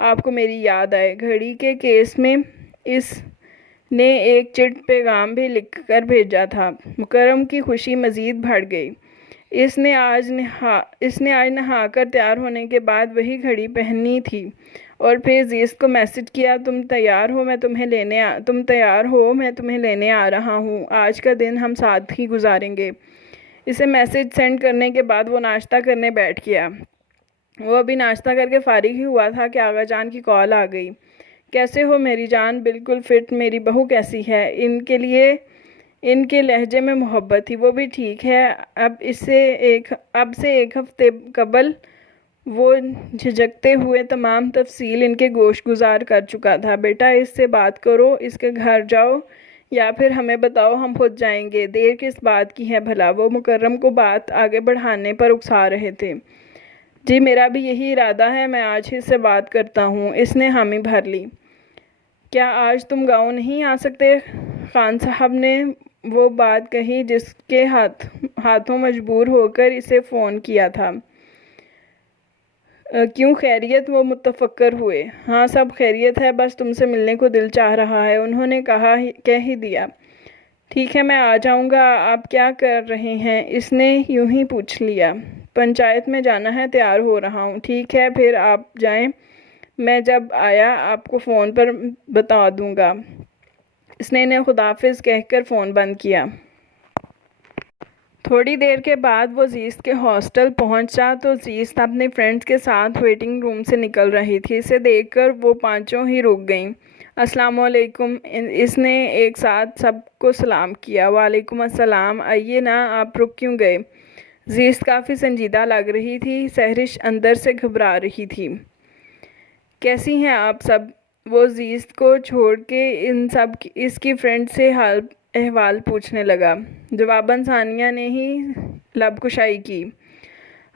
آپ کو میری یاد آئے۔ گھڑی کے کیس میں اس نے ایک چٹ پیغام بھی لکھ کر بھیجا تھا۔ مکرم کی خوشی مزید بڑھ گئی۔ اس نے آج نہا کر تیار ہونے کے بعد وہی گھڑی پہنی تھی، اور پھر زیست کو میسج کیا، تم تیار ہو، میں تمہیں لینے آ رہا ہوں۔ آج کا دن ہم ساتھ ہی گزاریں گے۔ اسے میسج سینڈ کرنے کے بعد وہ ناشتہ کرنے بیٹھ گیا۔ وہ ابھی ناشتہ کر کے فارغ ہی ہوا تھا کہ آغا جان کی کال آ گئی۔ کیسے ہو میری جان؟ بالکل فٹ۔ میری بہو کیسی ہے؟ ان کے لہجے میں محبت تھی۔ وہ بھی ٹھیک ہے۔ اب سے ایک ہفتے قبل وہ جھجکتے ہوئے تمام تفصیل ان کے گوش گزار کر چکا تھا۔ بیٹا اس سے بات کرو، اس کے گھر جاؤ یا پھر ہمیں بتاؤ، ہم خود جائیں گے۔ دیر کس بات کی ہے بھلا؟ وہ مکرم کو بات آگے بڑھانے پر اکسا رہے تھے۔ جی میرا بھی یہی ارادہ ہے، میں آج ہی سے بات کرتا ہوں، اس نے حامی بھر لی۔ کیا آج تم گاؤں نہیں آ سکتے؟ خان صاحب نے وہ بات کہی جس کے ہاتھوں مجبور ہو کر اسے فون کیا تھا۔ کیوں خیریت؟ وہ متفکر ہوئے۔ ہاں سب خیریت ہے، بس تم سے ملنے کو دل چاہ رہا ہے۔ انہوں نے کہہ ہی دیا۔ ٹھیک ہے میں آ جاؤں گا، آپ کیا کر رہے ہیں؟ اس نے یوں ہی پوچھ لیا۔ پنچایت میں جانا ہے، تیار ہو رہا ہوں۔ ٹھیک ہے پھر آپ جائیں، میں جب آیا آپ کو فون پر بتا دوں گا۔ اس نے انہیں خداحافظ کہہ کر فون بند کیا۔ تھوڑی دیر کے بعد وہ زیست کے ہاسٹل پہنچا تو زیست اپنی فرینڈز کے ساتھ ویٹنگ روم سے نکل رہی تھی۔ اسے دیکھ کر وہ پانچوں ہی رک گئیں۔ السلام علیکم، اس نے ایک ساتھ سب کو سلام کیا۔ وعلیکم السلام، آئیے نا، آپ رک کیوں گئے؟ زیست کافی سنجیدہ لگ رہی تھی، سہرش اندر سے گھبرا رہی تھی۔ کیسی ہیں آپ سب؟ وہ زیست کو چھوڑ کے اس کی فرینڈ سے حال احوال پوچھنے لگا۔ جواباً ثانیہ نے ہی لب کشائی کی۔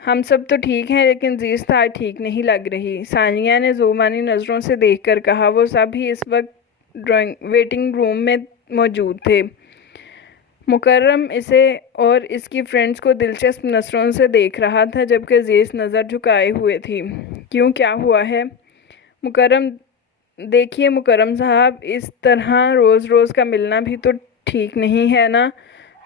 ہم سب تو ٹھیک ہیں لیکن زیست آج ٹھیک نہیں لگ رہی، ثانیہ نے ظلمانی نظروں سے دیکھ کر کہا۔ وہ سب ہی اس وقت ویٹنگ روم میں موجود تھے۔ مکرم اسے اور اس کی فرینڈز کو دلچسپ نظروں سے دیکھ رہا تھا جبکہ زیست نظر جھکائے ہوئے تھی۔ کیوں، کیا ہوا ہے؟ مکرم دیکھیے مکرم صاحب، اس طرح روز روز کا ملنا بھی تو ٹھیک نہیں ہے نا۔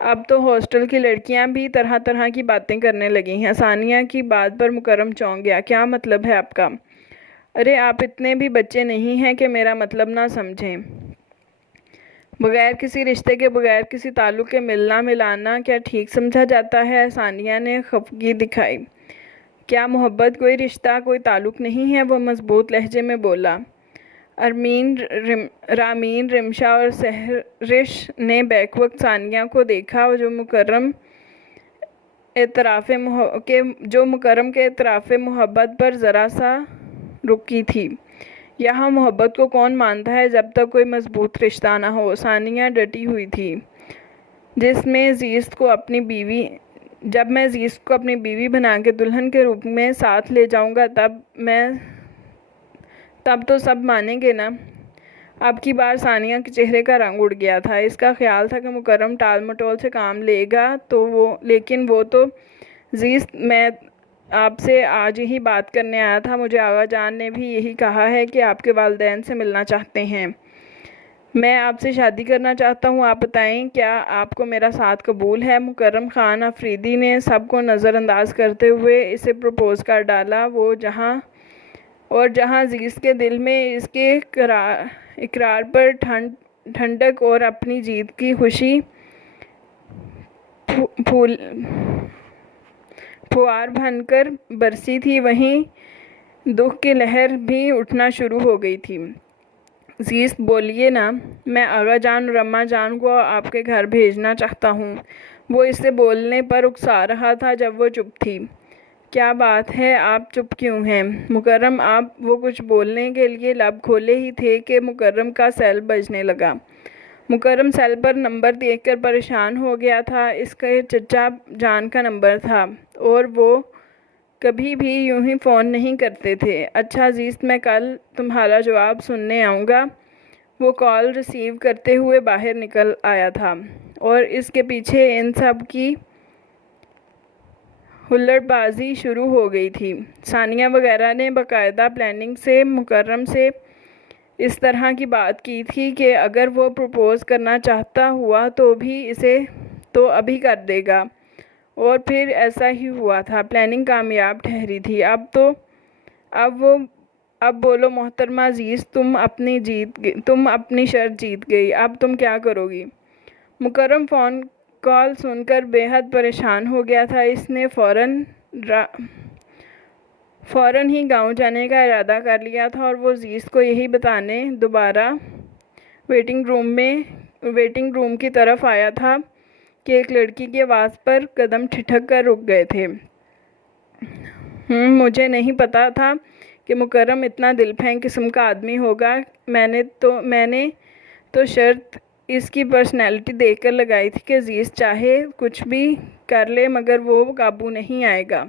اب تو ہاسٹل کی لڑکیاں بھی طرح طرح کی باتیں کرنے لگی ہیں۔ ثانیہ کی بات پر مکرم چونک گیا۔ کیا مطلب ہے آپ کا؟ ارے آپ اتنے بھی بچے نہیں ہیں کہ میرا مطلب نہ سمجھیں۔ بغیر کسی رشتے کے، بغیر کسی تعلق کے ملنا ملانا کیا ٹھیک سمجھا جاتا ہے؟ ثانیہ نے خفگی دکھائی۔ کیا محبت کوئی رشتہ، کوئی تعلق نہیں ہے؟ وہ مضبوط لہجے میں بولا۔ رامین، رمشا اور سہرش نے بیک وقت ثانیہ کو دیکھا جو مکرم کے اعتراف محبت پر ذرا سا رکی تھی۔ یہاں محبت کو کون مانتا ہے جب تک کوئی مضبوط رشتہ نہ ہو؟ ثانیہ ڈٹی ہوئی تھی۔ جب میں زیست کو اپنی بیوی بنا کے دلہن کے روپ میں ساتھ لے جاؤں گا تب تو سب مانیں گے نا۔ اب کی بار ثانیہ کے چہرے کا رنگ اڑ گیا تھا۔ اس کا خیال تھا کہ مکرم ٹال مٹول سے کام لے گا لیکن وہ تو زیست، میں آپ سے آج یہی بات کرنے آیا تھا، مجھے آغا جان نے بھی یہی کہا ہے کہ آپ کے والدین سے ملنا چاہتے ہیں، میں آپ سے شادی کرنا چاہتا ہوں، آپ بتائیں کیا آپ کو میرا ساتھ قبول ہے؟ مکرم خان افریدی نے سب کو نظر انداز کرتے ہوئے اسے پروپوز کر ڈالا۔ جہاں زیست کے دل میں اس کے اقرار پر ٹھنڈک اور اپنی جیت کی خوشی پھوار بن کر برسی تھی، وہیں دکھ کی لہر بھی اٹھنا شروع ہو گئی تھی۔ زیست بولیے نا، میں آغا جان اور اماں جان کو آپ کے گھر بھیجنا چاہتا ہوں۔ وہ اس سے بولنے پر اکسا رہا تھا جب وہ چپ تھی۔ کیا بات ہے، آپ چپ کیوں ہیں؟ مکرم وہ کچھ بولنے کے لیے لب کھولے ہی تھے کہ مکرم کا سیل بجنے لگا۔ مکرم سیل پر نمبر دیکھ کر پریشان ہو گیا تھا۔ اس کے چچا جان کا نمبر تھا اور وہ کبھی بھی یوں ہی فون نہیں کرتے تھے۔ اچھا زیست، میں کل تمہارا جواب سننے آؤں گا۔ وہ کال ریسیو کرتے ہوئے باہر نکل آیا تھا اور اس کے پیچھے ان سب کی ہلڑ بازی شروع ہو گئی تھی۔ ثانیہ وغیرہ نے باقاعدہ پلاننگ سے مکرم سے اس طرح کی بات کی تھی کہ اگر وہ پروپوز کرنا چاہتا ہوا تو ابھی کر دے گا، اور پھر ایسا ہی ہوا تھا، پلاننگ کامیاب ٹھہری تھی۔ اب بولو محترمہ زیست، تم اپنی شرط جیت گئی، اب تم کیا کرو گی؟ مکرم فون کال سن کر بے حد پریشان ہو گیا تھا۔ اس نے فوراً ہی گاؤں جانے کا ارادہ کر لیا تھا اور وہ زیست کو یہی بتانے دوبارہ ویٹنگ روم کی طرف آیا تھا کہ ایک لڑکی کی آواز پر قدم ٹھٹک کر رک گئے تھے۔ مجھے نہیں پتا تھا کہ مکرم اتنا دل پھینک قسم کا آدمی ہوگا۔ میں نے تو شرط اس کی پرسنالٹی دیکھ کر لگائی تھی کہ عزیز چاہے کچھ بھی کر لے مگر وہ قابو نہیں آئے گا،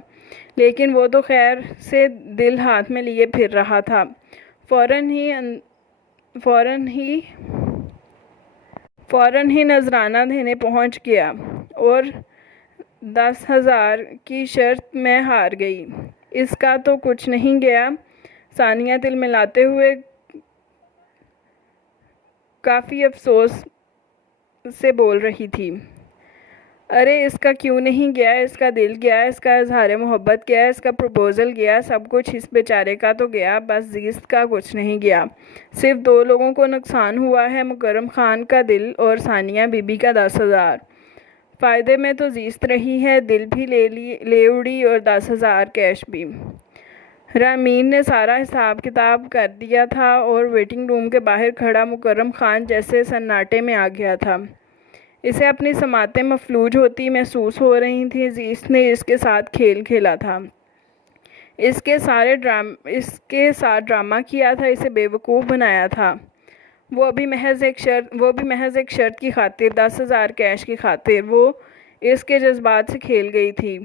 لیکن وہ تو خیر سے دل ہاتھ میں لیے پھر رہا تھا۔ فوراً ہی نذرانہ دینے پہنچ گیا اور 10,000 کی شرط میں ہار گئی۔ اس کا تو کچھ نہیں گیا، ثانیہ دل ملاتے ہوئے کافی افسوس سے بول رہی تھی۔ ارے اس کا کیوں نہیں گیا؟ اس کا دل گیا، اس کا اظہار محبت گیا، اس کا پروپوزل گیا، سب کچھ اس بیچارے کا تو گیا، بس زیست کا کچھ نہیں گیا۔ صرف 2 لوگوں کو نقصان ہوا ہے، مکرم خان کا دل اور ثانیہ بی بی کا 10,000۔ فائدے میں تو زیست رہی ہے، دل بھی لے اڑی اور 10,000 کیش بھی۔ رامین نے سارا حساب کتاب کر دیا تھا اور ویٹنگ روم کے باہر کھڑا مکرم خان جیسے سناٹے میں آ گیا تھا۔ اسے اپنی سماعتیں مفلوج ہوتی محسوس ہو رہی تھیں۔ زیست نے اس کے ساتھ کھیل کھیلا تھا، اس کے ساتھ ڈرامہ کیا تھا، اسے بے وقوف بنایا تھا۔ وہ بھی محض ایک شرط کی خاطر، 10,000 کیش کی خاطر، وہ اس کے جذبات سے کھیل گئی تھی۔